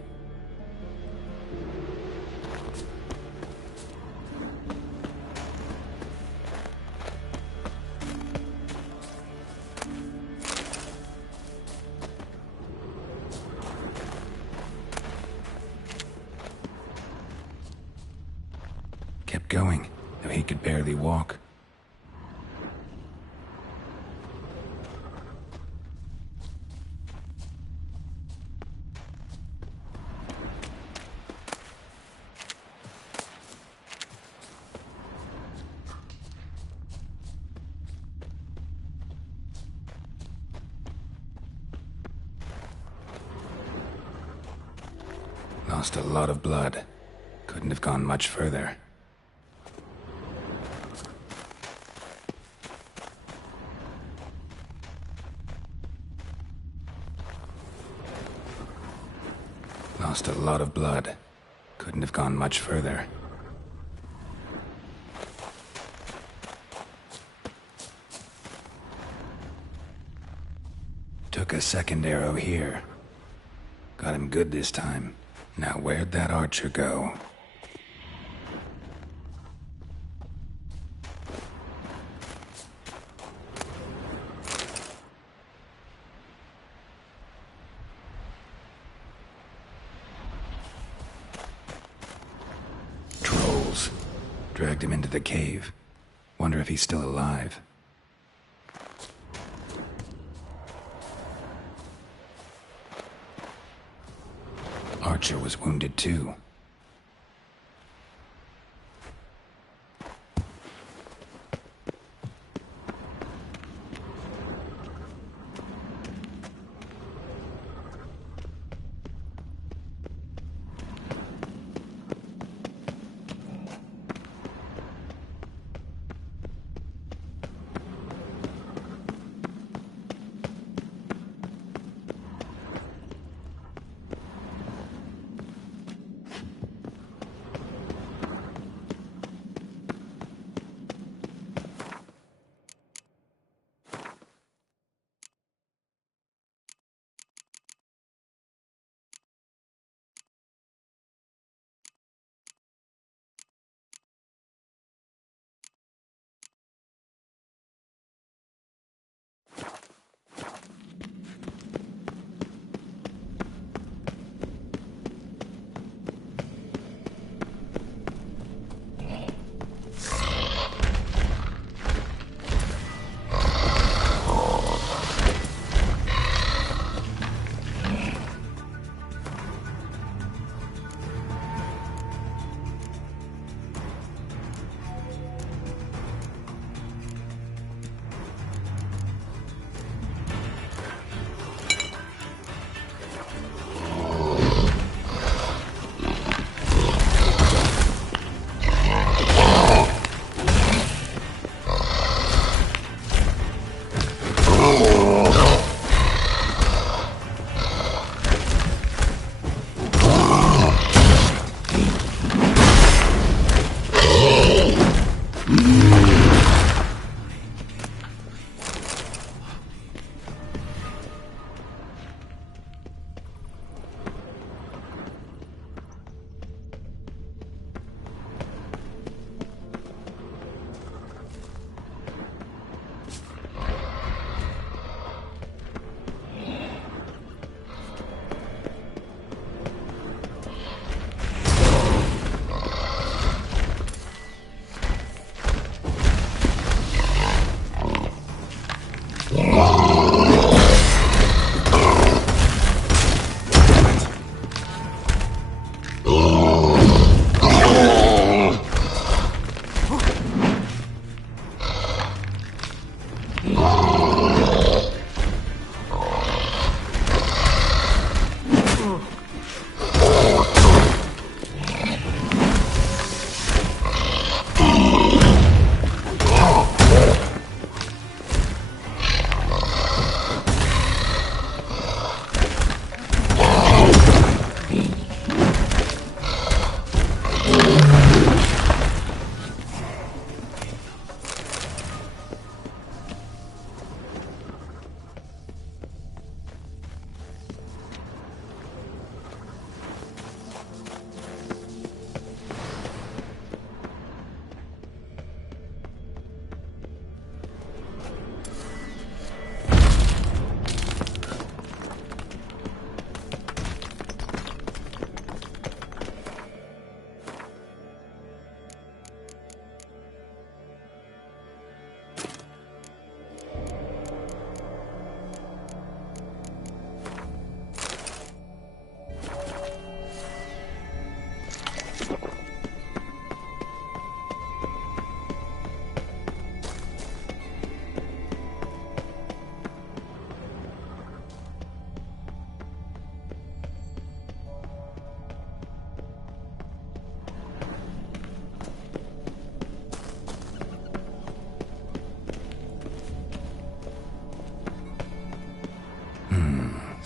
Kept going. though he could barely walk. Lost a lot of blood. Couldn't have gone much further. Lost a lot of blood. Couldn't have gone much further. Took a second arrow here. Got him good this time. Now where'd that archer go? Trolls. Dragged him into the cave. Wonder if he's still alive. Archer was wounded too.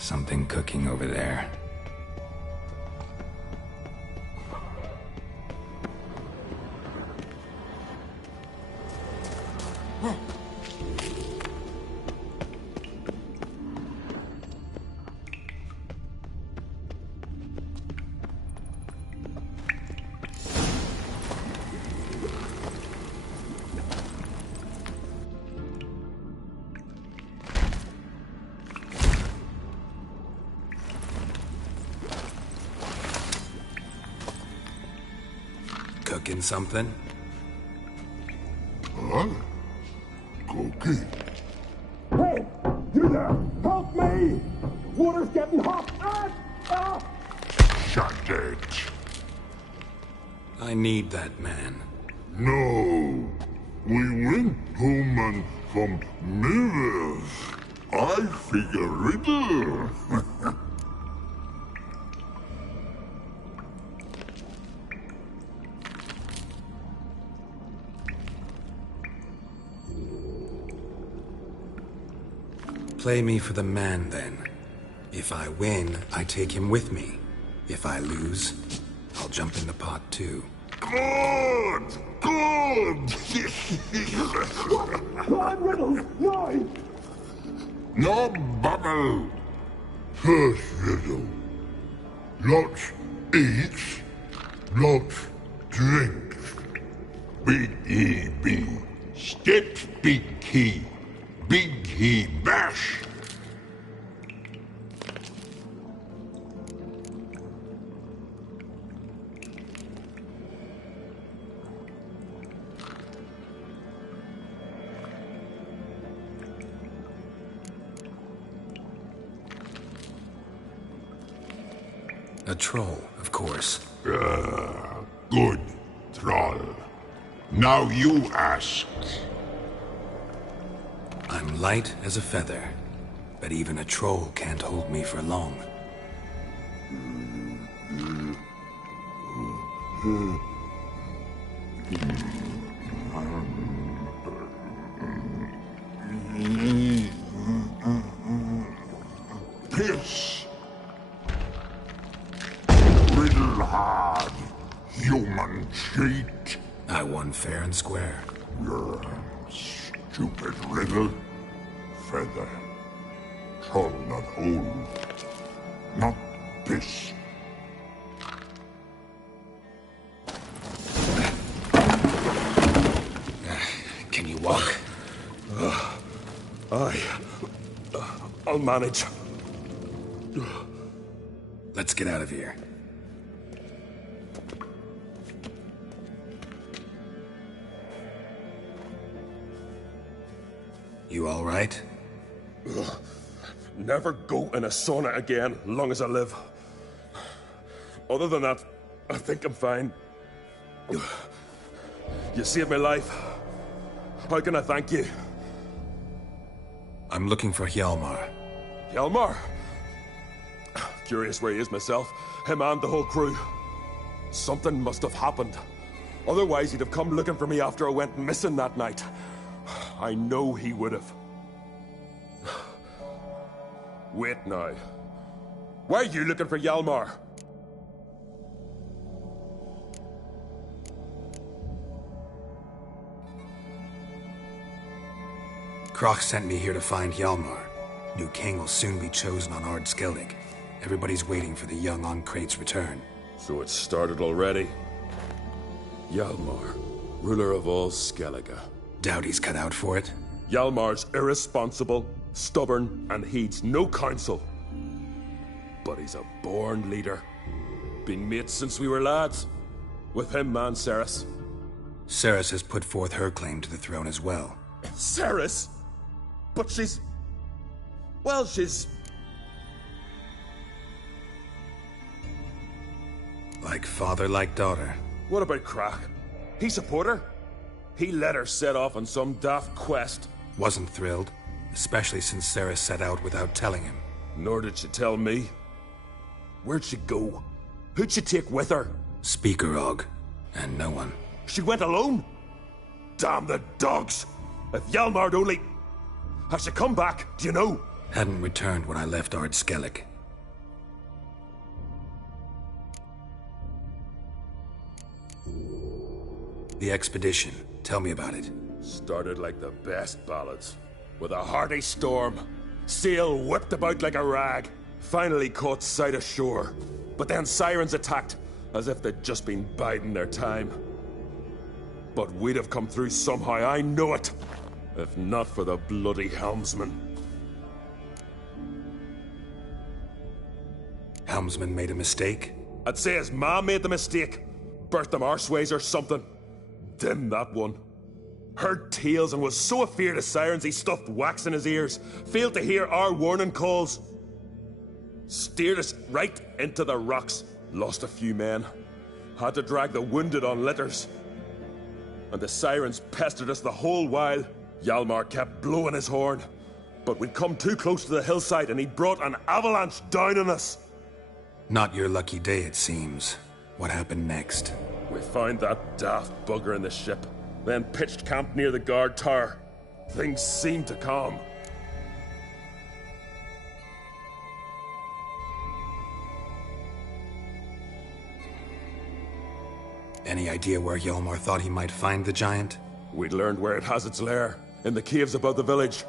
Something cooking over there. Cooking something? Huh? Cookie? Hey! You there! Help me! Water's getting hot! Shut it. I need that man. No. We went home and found mirrors. I figure riddle. Play me for the man, then. If I win, I take him with me. If I lose, I'll jump in the pot, too. Good! Good! Climb riddles! No! No bubble! First riddle. Lots eats, lots drinks. Big E B. Steps big key. Big he bash. A troll, of course. Good, troll. Now you ask. I'm light as a feather, but even a troll can't hold me for long. Piss. Riddle hard, human cheat. I won fair and square. Stupid riddle. Feather. Troll not hole. Not piss. Can you walk? I'll manage. Let's get out of here. You all right? Never go in a sauna again, long as I live. Other than that, I think I'm fine. You saved my life. How can I thank you? I'm looking for Hjalmar. Hjalmar? Curious where he is myself. Him and the whole crew. Something must have happened. Otherwise, he'd have come looking for me after I went missing that night. I know he would have. Wait now. Why are you looking for Hjalmar? Croc sent me here to find Hjalmar. New king will soon be chosen on Ard Skellig. Everybody's waiting for the young Ancrate's return. So it's started already. Hjalmar, ruler of all Skellige. Doubt he's cut out for it. Hjalmar's irresponsible, stubborn, and heeds no counsel. But he's a born leader. Been mates since we were lads. With him and Ceres. Ceres has put forth her claim to the throne as well. Ceres? But she's... well, she's... like father, like daughter. What about Crach? He support her? He let her set off on some daft quest. Wasn't thrilled, especially since Ceres set out without telling him. Nor did she tell me. Where'd she go? Who'd she take with her? Speakerog, and no one. She went alone? Damn the dogs! If Hjalmar'd only... has she come back, do you know? Hadn't returned when I left Ard Skellig. The expedition. Tell me about it. Started like the best ballads. With a hearty storm. Sail whipped about like a rag. Finally caught sight of shore. But then sirens attacked, as if they'd just been biding their time. But we'd have come through somehow, I know it. If not for the bloody helmsman. Helmsman made a mistake? I'd say his ma made the mistake. Birthed them arseways or something. Dim that one. Heard tales and was so afeard of sirens he stuffed wax in his ears. Failed to hear our warning calls. Steered us right into the rocks. Lost a few men. Had to drag the wounded on litters. And the sirens pestered us the whole while. Hjalmar kept blowing his horn. But we'd come too close to the hillside and he brought an avalanche down on us. Not your lucky day, it seems. What happened next? We found that daft bugger in the ship, then pitched camp near the guard tower. Things seemed to calm. Any idea where Hjalmar thought he might find the giant? We'd learned where it has its lair, in the caves above the village.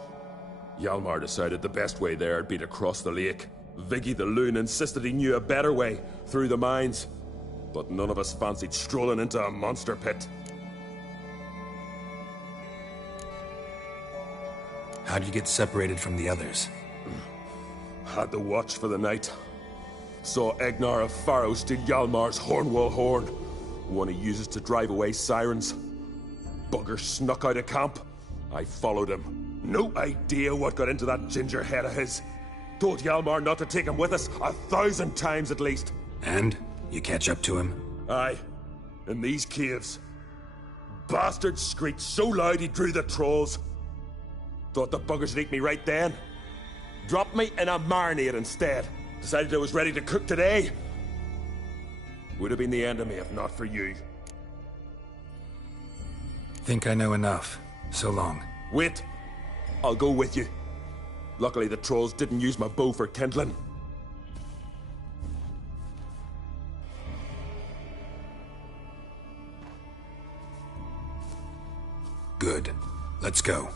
Hjalmar decided the best way there would be to cross the lake. Viggy the loon insisted he knew a better way, through the mines. But none of us fancied strolling into a monster pit. How'd you get separated from the others? Had to watch for the night. Saw Egnar of Faro steal Hjalmar's Hornwall horn, one he uses to drive away sirens. Bugger snuck out of camp. I followed him. No idea what got into that ginger head of his. Told Hjalmar not to take him with us 1,000 times at least. And? You catch up to him? Aye. In these caves. Bastard screeched so loud he drew the trolls. Thought the buggers would eat me right then. Dropped me in a marinade instead. Decided I was ready to cook today. Would have been the end of me if not for you. Think I know enough. So long. Wait. I'll go with you. Luckily the trolls didn't use my bow for kindling. Good. Let's go.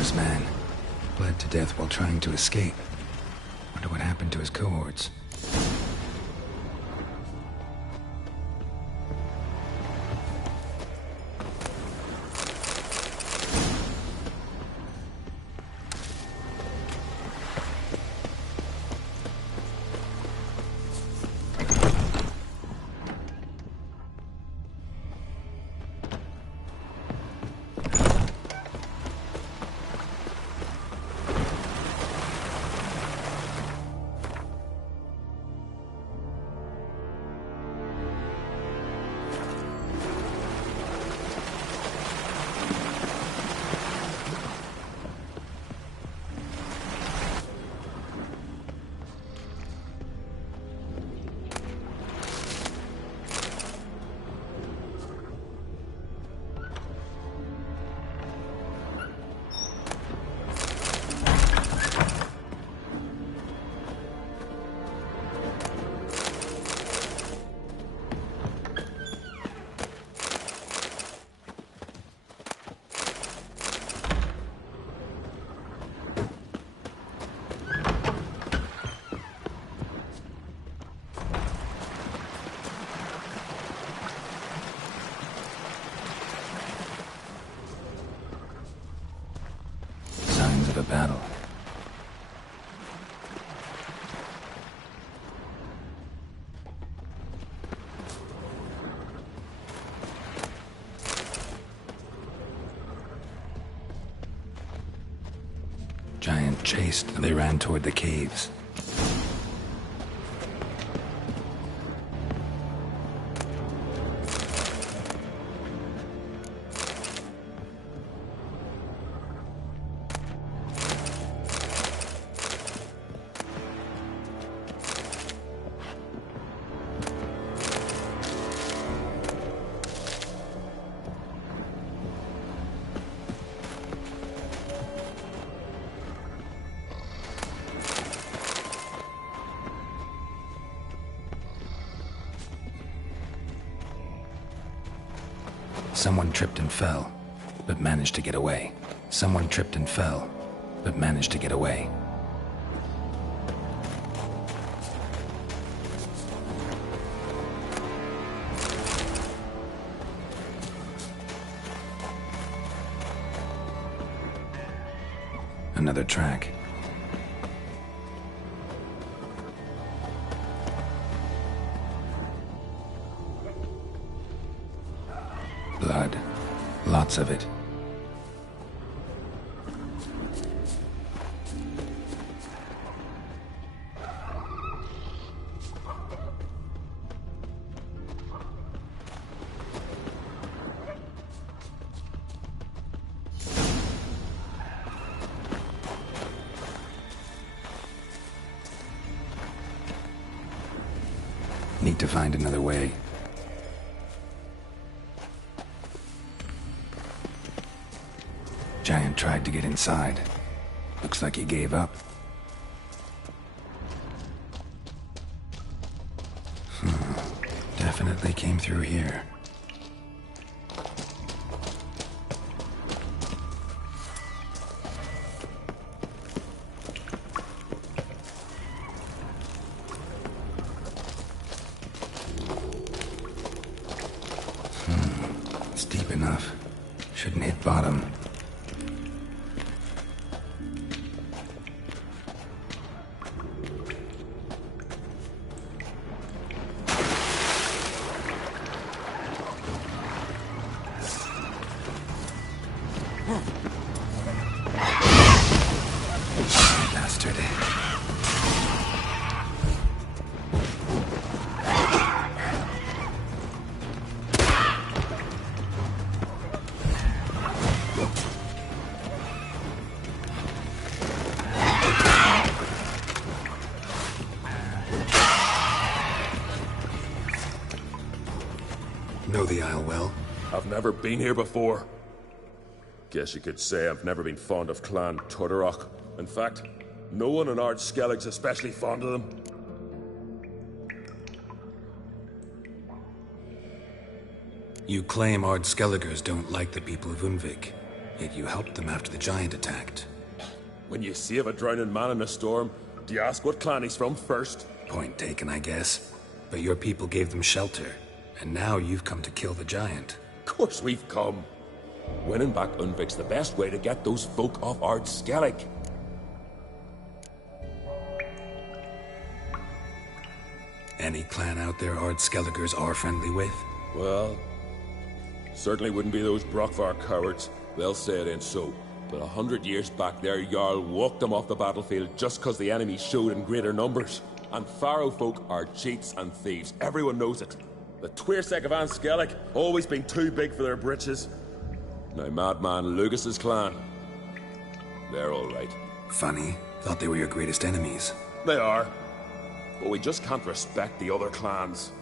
Horse man. Bled to death while trying to escape. Wonder what happened to his cohorts. Of a battle. Giant chased, and they ran toward the caves. Someone tripped and fell, but managed to get away. Someone tripped and fell, but managed to get away. Another track. Blood. Lots of it. Need to find another way. Giant tried to get inside. Looks like he gave up. Definitely came through here. It's deep enough. Shouldn't hit bottom. Bastard. Know the Isle well? I've never been here before. Guess you could say I've never been fond of Clan Turdarroch. In fact, no one in Ard Skellig's especially fond of them. You claim Ard Skelligers don't like the people of Unvik. Yet you helped them after the giant attacked. When you save a drowning man in a storm, do you ask what clan he's from first? Point taken, I guess. But your people gave them shelter, and now you've come to kill the giant. Of course we've come. Winning back Unvik's the best way to get those folk off Ard Skellig. Any clan out there Ard Skelligers are friendly with? Well, certainly wouldn't be those Brockvar cowards. They'll say it ain't so. But 100 years back their Jarl walked them off the battlefield just because the enemy showed in greater numbers. And Pharaoh folk are cheats and thieves. Everyone knows it. The Twirsec of An Skellig always been too big for their britches. Now Madman Lucas's clan, they're all right. Funny. Thought they were your greatest enemies. They are. But we just can't respect the other clans.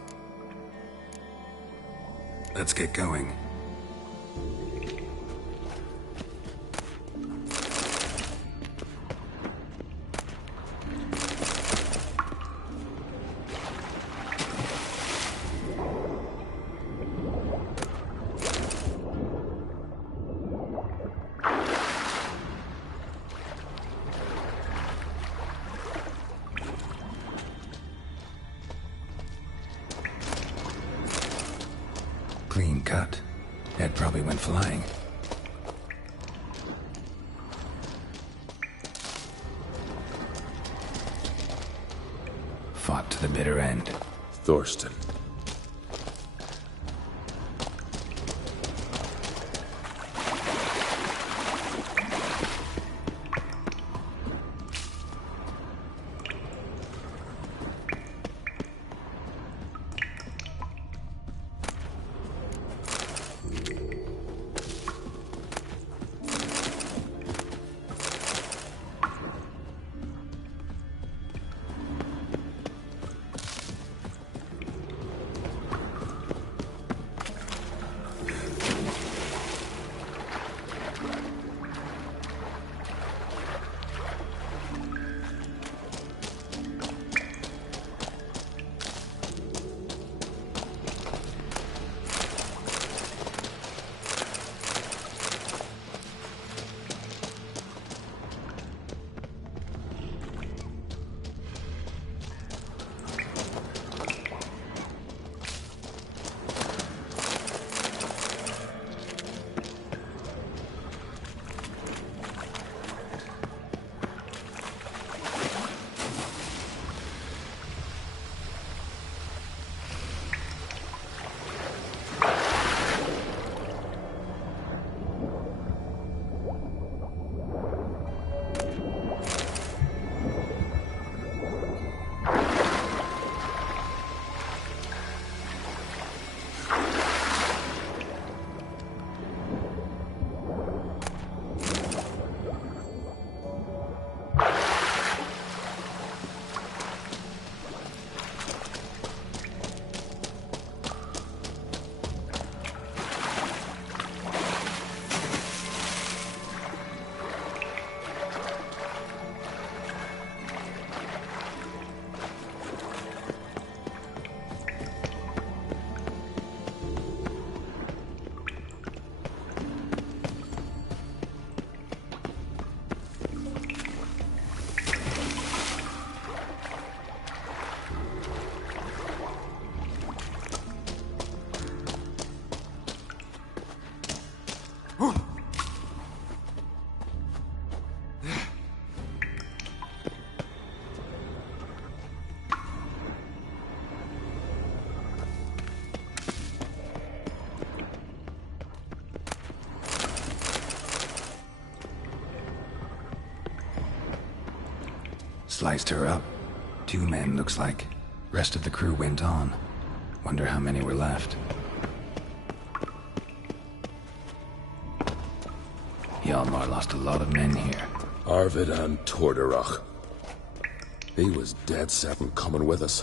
Let's get going. Clean cut. Ed probably went flying. Fought to the bitter end. Thorsten. Sliced her up. 2 men, looks like. Rest of the crew went on. Wonder how many were left. Hjalmar lost a lot of men here. Arvid and Torderach. He was dead set on coming with us.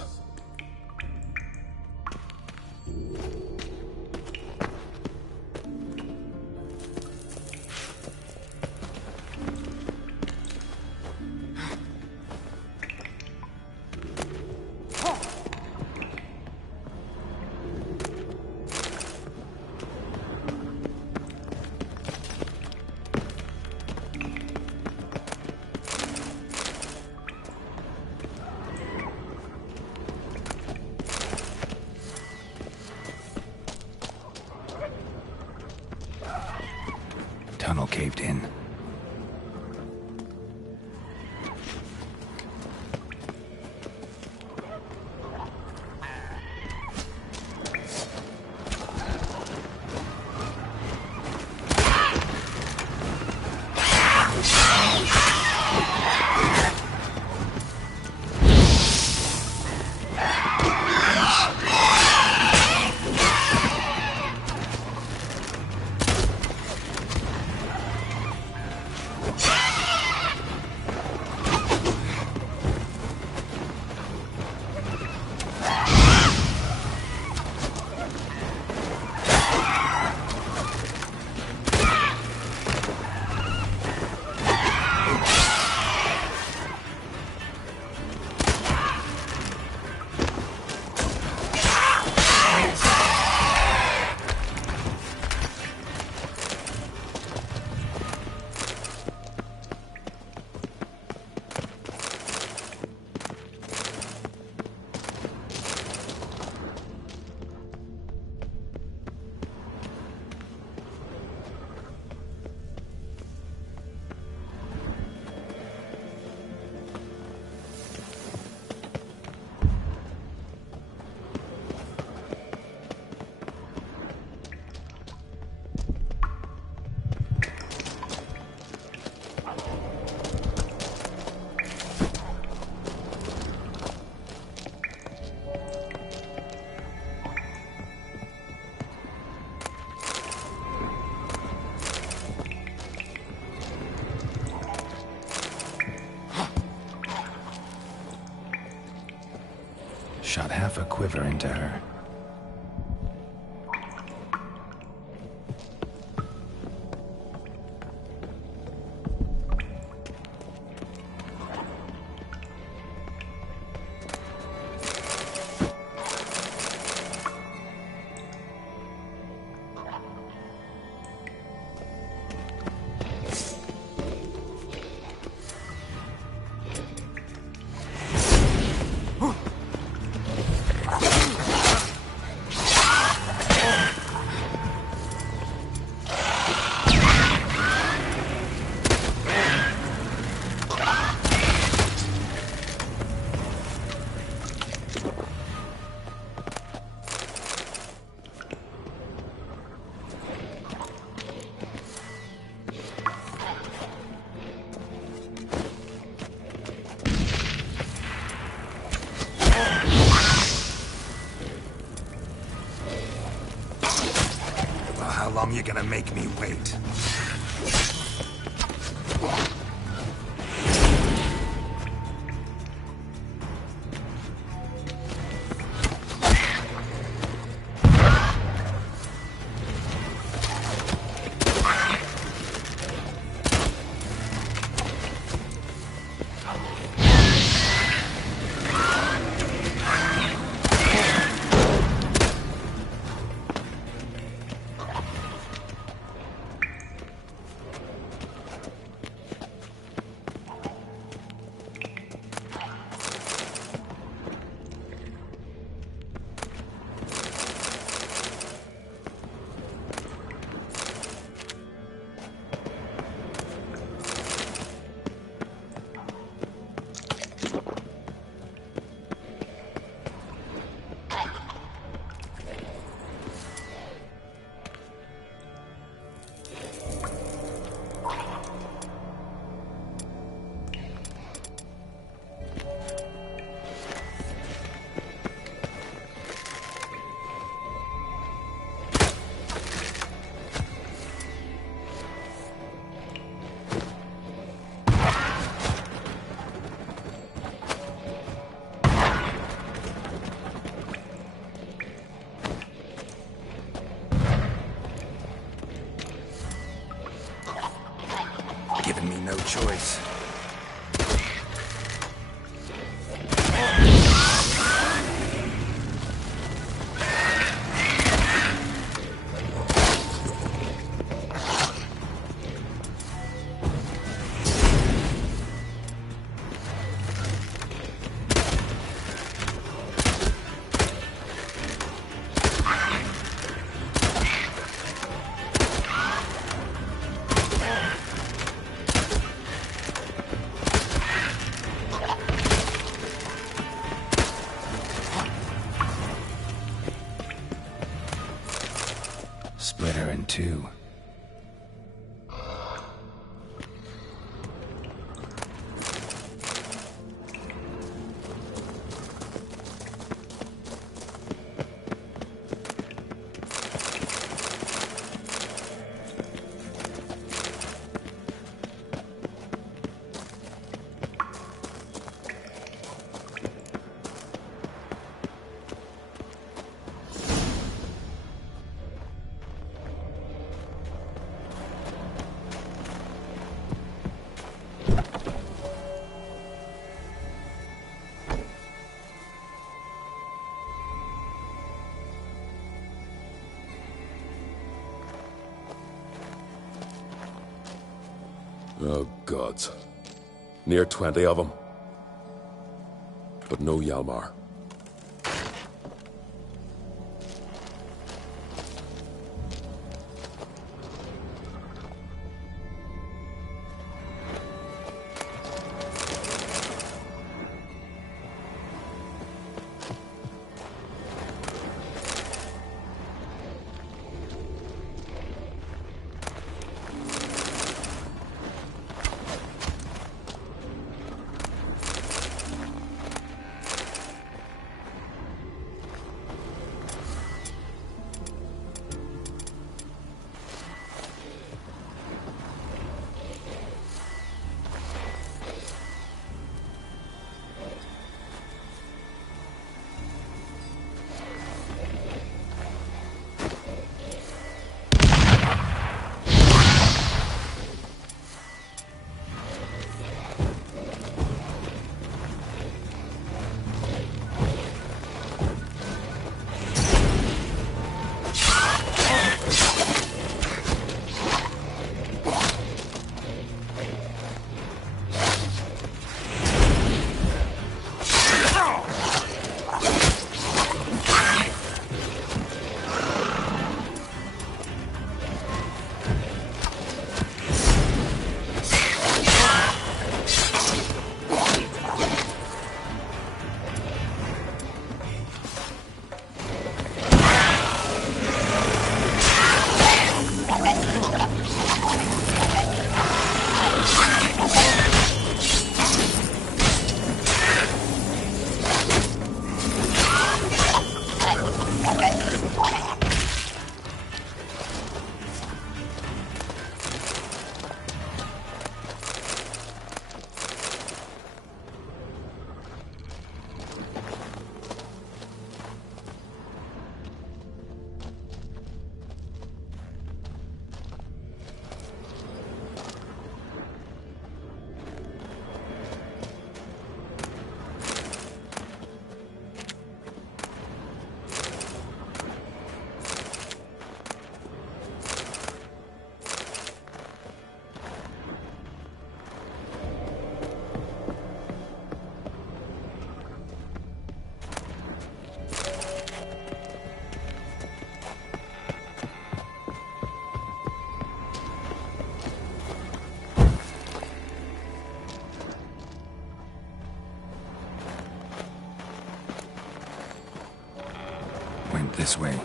shot half a quiver into her. How long you gonna make me wait? Giving me no choice. Split her in two. Oh, gods. Near 20 of them. But no Hjalmar. This way.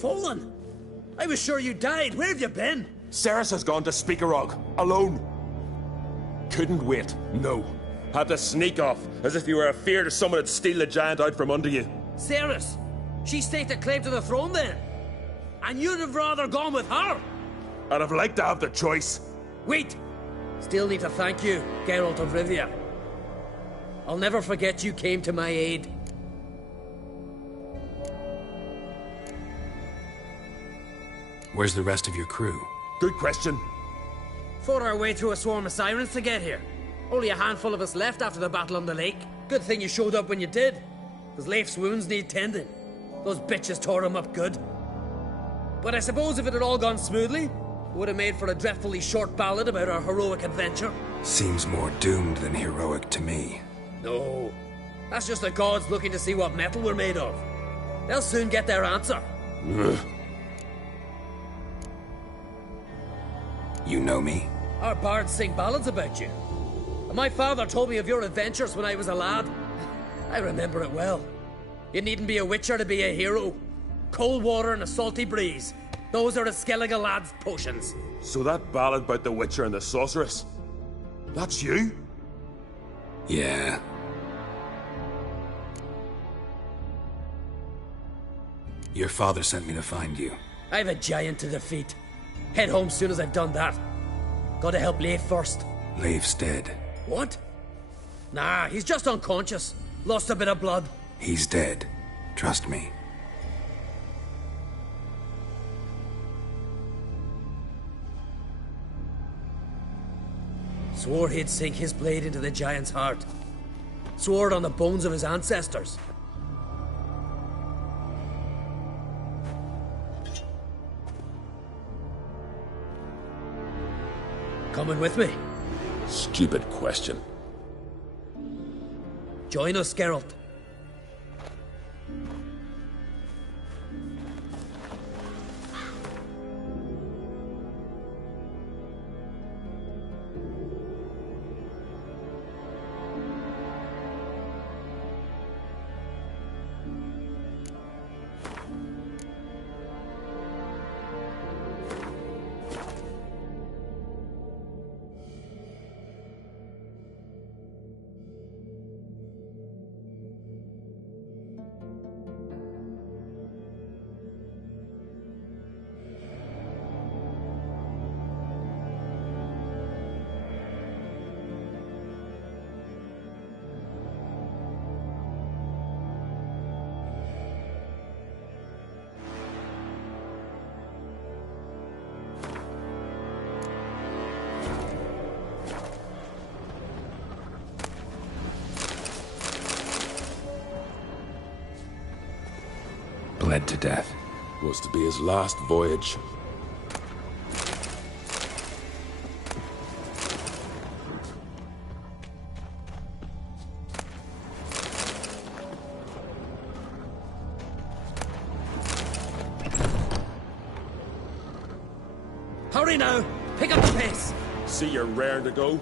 Fallen! I was sure you died. Where have you been? Ceres has gone to Speakerog, alone. Couldn't wait, no. Had to sneak off, as if you were afeard of someone would steal the giant out from under you. Ceres! She staked a claim to the throne then. And you'd have rather gone with her. I'd have liked to have the choice. Wait! Still need to thank you, Geralt of Rivia. I'll never forget you came to my aid. Where's the rest of your crew? Good question. Fought our way through a swarm of sirens to get here. Only a handful of us left after the battle on the lake. Good thing you showed up when you did. Because Leif's wounds need tending. Those bitches tore him up good. But I suppose if it had all gone smoothly, it would have made for a dreadfully short ballad about our heroic adventure. Seems more doomed than heroic to me. No. That's just the gods looking to see what metal we're made of. They'll soon get their answer. You know me? Our bards sing ballads about you. And my father told me of your adventures when I was a lad. I remember it well. You needn't be a witcher to be a hero. Cold water and a salty breeze. Those are the Skellige lad's potions. So that ballad about the Witcher and the Sorceress, that's you? Yeah. Your father sent me to find you. I have a giant to defeat. Head home soon as I've done that. Gotta help Leif first. Leif's dead. What? Nah, he's just unconscious. Lost a bit of blood. He's dead. Trust me. Swore he'd sink his blade into the giant's heart. Swore it on the bones of his ancestors. Coming with me? Stupid question. Join us, Geralt. bled to death. Was to be his last voyage. Hurry now! Pick up the pace! See you're raring to go?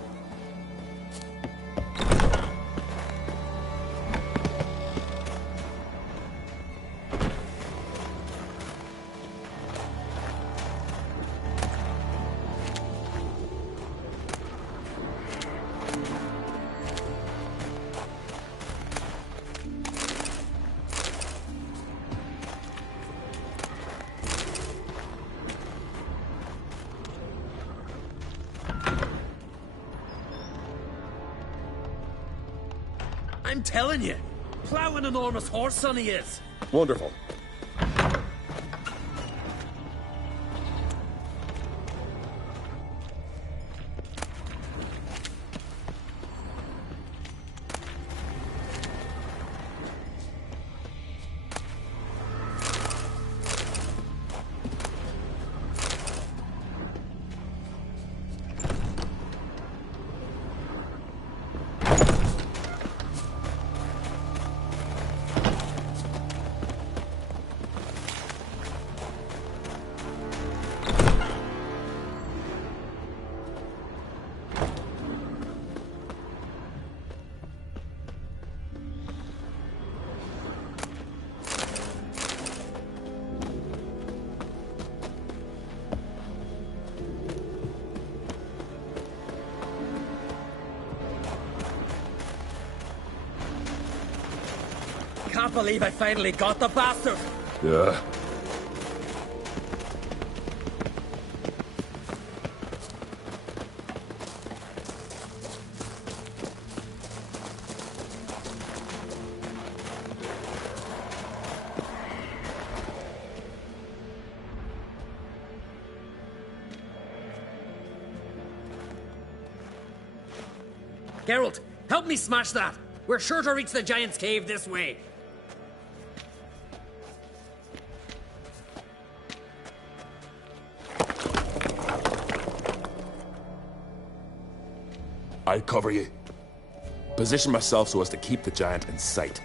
I'm telling you, plough an enormous horse, son he is. Wonderful. Can't believe I finally got the bastard! Yeah. Geralt, help me smash that! We're sure to reach the Giant's Cave this way. I'll cover you. Position myself so as to keep the giant in sight.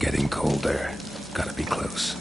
Getting colder. Gotta be close.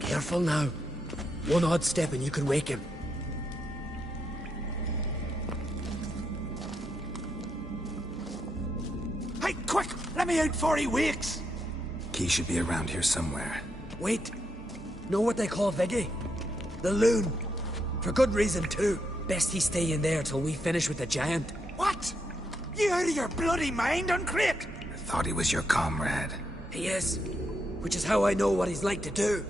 Careful now. One odd step and you can wake him. Hey, quick! Let me out before he wakes! Key should be around here somewhere. Wait. Know what they call Viggy? The loon. For good reason, too. Best he stay in there till we finish with the giant. What? You out of your bloody mind, Uncrate? I thought he was your comrade. He is. Which is how I know what he's like to do.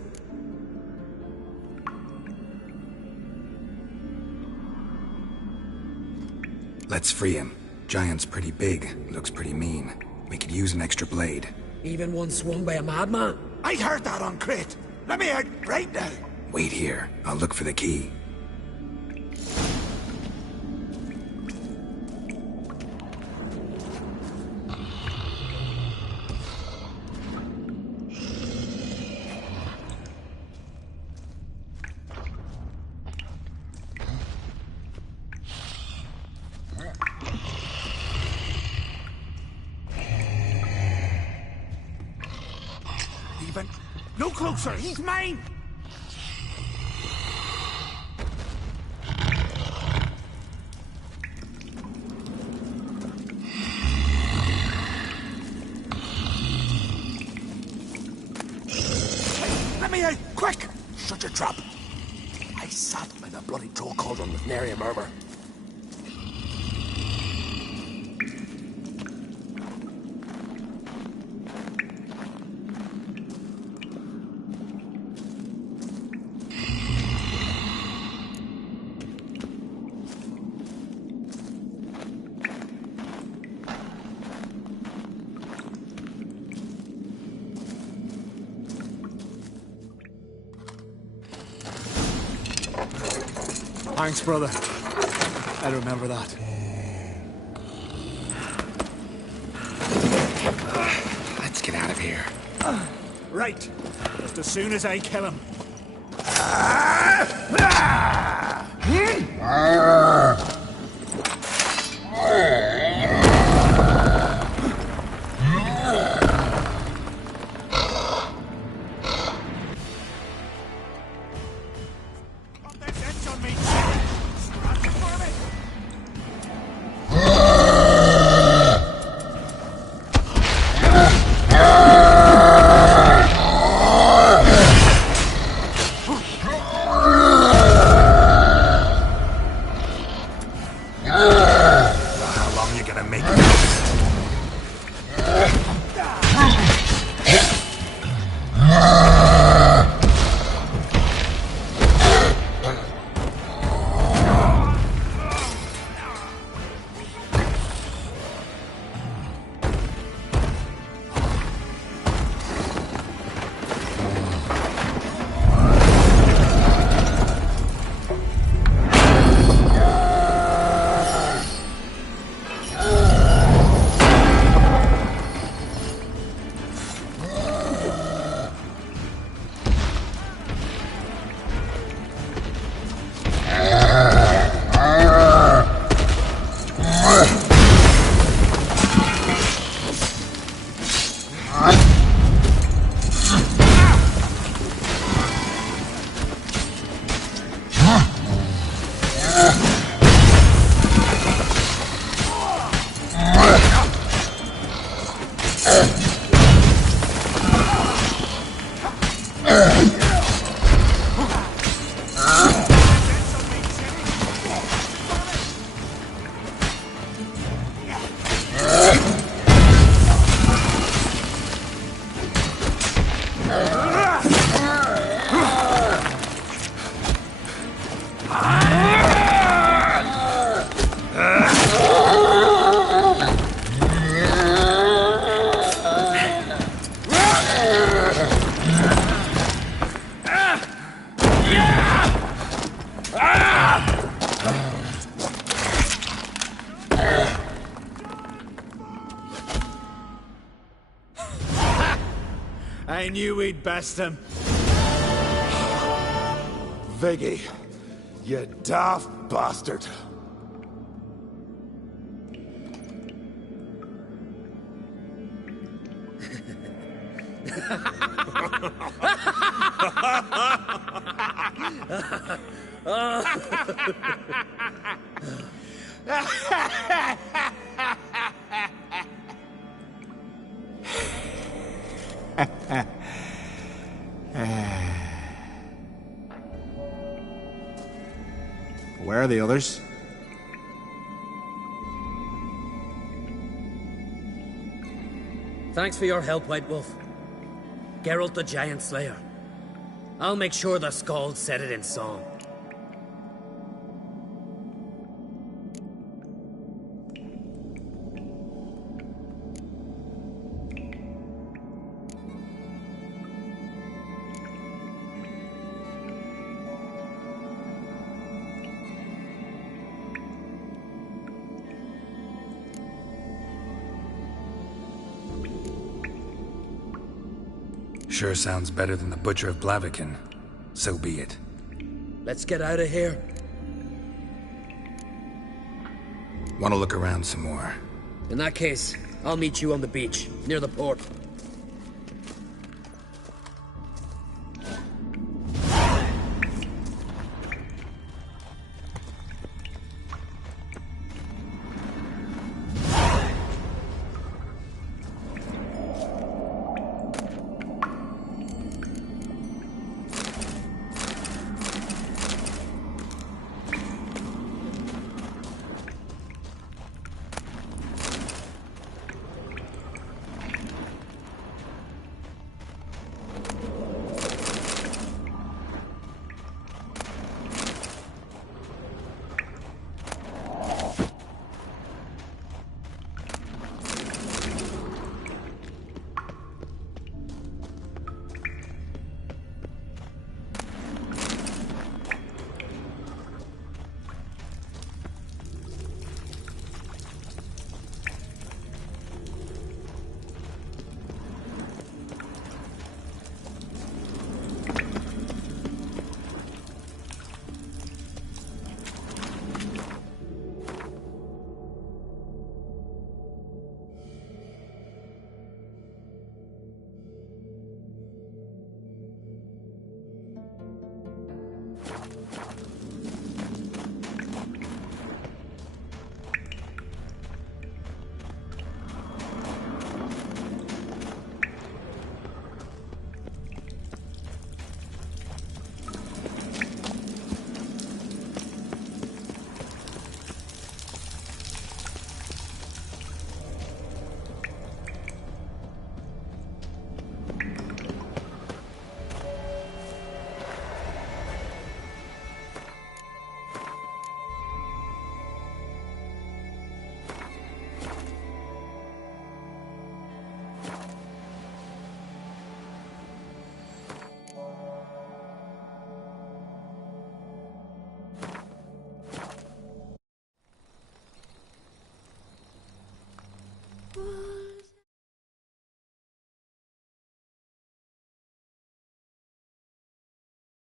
Let's free him. Giant's pretty big, looks pretty mean. We could use an extra blade. Even one swung by a madman. I heard that, Uncrate. Let me out right now. Wait here. I'll look for the key. even. No closer, he's mine! Let me out! Quick! Shut your trap! I sat by the bloody troll cauldron with nary a murmur. Thanks, brother. I remember that. Let's get out of here. Right. Just as soon as I kill him. How long you gonna make it? I knew we'd best him. Viggy, you daft bastard. Where are the others? Thanks for your help, White Wolf. Geralt the Giant Slayer. I'll make sure the Scald said it in song. Sure sounds better than the Butcher of Blaviken. So be it. Let's get out of here. Want to look around some more? In that case, I'll meet you on the beach, near the port.